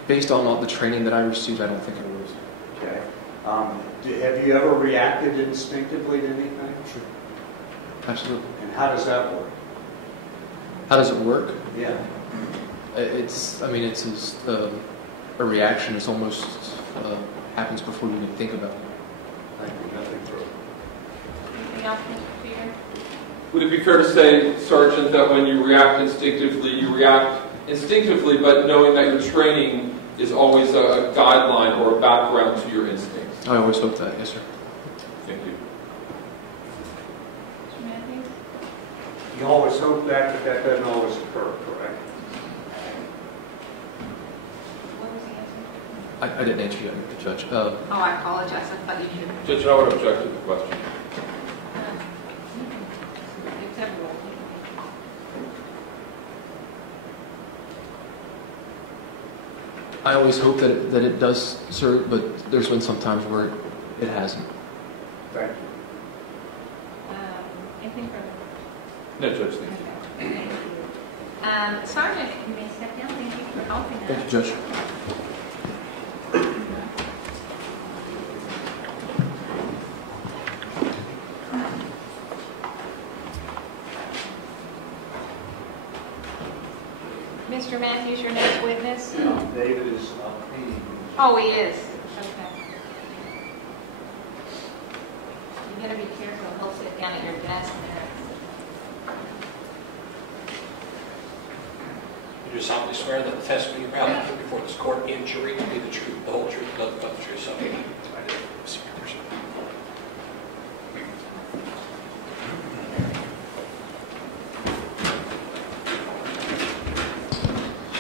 Based on all the training that I received, I don't think it was. Okay. Have you ever reacted instinctively to anything? Sure. Absolutely. And how does that work? How does it work? Yeah. It's just a reaction. It's almost happens before you even think about it. Thank you. Nothing further. Anything else, Mr. Peter? Would it be fair to say, Sergeant, that when you react instinctively, but knowing that your training is always a guideline or a background to your instincts? I always hope that, yes, sir. Thank you. Mr. Matthews? You always hope that, but that doesn't always occur, correct? What was the answer? I didn't answer you, Judge. Oh, I apologize. I thought you should. Judge, I would object to the question. I always hope that it does serve, but there's been some times where it hasn't. Thank you. Anything further? No, Judge, thank you. Thank you. Sergeant, you may step down. Thank you for helping us. Thank you, Judge. Mr. Matthews, your next witness? David is pleading. Oh, he is. Okay. You gotta be careful. He'll sit down at your desk there. You do solemnly swear that the testimony you're about to put before this court and jury will be the truth, the whole truth, nothing but the truth, so help you God. I do.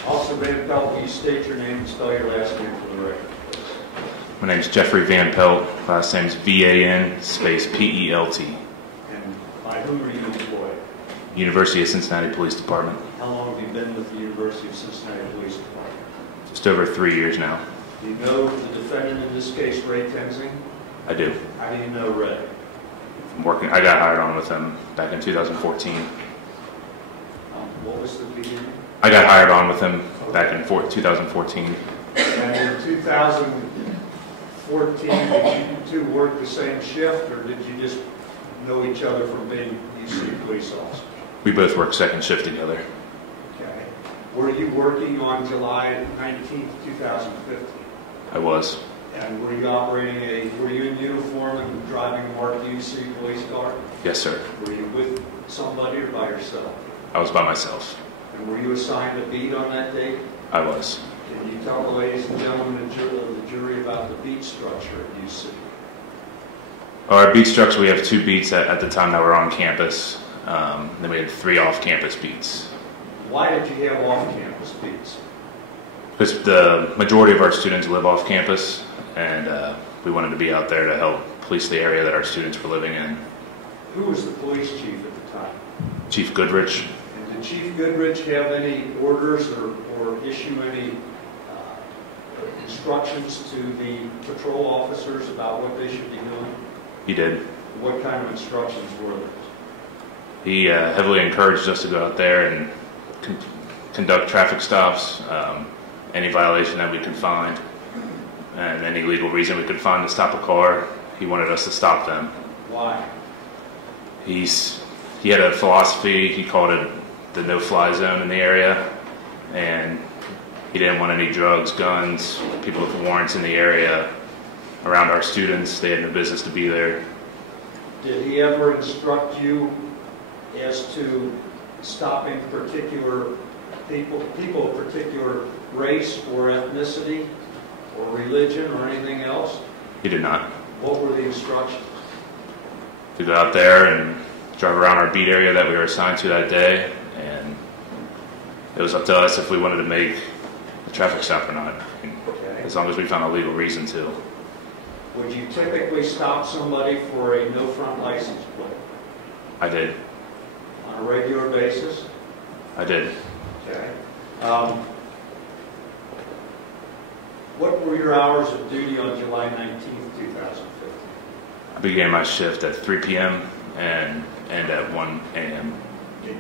Also, Van Pelt, will you state your name and spell your last name for the record, please? My name is Jeffrey Van Pelt. Last name is V-A-N space P-E-L-T. And by whom are you employed? University of Cincinnati Police Department. How long have you been with the University of Cincinnati Police Department? Just over 3 years now. Do you know the defendant in this case, Ray Tenzing? I do. How do you know Ray? I got hired on with him back in 2014. What was the beginning? I got hired on with him back in 2014. And in 2014, did you two work the same shift, or did you just know each other from being UC police officers? We both worked second shift together. Okay. Were you working on July 19th, 2015? I was. And were you in uniform and driving a marked UC police car? Yes, sir. Were you with somebody or by yourself? I was by myself. And were you assigned a beat on that date? I was. Can you tell the ladies and gentlemen of the jury about the beat structure at UC? Our beat structure, we have 2 beats at the time that were on campus. Then we had 3 off-campus beats. Why did you have off-campus beats? Because the majority of our students live off campus, and we wanted to be out there to help police the area that our students were living in. Who was the police chief at the time? Chief Goodrich. And did Chief Goodrich have any orders or issue any instructions to the patrol officers about what they should be doing? He did. What kind of instructions were those? He heavily encouraged us to go out there and conduct traffic stops, any violation that we could find, and any legal reason we could find to stop a car. He wanted us to stop them. Why? He had a philosophy. He called it the no-fly zone in the area, and he didn't want any drugs, guns, people with warrants in the area around our students. They had no business to be there. Did he ever instruct you as to stopping particular people of particular race or ethnicity or religion or anything else? He did not. What were the instructions? To go out there and drive around our beat area that we were assigned to that day, and it was up to us if we wanted to make a traffic stop or not, Okay. as long as we found a legal reason to. Would you typically stop somebody for a no front license plate I did. on a regular basis? I did. Okay. What were your hours of duty on July 19th, 2015? I began my shift at 3 p.m. and end at 1 a.m.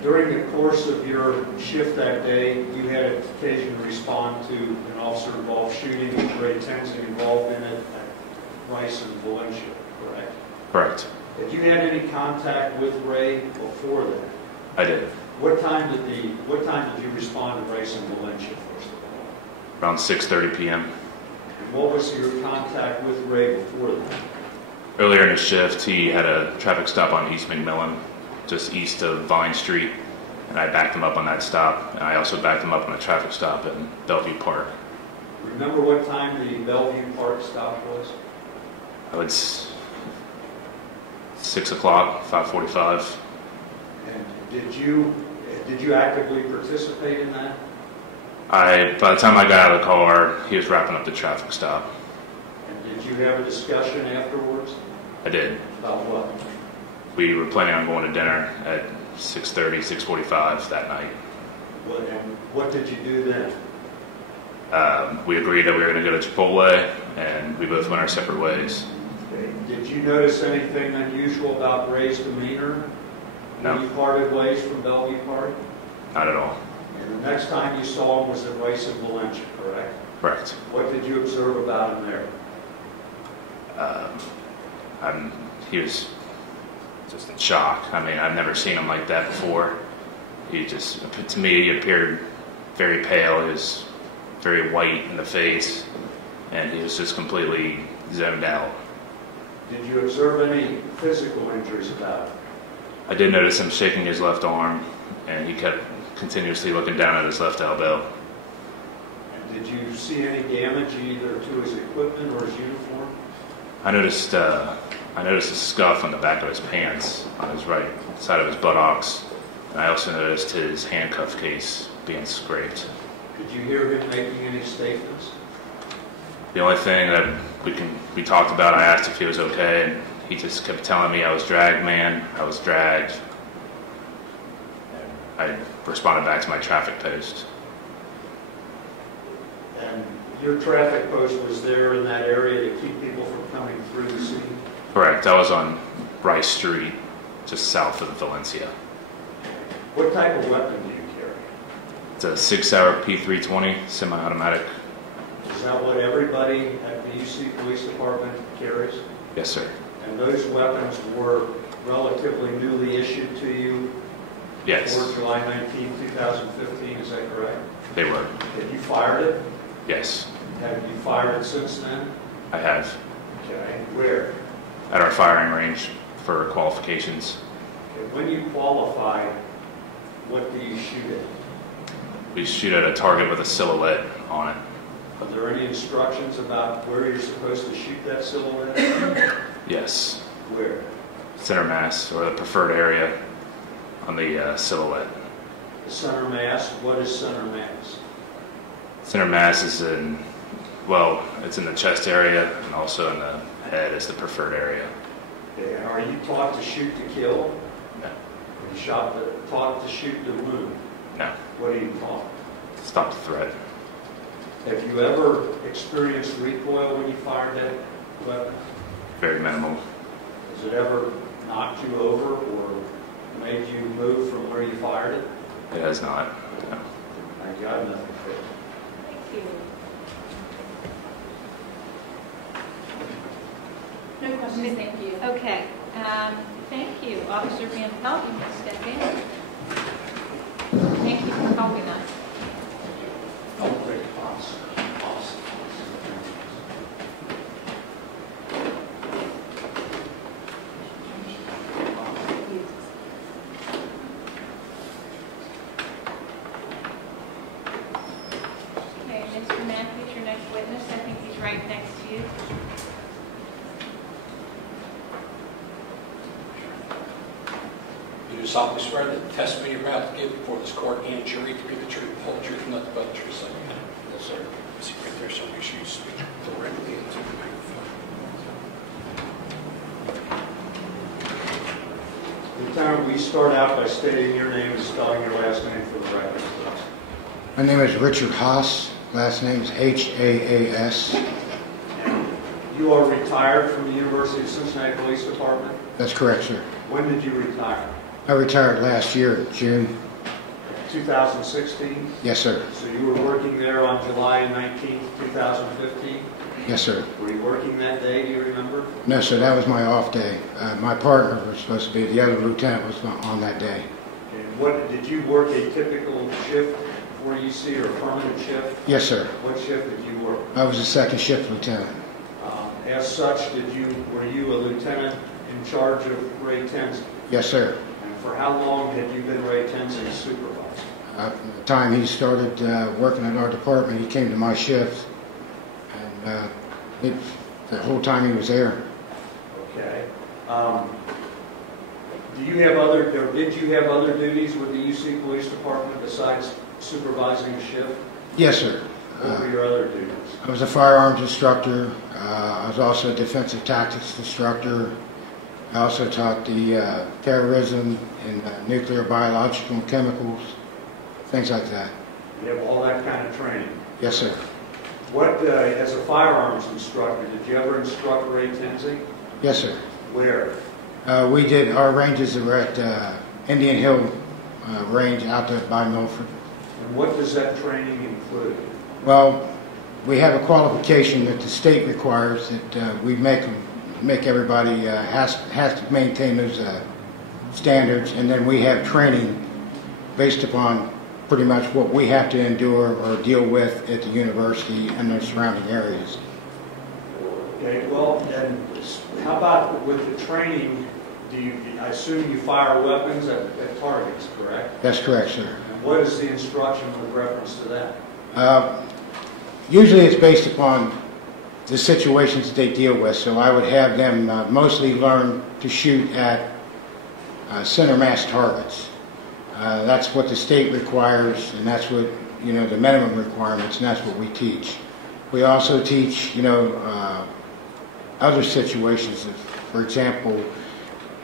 During the course of your shift that day, you had an occasion to respond to an officer-involved shooting with Ray Tenzing involved in it at Rice and Valencia, correct? Correct. Had you had any contact with Ray before that? I did. What time did you respond to Rice and Valencia, first of all? Around 6:30 p.m. And what was your contact with Ray before that? Earlier in his shift, he had a traffic stop on East McMillan, just east of Vine Street, and I backed him up on that stop, and I also backed him up on a traffic stop in Bellevue Park. Remember what time the Bellevue Park stop was? I would 6 o'clock, 5:45. And did you actively participate in that? By the time I got out of the car, he was wrapping up the traffic stop. And did you have a discussion afterwards? I did. About what? We were planning on going to dinner at 6:30, 6:45 that night. And what did you do then? We agreed that we were going to go to Chipotle, and we both went our separate ways. Okay. Did you notice anything unusual about Ray's demeanor No. when you parted ways from Bellevue Park? Not at all. And the next time you saw him was at Rice and Valencia, correct? Correct. What did you observe about him there? He was just in shock. I mean, I've never seen him like that before. To me, he appeared very pale. He was very white in the face, and he was just completely zoned out. Did you observe any physical injuries about him? I did notice him shaking his left arm, and he kept continuously looking down at his left elbow. And did you see any damage either to his equipment or his uniform? I noticed a scuff on the back of his pants on his right side of his buttocks, and I also noticed his handcuff case being scraped. Did you hear him making any statements? The only thing that we talked about, I asked if he was okay, and he just kept telling me I was dragged, man. I was dragged. And I responded back to my traffic post. And your traffic post was there in that area to keep people from coming through the scene? Correct. I was on Rice Street, just south of Valencia. What type of weapon do you carry? It's a 6-hour P320 semi-automatic. Is that what everybody at the UC Police Department carries? Yes, sir. And those weapons were relatively newly issued to you? Yes. Before July 19, 2015, is that correct? They were. Have you fired it? Yes. Have you fired it since then? I have. Okay. Where? At our firing range for qualifications. Okay. When you qualify, what do you shoot at? We shoot at a target with a silhouette on it. Are there any instructions about where you're supposed to shoot that silhouette? Yes. Where? Center mass, or the preferred area on the silhouette. The center mass? What is center mass? Center mass is it's in the chest area, and also in the head is the preferred area. Okay. And are you taught to shoot to kill? No. Are you taught to shoot to wound? No. What are you taught? Stop the threat. Have you ever experienced recoil when you fired that weapon? Very minimal. Has it ever knocked you over or made you move from where you fired it? It has not. No. I got nothing for it. Thank you. No questions, thank you. Okay, thank you. Officer Van Pelt, you may step in. Thank you for helping us. Oh, great. Awesome. Okay, Mr. Matthews, your next witness. I think he's right next to you. You do solemnly swear that the testimony you're about to give before this court and jury to be the truth, the whole truth, and nothing but the truth, so help you God. Yes, sir. See right there, so make sure you speak directly into the microphone. Lieutenant, we start out by stating your name and spelling your last name for the record. My name is Richard Haas. Last name is Haas. You are retired from the University of Cincinnati Police Department? That's correct, sir. When did you retire? I retired last year, June. 2016? Yes, sir. So you were working there on July 19, 2015? Yes, sir. Were you working that day, do you remember? No, sir, that was my off day. My partner was supposed to be, the other lieutenant was on that day. And did you work a typical shift for UC or a permanent shift? Yes, sir. What shift did you work? I was a second shift lieutenant. As such, were you a lieutenant in charge of Ray Tenzing? Yes, sir. And for how long had you been Ray Tenzing's supervisor? From the time he started working at our department, he came to my shift, and the whole time he was there. Okay. Did you have other duties with the UC Police Department besides supervising a shift? Yes, sir. What were your other duties? I was a firearms instructor. I was also a defensive tactics instructor. I also taught the terrorism and nuclear, biological, and chemicals, things like that. You have all that kind of training. Yes, sir. What, as a firearms instructor, did you ever instruct Ray Tenzi? Yes, sir. Where? We did, our ranges were at Indian Hill range out there by Milford. And what does that training include? Well, we have a qualification that the state requires that we make everybody has to maintain those standards, and then we have training based upon pretty much what we have to endure or deal with at the university and the surrounding areas. Okay, well, and how about with the training? I assume you fire weapons at targets, correct? That's correct, sir. And what is the instruction with reference to that? Usually it's based upon the situations that they deal with, so I would have them mostly learn to shoot at center mass targets. That's what the state requires, and that's what, the minimum requirements, and that's what we teach. We also teach, other situations. For example,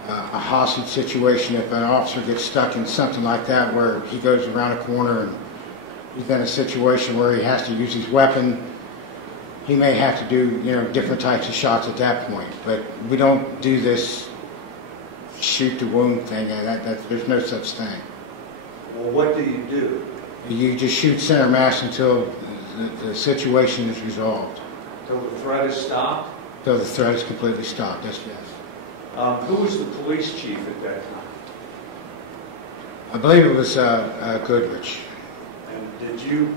a hostage situation, if an officer gets stuck in something like that where he goes around a corner and he's in a situation where he has to use his weapon, he may have to do, different types of shots at that point. But we don't do this shoot the wound thing. There's no such thing. Well, what do you do? You just shoot center mass until the situation is resolved. Until the threat is stopped? Until the threat is completely stopped, yes. Who was the police chief at that time? I believe it was Goodrich. And did you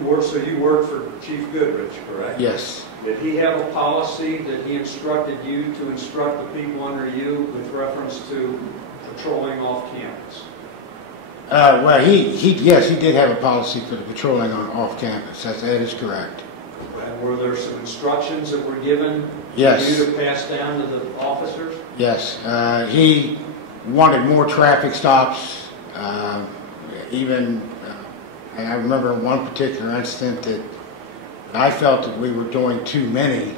work for Chief Goodrich, correct? Yes. Did he have a policy that he instructed you to instruct the people under you with reference to patrolling off campus? Well, yes, he did have a policy for the patrolling off campus. That is correct. And were there some instructions that were given Yes. for you to pass down to the officers? Yes. He wanted more traffic stops. I remember one particular incident that I felt that we were doing too many,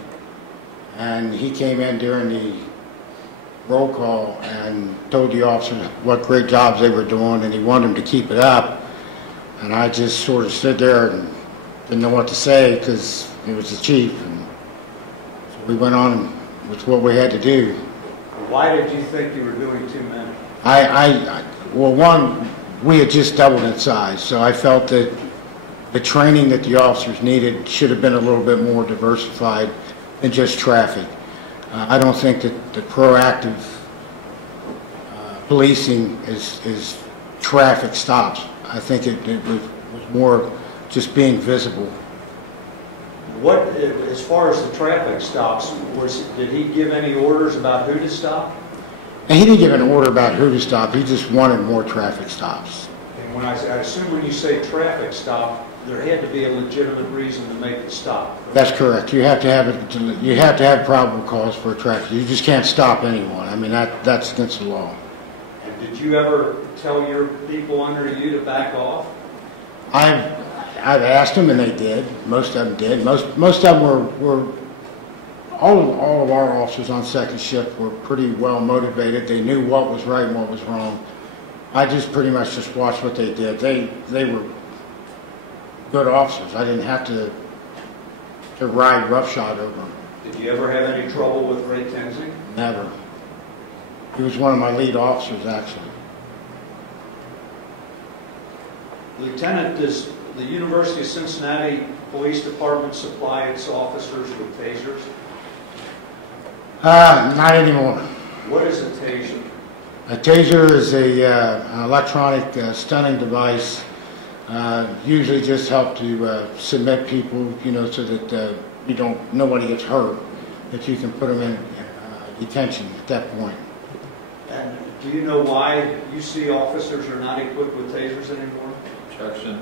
and he came in during the roll call and told the officers what great jobs they were doing, and he wanted them to keep it up. And I just sort of stood there and didn't know what to say because it was the chief, and so we went on with what we had to do. Why did you think you were doing too many? Well, one, we had just doubled in size, so I felt that the training that the officers needed should have been a little bit more diversified than just traffic. I don't think that the proactive policing is traffic stops. I think it was more just being visible. What, as far as the traffic stops, did he give any orders about who to stop? And he didn't give an order about who to stop. He just wanted more traffic stops. And when I assume when you say traffic stop, there had to be a legitimate reason to make the stop. That's correct. You have to have probable cause for a traffic. You just can't stop anyone. I mean, that's against the law. And did you ever tell your people under you to back off? I've asked them, and they did. Most of them did. Most of them were all of our officers on second shift were pretty well motivated. They knew what was right and what was wrong. I just pretty much just watched what they did. They were good officers. I didn't have to ride roughshod over them. Did you ever have any trouble with Ray Tenzi? Never. He was one of my lead officers, actually. Lieutenant, does the University of Cincinnati Police Department supply its officers with tasers? Not anymore. What is a taser? A taser is an electronic stunning device. Usually just help to submit people, so that nobody gets hurt, that you can put them in detention at that point. And do you know why UC officers are not equipped with tasers anymore? Objection.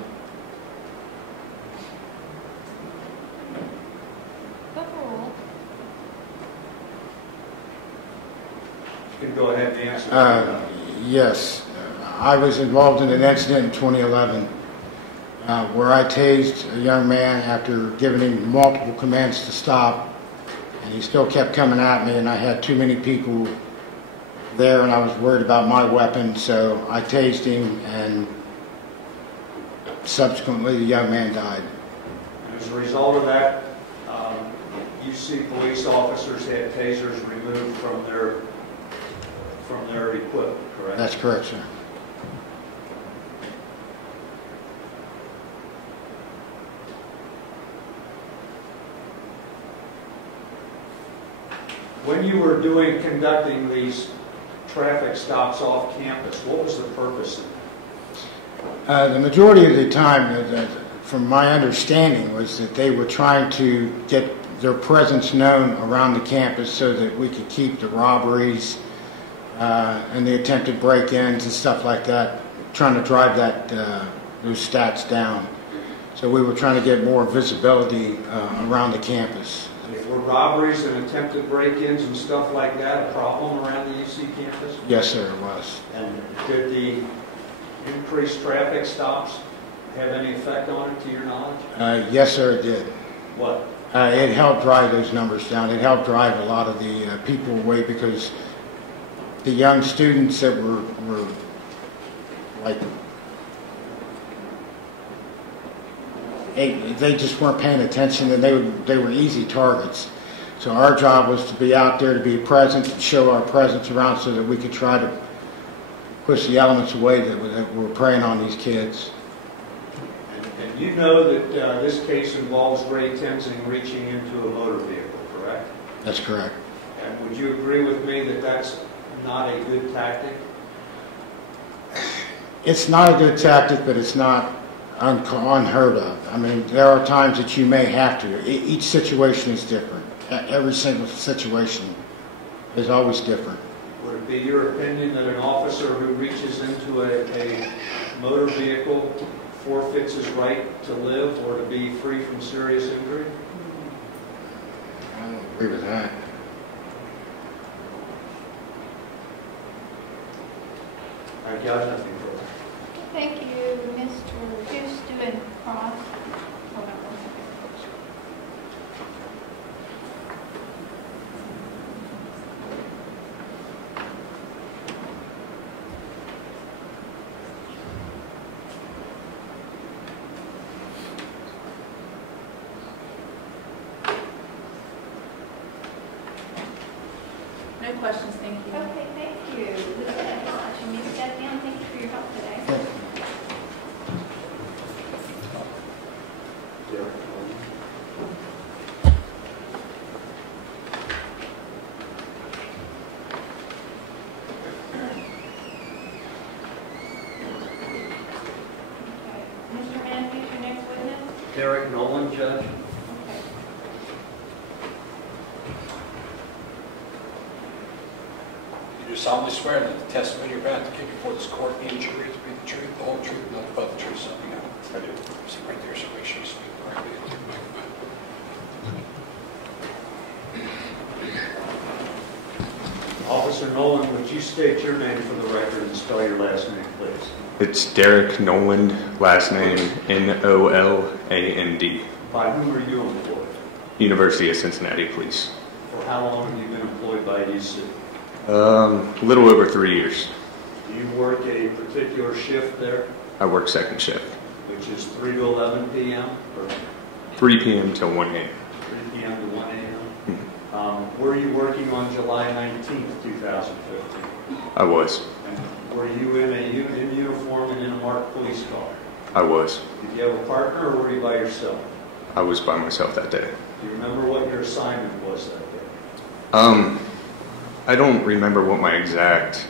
You can go ahead and answer. Yes. I was involved in an incident in 2011 where I tased a young man after giving him multiple commands to stop, and he still kept coming at me, and I had too many people there, and I was worried about my weapon, so I tased him, and subsequently the young man died. as a result of that, UC police officers had tasers removed from their equipment, correct? That's correct, sir. When you were conducting these traffic stops off campus, what was the purpose of it? The majority of the time, from my understanding, was that they were trying to get their presence known around the campus so that we could keep the robberies and the attempted break-ins and stuff like that, trying to drive those stats down. So we were trying to get more visibility around the campus. Were robberies and attempted break-ins and stuff like that a problem around the UC campus? Yes, sir, it was. And did the increased traffic stops have any effect on it, to your knowledge? Yes, sir, it did. What? It helped drive those numbers down. It helped drive a lot of the people away because the young students that were like, they just weren't paying attention, and they were easy targets. So our job was to be out there, to be present, to show our presence around so that we could try to push the elements away that were preying on these kids. And you know that this case involves Ray Tenzing reaching into a motor vehicle, correct? That's correct. And would you agree with me that that's not a good tactic? It's not a good tactic, but it's not unheard of. I mean, there are times that you may have to. Each situation is different. Every single situation is always different. Would it be your opinion that an officer who reaches into a motor vehicle forfeits his right to live or to be free from serious injury? I don't agree with that. I got nothing further. Thank you, Mr. Houston and Cross. Hold on one No questions, thank you. Okay, thank you. This is much. You may step down. Thank you for your help today. Okay. Mr. Matthews, your next witness? Derek Nolan, Judge. Okay. You do solemnly swear that the testimony you're about to give before this court and jury to be the truth, the whole truth, and nothing but the truth, so help you God. I do. Sit right there, so make sure you speak correctly. Officer Nolan, would you state your name for the record and spell your last name, please? It's Derek Noland, last name Noland. By whom are you employed? University of Cincinnati Police. For how long have you been employed by UC? A little over 3 years. Do you work a particular shift there, I work second shift, which is 3 to 11 p.m. or 3 p.m. till 1 a.m. 3 p.m. to 1 a.m.? Were you working on July 19th, 2015? I was. And were you in uniform and in a marked police car? I was. Did you have a partner or were you by yourself? I was by myself that day. Do you remember what your assignment was that day? I don't remember what my exact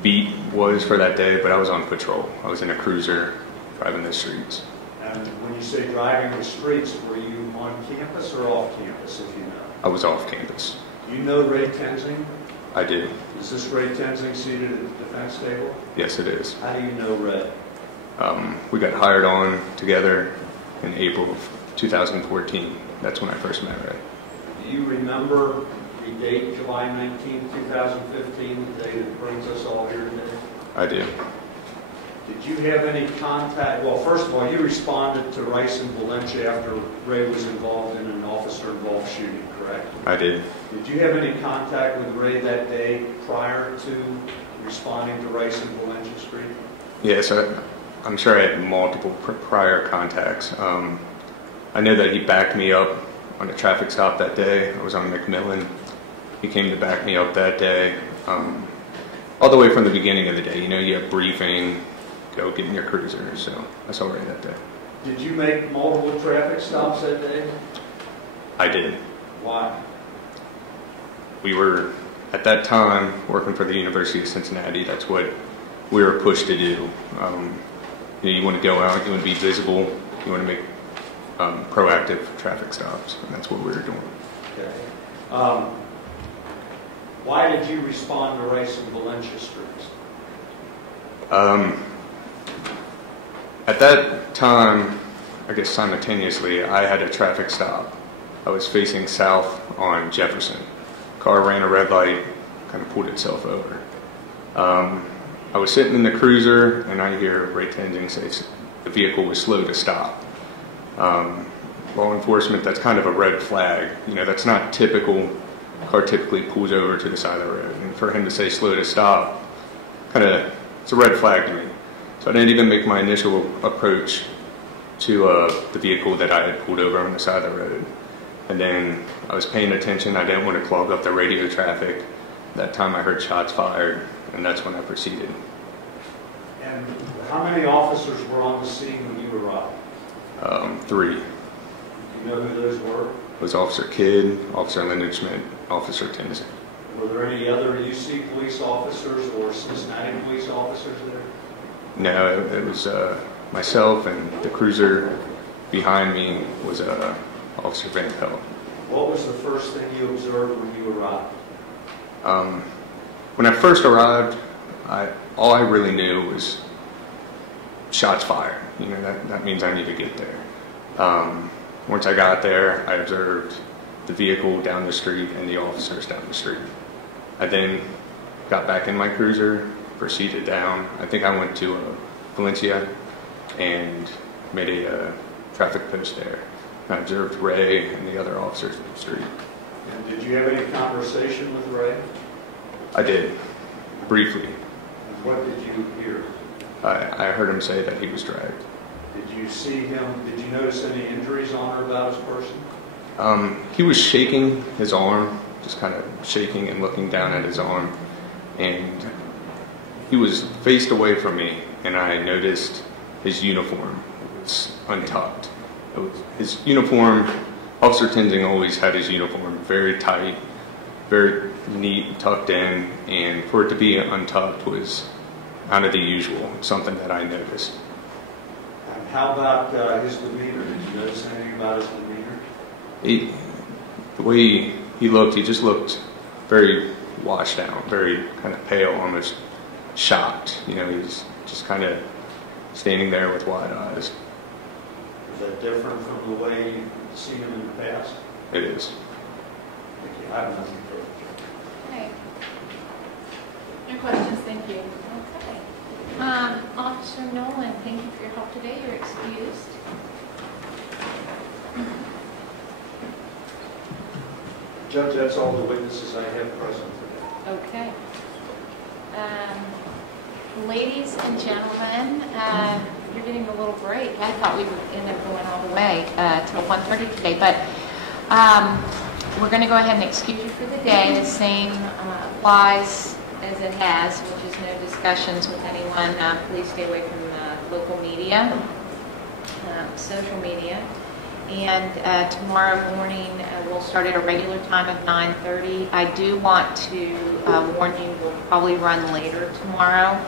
beat was for that day, but I was on patrol. I was in a cruiser driving the streets. And when you say driving the streets, were you on campus or off campus, if you know? I was off campus. Do you know Ray Tenzing? I do. Is this Ray Tenzing seated at the defense table? Yes, it is. How do you know Ray? We got hired on together in April of 2014. That's when I first met Ray. Do you remember the date, July 19, 2015, the day that brings us all here today? I do. Did you have any contact? Well, first of all, you responded to Rice and Valencia after Ray was involved in an officer-involved shooting, correct? I did. Did you have any contact with Ray that day prior to responding to Rice and Valencia Street? Yes, I'm sure I had multiple prior contacts. I know that he backed me up on a traffic stop that day. I was on McMillan. He came to back me up that day. All the way from the beginning of the day. You know, you have briefing, go get in your cruiser. So I saw Ray that day. Did you make multiple traffic stops that day? I did. Why? We were, at that time, working for the University of Cincinnati. That's what we were pushed to do. You know, you want to go out, you want to be visible, you want to make proactive traffic stops, and that's what we were doing. Okay. Why did you respond to Rice and Valencia streets? At that time, I guess simultaneously, I had a traffic stop. I was facing south on Jefferson. Car ran a red light, kind of pulled itself over. I was sitting in the cruiser, and I hear Ray Tenzing say the vehicle was slow to stop. Law enforcement, that's kind of a red flag. You know, that's not typical. Car typically pulls over to the side of the road. And for him to say slow to stop, it's a red flag to me. So I didn't even make my initial approach to the vehicle that I had pulled over on the side of the road. And then I was paying attention. I didn't want to clog up the radio traffic. That time I heard shots fired, and that's when I proceeded. And how many officers were on the scene when you arrived? 3. Do you know who those were? It was Officer Kidd, Officer Lindenschmidt, Officer Tenzing. Were there any other UC police officers or Cincinnati police officers there? No, it was myself, and the cruiser behind me was Officer Van Pelt. What was the first thing you observed when you arrived? When I first arrived, all I really knew was shots fired. You know, that means I need to get there. Once I got there, I observed the vehicle down the street and the officers down the street. I then got back in my cruiser, proceeded down. I think I went to Valencia and made a traffic post there. I observed Ray and the other officers in the street. And did you have any conversation with Ray? I did, briefly. And what did you hear? I heard him say that he was dragged. Did you see him, did you notice any injuries on or about his person? He was shaking his arm, just kind of shaking and looking down at his arm. And he was faced away from me, and I noticed his uniform was untucked. His uniform, Officer Tenzing always had his uniform very tight, very neat, tucked in, and for it to be untucked was out of the usual, something that I noticed. And how about his demeanor? Did you notice anything about his demeanor? The way he looked, he just looked very washed out, very kind of pale, almost shocked. You know, he was just kind of standing there with wide eyes. Is that different from the way you've seen him in the past? It is. Thank you. I have nothing further. Okay. No questions, thank you. Okay. Officer Nolan, thank you for your help today. You're excused. Judge, that's all the witnesses I have present today. Okay. Ladies and gentlemen, you're getting a little break. I thought we would end up going all the way till 1:30 today, but we're going to go ahead and excuse you for the day. The same applies as it has, which is no discussions with anyone. Please stay away from local media, social media. And tomorrow morning we'll start at a regular time of 9:30. I do want to warn you, we'll probably run later tomorrow.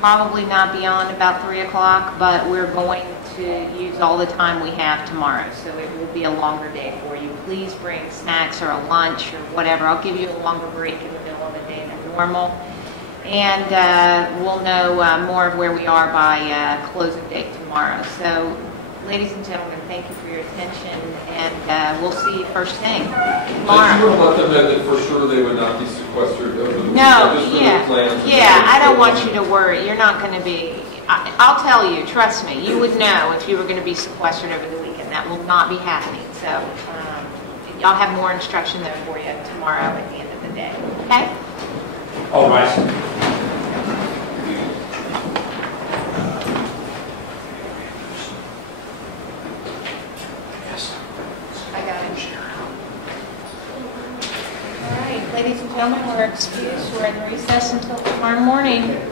Probably not beyond about 3 o'clock, but we're going to use all the time we have tomorrow, so it will be a longer day for you. Please bring snacks or a lunch or whatever. I'll give you a longer break in the middle of the day than normal. And we'll know more of where we are by close of day tomorrow. So, ladies and gentlemen, thank you for your attention, and we'll see you first thing tomorrow. Did you let them know that for sure they would not be sequestered over the weekend? No, yeah, I don't want you to. to worry. You're not going to be. I'll tell you. Trust me. You would know if you were going to be sequestered over the weekend. That will not be happening. So, I'll have more instruction there for you tomorrow at the end of the day. Okay? All right. Gentlemen, we're excused. We're in recess until tomorrow morning.